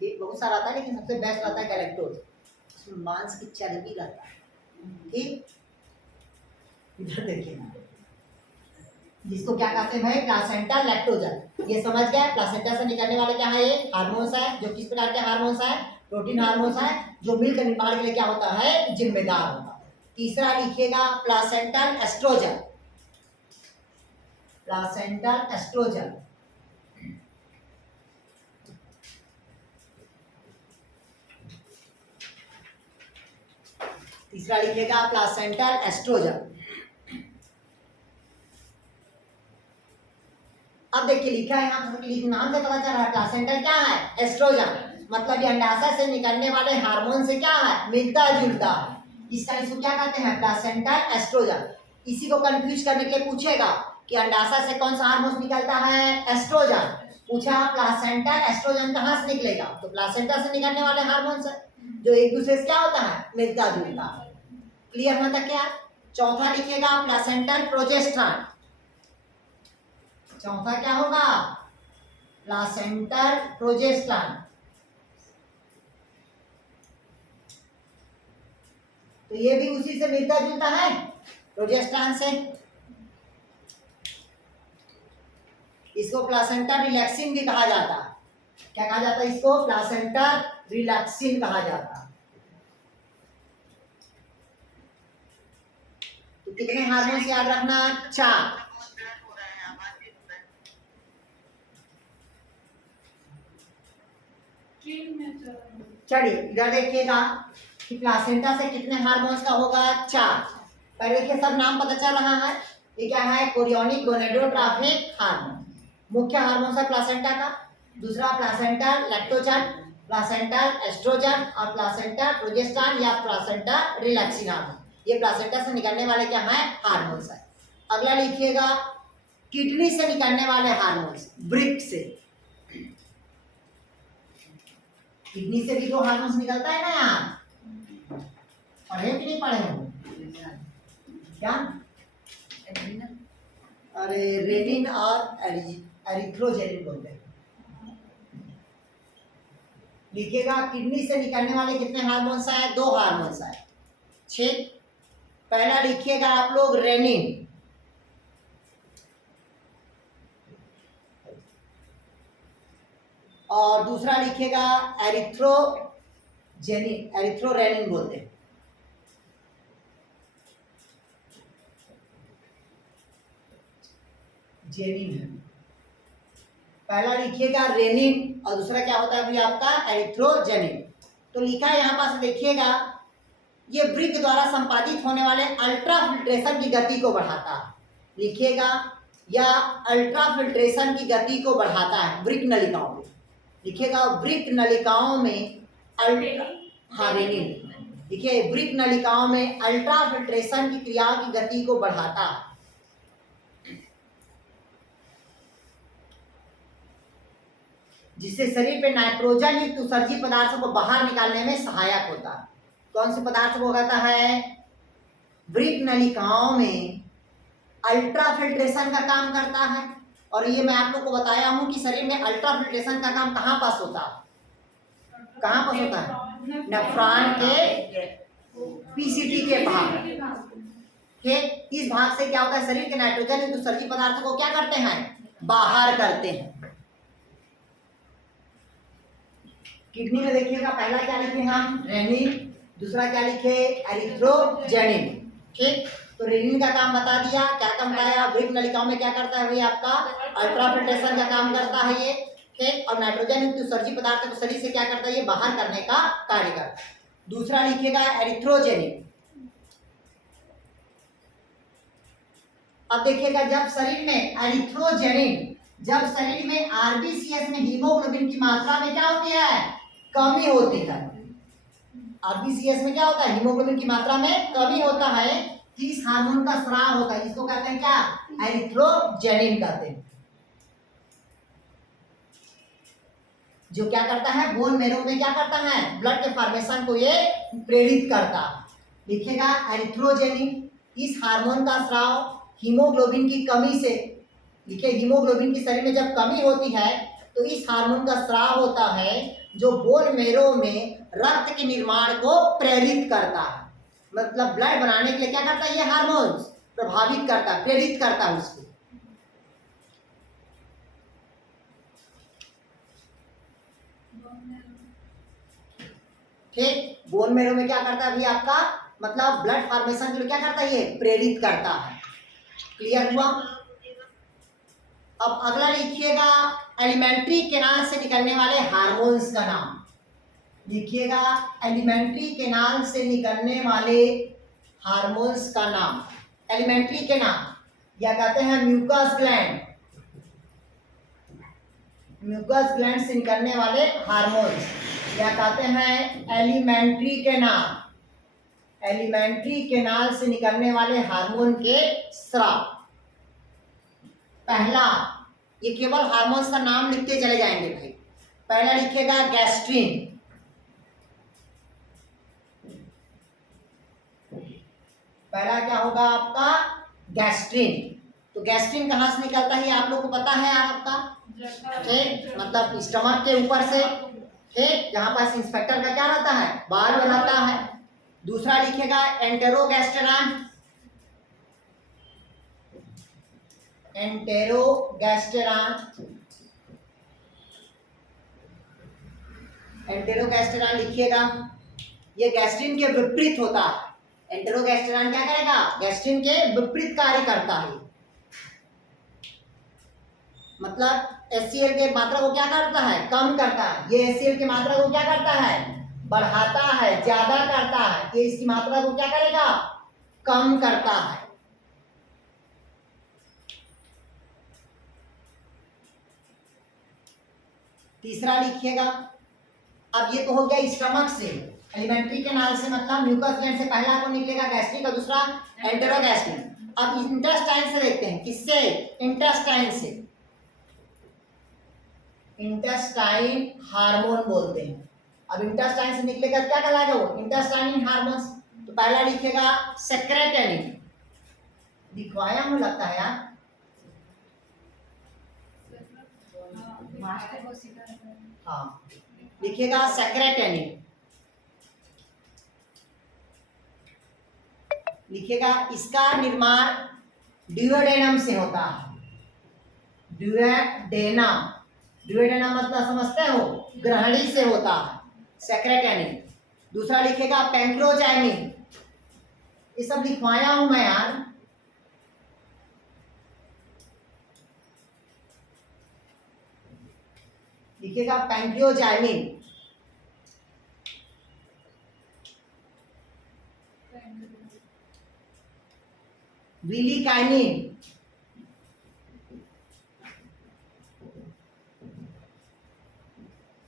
ठीक, बहुत सारा आता है, लेकिन सबसे बेस्ट रहता है गैलेक्टोज। उसमें मांस की चर्बी रहता है। ठीक, इधर देखिएगा, जिसको क्या कहते हैं भाई, प्लासेंटा लैक्टोजन। ये समझ गया, प्लासेंटा से निकलने वाले क्या है, ये हार्मोन्स है, जो किस प्रकार के हार्मोन्स है, प्रोटीन हार्मोन्स है, जो मिल्क निर्माण के लिए क्या होता है, जिम्मेदार होता है। तीसरा लिखिएगा प्लासेंटल एस्ट्रोजन। प्लासेंटल एस्ट्रोजन, तीसरा लिखिएगा प्लासेंटल एस्ट्रोजन। अब देखिए लिखा है यहाँ, नाम से पता चल रहा है प्लासेंटल क्या है, एस्ट्रोजन। मतलब ये अंडाशय से निकलने वाले हार्मोन से क्या है, मिलता जुलता है। इसका इसको क्या कहते हैं, प्लासेंटल एस्ट्रोजन। इसी को कंफ्यूज करने के लिए पूछेगा कि अंडाशय से कौन सा हार्मोन निकलता है, एस्ट्रोजन। पूछा प्लासेंटल एस्ट्रोजन कहाँ से निकलेगा, तो प्लासेंटा से निकलने वाले हार्मोन से जो एक दूसरे से क्या होता है, मिलता जुलता है। क्लियर होता क्या? चौथा लिखिएगा प्लासेंटल प्रोजेस्टेरॉन। चौथा क्या होगा? Placental progesterone. तो ये भी उसी से मिलता जुलता है, प्रोजेस्टेरॉन से। इसको प्लासेंटा रिलैक्सिन भी कहा जाता है। क्या कहा जाता है इसको? प्लासेंटा रिलैक्सिन कहा जाता है। तो कितने हार्मोन्स याद रखना? 4। चलिए इधर देखिएगा कि प्लासेंटा से कितने हार्मोन्स का होगा? 4। पहले देखिए सब नाम पता चल रहा है। ये क्या है? Chorionic gonadotropic hormone. मुख्य हार्मोन है प्लासेंटा का। दूसरा प्लासेंटा लैक्टोजन, प्लासेंटा एस्ट्रोजन और प्लासेंटा प्रोजेस्टेरॉन या प्लासेंटा रिलैक्सिन हार्मोन। ये प्लासेंटा से निकलने वाले क्या है? हार्मोन्स है। अगला लिखिएगा किडनी से निकलने वाले हार्मोन्स, ब्रिक से। किडनी से भी तो हार्मोन्स निकलता है ना यार, पढ़े कि नहीं पढ़े हो? क्या? अरे रेनिन और एरिथ्रोजेनिन बोलते हैं। लिखिएगा किडनी से निकलने वाले कितने हार्मोन्स हैं? 2 हार्मोन्स हैं। ठीक, पहला लिखिएगा आप लोग रेनिन, और दूसरा लिखिएगा एरिथ्रोजेनिन, एरिथ्रोरेनिन बोलते हैं। जेनिन है। पहला लिखिएगा रेनिन और दूसरा क्या होता है अभी आपका? एरिथ्रोजेनिन। तो लिखा है यहाँ पास देखिएगा, ये ब्रिक द्वारा संपादित होने वाले अल्ट्रा फिल्ट्रेशन की गति को बढ़ाता है। लिखिएगा या अल्ट्रा फिल्ट्रेशन की गति को बढ़ाता है ब्रिक नलिकाओं में। लिखिएगा ब्रिक नलिकाओं में अल्ट्रा, हाँ रेनिन। देखिए ब्रिक नलिकाओं में अल्ट्रा फिल्ट्रेशन की क्रियाओं की गति को बढ़ाता है। जिससे शरीर पे नाइट्रोजन युक्त उत्सर्जित पदार्थों को बाहर निकालने में सहायक होता है। कौन से पदार्थ को कहता है? ब्रिक नलिकाओं में अल्ट्रा फिल्ट्रेशन का काम करता है। और ये मैं आप लोग को बताया हूं कि शरीर में अल्ट्रा फिल्ट्रेशन का काम कहाँ पास होता है? कहाँ पास होता है? नेफ्रॉन के पीसीटी के भाग। ठीक, इस भाग से क्या होता है? शरीर के नाइट्रोजन युक्त उत्सर्जित पदार्थों को क्या करते हैं? बाहर करते हैं। किडनी में देखिएगा पहला क्या लिखे हम? रेनिन। दूसरा क्या लिखे? एरिथ्रोजेनिन। ठीक, तो रेनिन का काम बता दिया। क्या काम बताया? ब्रिक नलिकाओं में क्या करता है भाई आपका? अल्ट्रा फिल्ट्रेशन का काम करता है ये। ठीक, और नाइट्रोजन युक्त उत्सर्जित पदार्थ को शरीर से क्या करता है? ये बाहर करने का कार्य करता है। दूसरा लिखिएगा एरिथ्रोजेनिन। अब देखिएगा जब शरीर में एरिथ्रोजेनिन, जब शरीर में आरबीसीएस में हीमोग्लोबिन की मात्रा में क्या होती है? कमी होती है। आरबीसीएस में क्या होता है? हीमोग्लोबिन की मात्रा में कमी होता है, कि इस हार्मोन का स्राव होता है, जिसको कहते हैं क्या? एरिथ्रोजेनिन कहते हैं। जो क्या करता है? बोन मेरो में क्या करता है? ब्लड के फॉर्मेशन को ये प्रेरित करता है। लिखिएगा एरिथ्रोजेनिन। इस हार्मोन का स्राव हीमोग्लोबिन की कमी से, लिखिए हीमोग्लोबिन की शरीर में जब कमी होती है तो इस हार्मोन का स्राव होता है, जो बोन मेरो में रक्त के निर्माण को प्रेरित करता है। मतलब ब्लड बनाने के लिए क्या करता है? ये हार्मोन प्रभावित करता है, प्रेरित करता है उसको। ठीक, बोन मेरो में क्या करता है अभी आपका? मतलब ब्लड फॉर्मेशन के लिए क्या करता है? ये प्रेरित करता है। क्लियर हुआ? अब अगला लिखिएगा एलिमेंट्री कैनाल से निकलने वाले हार्मोन्स का नाम। लिखिएगा एलिमेंट्री कैनाल से निकलने वाले हार्मोन्स का नाम। एलिमेंट्री कैनाल या कहते हैं म्यूकस ग्लैंड, म्यूकस ग्लैंड से निकलने वाले हार्मोन्स या कहते हैं एलिमेंट्री कैनाल। एलिमेंट्री कैनाल से निकलने वाले हार्मोन के स्राव। पहला, ये केवल हार्मोन्स का नाम लिखते चले जाएंगे भाई। पहला लिखिएगा गैस्ट्रिन। पहला क्या होगा आपका? गैस्ट्रिन। तो तो गैस्ट्रिन कहाँ से निकलता है ये आप लोग को पता है यार आपका, ठीक, मतलब स्टमक के ऊपर से, ठीक, जहाँ पास इंस्पेक्टर का क्या रहता है, बाल रहता है। दूसरा लिखेगा एंटेरोगैस्ट्रान, एंटेरोगैस्ट्रान, एंटेरोगैस्ट्रान लिखिएगा, ये गैस्ट्रिन के विपरीत होता है। एंटेरोगैस्ट्रान क्या करेगा, गैस्ट्रिन के विपरीत कार्य करता है, मतलब HCl के मात्रा को क्या करता है, कम करता है। ये HCl की मात्रा को क्या करता है, बढ़ाता है, ज्यादा करता है। ये इसकी मात्रा को क्या करेगा, कम करता है। तीसरा लिखिएगा, अब ये तो हो गया स्टमक से, एलिमेंट्री कैनाल से, मतलब म्यूकस ग्लैंड से पहला को निकलेगा गैस्ट्रिक और दूसरा एंटेरोगैस्ट्रिन। अब इंटेस्टाइन से देखते हैं, किससे, इंटेस्टाइन से। इंटेस्टाइन हार्मोन बोलते हैं। अब इंटेस्टाइन से निकलेगा क्या कहलाएगा वो, इंटेस्टाइन हार्मोन्स। तो पहला लिखेगा सेक्रेटेनिन, लिखवाया हूं लगता है यार, हाँ, लिखिएगा सेक्रेटेनिन, लिखिएगा। इसका निर्माण ड्यूओडेनम से होता है, ड्यूओडेनम, ड्यूओडेनम मतलब समझते हो, ग्रहणी से होता है सेक्रेटेनिन। दूसरा लिखेगा पैंक्रोजाइमिन, ये सब लिखवाया हूं मैं यार, लिखिएगा पैंक्रोजाइमिन। विलिकाइनिन,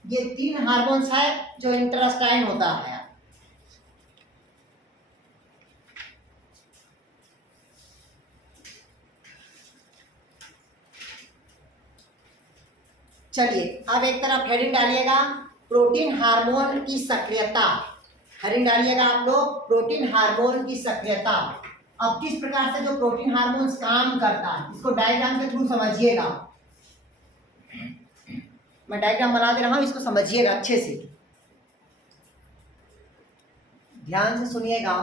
ये 3 हार्मोन्स है जो इंटेस्टाइन होता है। चलिए अब एक तरफ हेडिंग डालिएगा, प्रोटीन हार्मोन की सक्रियता, हेडिंग डालिएगा आप लोग, प्रोटीन हार्मोन की सक्रियता। अब किस प्रकार से जो प्रोटीन हार्मोन्स काम करता है, इसको डायग्राम के थ्रू समझिएगा। मैं डायग्राम बना दे रहा हूं, इसको समझिएगा अच्छे से, ध्यान से सुनिएगा।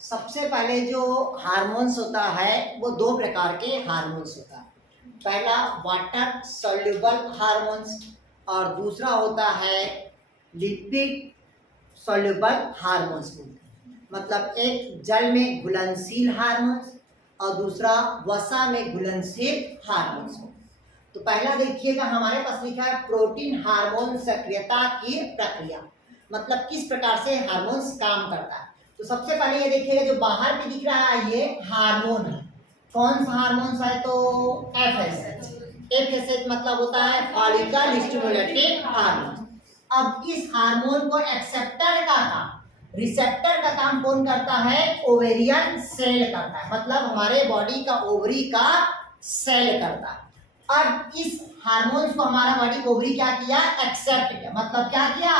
सबसे पहले जो हार्मोन्स होता है वो 2 प्रकार के हार्मोन्स होता है। पहला वाटर सॉल्युबल हार्मोन्स और दूसरा होता है लिपिड सॉल्युबल हार्मोन्स। मतलब एक जल में घुलनशील हार्मोन्स और दूसरा वसा में घुलनशील हार्मोन्स। तो पहला देखिएगा हमारे पास लिखा है प्रोटीन हार्मोन सक्रियता की प्रक्रिया, मतलब किस प्रकार से हार्मोन्स काम करता है। तो सबसे पहले ये देखिएगा जो बाहर में दिख रहा है ये हार्मोन है, कौन सा हार्मोन्स है, तो FSH। FSH मतलब होता है फॉलिकल स्टिमुलेटिंग हार्मोन। अब इस हार्मोन को एक्सेप्टर का काम, रिसेप्टर का काम कौन करता है, ओवेरियन सेल करता है, मतलब हमारे बॉडी का ओवरी का सेल करता है। अब इस हार्मोन्स को हमारा बॉडी ओवरी क्या किया, एक्सेप्ट किया, मतलब क्या किया,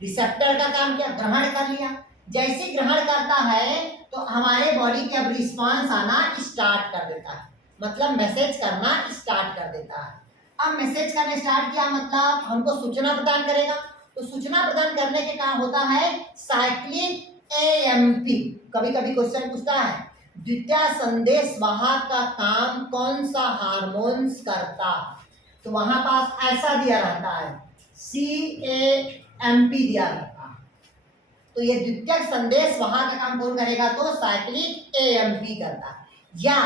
रिसेप्टर का काम किया, ग्रहण कर लिया। जैसे ग्रहण करता है तो हमारे बॉडी के अब रिस्पांस आना स्टार्ट कर देता है, मतलब मैसेज करना स्टार्ट कर देता है। अब मैसेज करना स्टार्ट किया मतलब हमको सूचना प्रदान करेगा। तो सूचना प्रदान करने के काम होता है साइक्लिक AMP। कभी कभी क्वेश्चन पूछता है द्वितीय संदेश वाहक का काम कौन सा हार्मोन्स करता है, तो वहां पास ऐसा दिया रहता है CAMP दिया रहता है। तो ये द्वितीय संदेश वाहक का काम कौन करेगा, तो साइक्लिक AMP करता है, या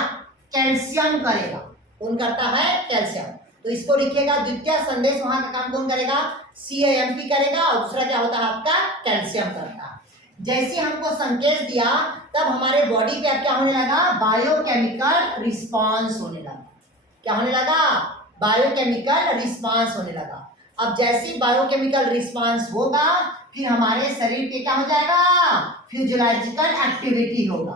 कैल्शियम करेगा, कौन करता है, कैल्शियम। तो इसको लिखिएगा द्वितीय संदेश वाहक का काम कौन करेगा, CAMP करेगा, और दूसरा क्या होता है आपका, कैल्शियम करता है। जैसे हमको संकेत दिया तब हमारे बॉडी पे अब क्या होने लगा, बायोकेमिकल रिस्पांस होने लगा। क्या होने लगा, बायोकेमिकल रिस्पांस होने लगा। अब जैसे बायोकेमिकल रिस्पांस होगा फिर हमारे शरीर पे क्या हो जाएगा, फिजियोलॉजिकल एक्टिविटी होगा।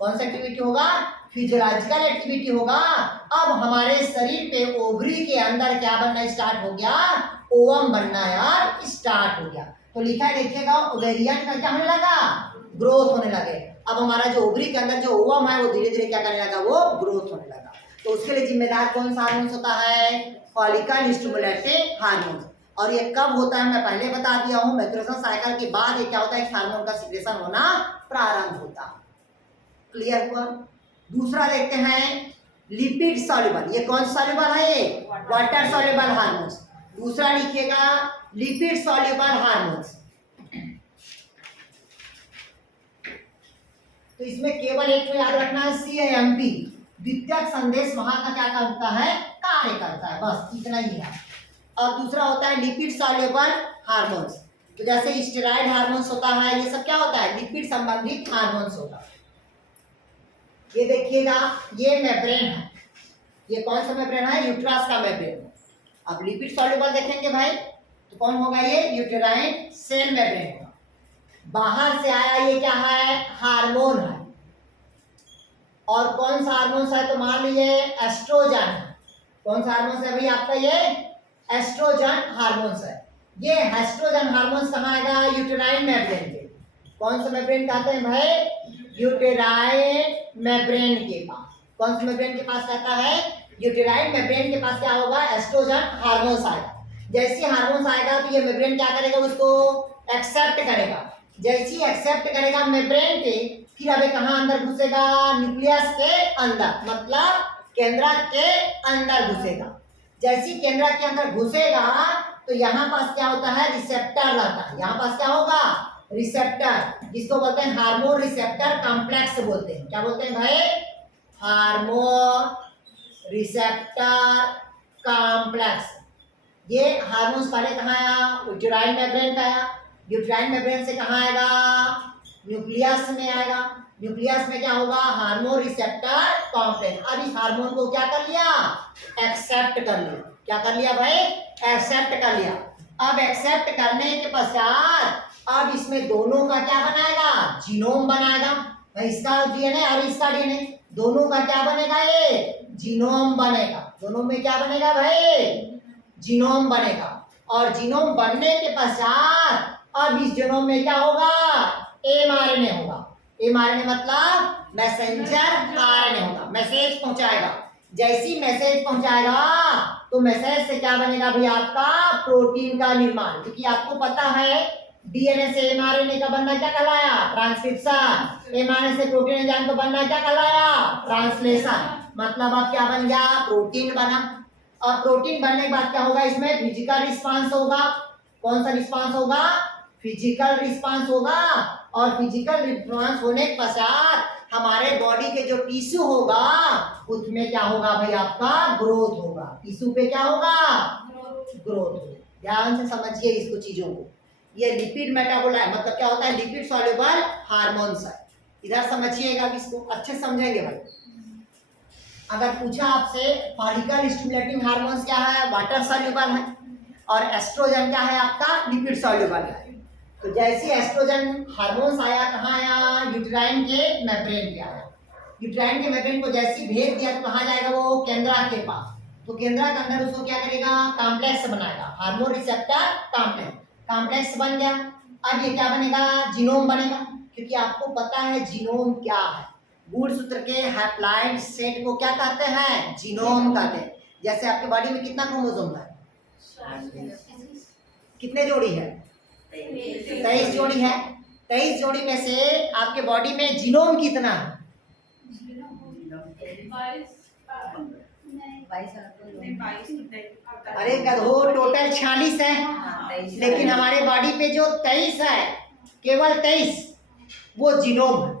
कौन सा एक्टिविटी होगा, फिजियोलॉजिकल एक्टिविटी होगा। अब हमारे शरीर पे ओवरी के अंदर क्या बनना स्टार्ट हो गया, ओवम बनना यार स्टार्ट हो गया। तो लिखा है देखिएगा ओवेरियन का क्या होने लगा, ग्रोथ होने लगे। अब हमारा जो ओवरी के अंदर जो ओवम है वो धीरे धीरे क्या करने लगा, वो ग्रोथ होने लगा। तो उसके लिए जिम्मेदार कौन सा हार्मोन होता है? Follicle stimulating hormone. और ये कब होता है मैं पहले बता दिया हूँ, मेंस्ट्रुएशन साइकिल के बाद ये क्या होता है, इस हार्मोन का सिक्रेशन होना प्रारंभ होता है। क्लियर हुआ? दूसरा देखते हैं लिपिड सॉल्युबल। ये कौन सॉल्युबल है? ये वाटर सॉल्युबल हार्मोन्स। दूसरा लिखिएगा लिपिड सॉल्युबल हार्मोन्स। तो इसमें केवल एक तो याद रखना है CAMP, द्वितीयक संदेश वहां का क्या करता है? कार्य करता है, बस इतना ही है। और दूसरा होता है लिपिड सॉल्युबल हार्मोन्स। तो जैसे स्टेरॉइड हार्मोन्स होता है, ये सब क्या होता है? लिपिड संबंधित हार्मोन्स होता है। ये देखिएगा ये मेम्ब्रेन है, ये कौन सा मेम्ब्रेन है? यूट्रस का मेम्ब्रेन। अब लिपिड सॉल्युबल देखेंगे भाई तो कौन होगा? ये यूटेराइन सेल मेम्ब्रेन होगा। बाहर से आया ये क्या है? हार्मोन है। और कौन सा हार्मोन है? तो मान लीजिए एस्ट्रोजन है। कौन सा हार्मोन है भाई आपका? ये एस्ट्रोजन हार्मोन्स है। ये एस्ट्रोजन हार्मोन्स कहाँ आएगा? यूटेराइन मेम्ब्रेन पे। कौन सा मेम्ब्रेन कहते हैं भाई? यूटेराइन मेम्ब्रेन के पास। कौन से मेम्ब्रेन के पास कहता है? यूटेराइन मेम्ब्रेन के पास क्या होगा? एस्ट्रोजन हार्मोन्स आएगा। जैसे हार्मोन्स आएगा तो ये मेम्ब्रेन क्या करेगा? उसको एक्सेप्ट करेगा। जैसे एक्सेप्ट करेगा मेम्ब्रेन पे, फिर अबे कहाँ अंदर घुसेगा? न्यूक्लियस के अंदर, मतलब केंद्रक के अंदर घुसेगा। जैसे केंद्रक के अंदर घुसेगा तो यहाँ पास क्या होता है? रिसेप्टर रहता है। यहाँ पास क्या होगा? रिसेप्टर, जिसको बोलते हैं हार्मोन रिसेप्टर कॉम्प्लेक्स बोलते हैं। क्या बोलते हैं भाई? Hormone receptor complex. ये हार्मोन्स पहले कहाँ आया? यूटेराइन मेम्ब्रेन पे आया। यूटेराइन मेम्ब्रेन से कहाँ आएगा? न्यूक्लियस में आएगा। न्यूक्लियस में क्या होगा? Hormone receptor complex. अब इस हार्मोन को क्या कर लिया? एक्सेप्ट कर लिया। क्या कर लिया भाई? एक्सेप्ट कर लिया। अब एक्सेप्ट करने के पश्चात अब इसमें दोनों का क्या बनाएगा? जीनोम बनाएगा। भाई इसका डीएनए और इसका डीएनए, दोनों का क्या बनेगा? ये जीनोम बनेगा। दोनों में क्या बनेगा भाई? जीनोम बनेगा। और जीनोम बनने के पश्चात अब इस जीनोम में क्या होगा? mRNA होगा। mRNA मतलब मैसेंजर आरएनए होगा, मैसेज पहुंचाएगा। जैसी मैसेज पहुंचाएगा तो मैसेज से क्या बनेगा भाई? आपका प्रोटीन का निर्माण। क्योंकि आपको पता है डीएनए से mRNA का बनना क्या कहलाया? ट्रांसक्रिप्शन। mRNA से प्रोटीन एंजाइम का बनना क्या कहलाया? ट्रांसलेशन। मतलब अब क्या बन गया? प्रोटीन बना। और प्रोटीन बनने के बाद क्या होगा? इसमें फिजिकल रिस्पांस होगा। कौन सा रिस्पांस होगा? फिजिकल रिस्पांस होगा। और फिजिकल रिस्पांस होने के पश्चात हमारे बॉडी के जो टिश्यू होगा उसमें क्या होगा भाई? आपका ग्रोथ होगा। टिश्यू पे क्या होगा? ग्रोथ होगा। ध्यान से समझिए इसको, चीजों को। ये लिपिड मेटाबोलाइट मतलब क्या होता है? लिपिड सॉल्युबल हार्मोन्स है। इधर समझिएगा, इसको अच्छे समझेंगे भाई। अगर पूछा आपसे फॉलिकल स्टिमुलेटिंग हार्मोन्स क्या है? वाटर सॉल्युबल है। और एस्ट्रोजन क्या है? आपका लिपिड सॉल्युबल है। तो जैसे एस्ट्रोजन हार्मोन्स आया, कहाँ आया? यूटेराइन के मेम्ब्रेन पे आया। यूटेराइन के मेम्ब्रेन को जैसे भेज दिया तो कहाँ जाएगा? वो केंद्रा के पास। तो केंद्रा के अंदर उसको क्या करेगा? कॉम्प्लेक्स बनाएगा, हार्मोन रिसेप्टर कॉम्प्लेक्स। कॉम्प्लेक्स बन गया। अब ये क्या बनेगा? जीनोम बनेगा। क्योंकि आपको पता है जीनोम क्या है? गुणसूत्र के हैप्लॉइड सेट को क्या कहते हैं? जीनोम कहते हैं। जैसे आपके बॉडी में कितना क्रोमोसोम है? कितने जोड़ी है? 23 जोड़ी है। 23 जोड़ी में से आपके बॉडी में जीनोम कितना है? 22। अरे गधो, टोटल 46 है। लेकिन हमारे बॉडी पे जो 23 है, केवल 23 वो जीनोम है।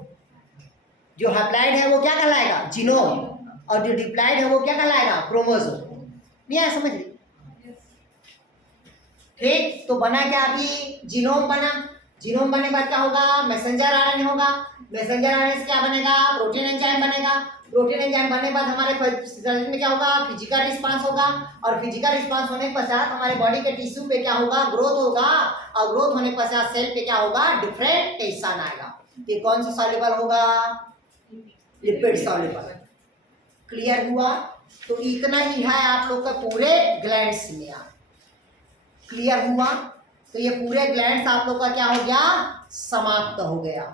जो हैप्लॉइड है वो क्या कहलाएगा? जीनोम। और जो डिप्लॉइड है वो क्या कहलाएगा? क्रोमोसोम। नहीं आया समझ? ठीक, तो बना क्या? अभी जीनोम बना। जीनोम बनने के बाद क्या होगा? मैसेंजर आरएनए होगा। मैसेंजर आरएनए से क्या बनेगा? प्रोटीन एंजाइम बनेगा। प्रोटीन एंजाइम बनने के बाद हमारे शरीर में क्या होगा? फिजिकल रिस्पांस होगा। और फिजिकल रिस्पांस होने के पश्चात हमारे बॉडी के टिश्यू पे क्या होगा? ग्रोथ होगा। और ग्रोथ होने के पश्चात सेल पे क्या होगा? डिफरेंशिएशन आएगा। ये कौन सा सॉल्युबल होगा? Lipid soluble. क्लियर हुआ? तो इतना ही है आप लोग का पूरे ग्लैंड्स में। क्लियर हुआ? तो ये पूरे ग्लैंड्स आप लोग का क्या हो गया? समाप्त हो गया।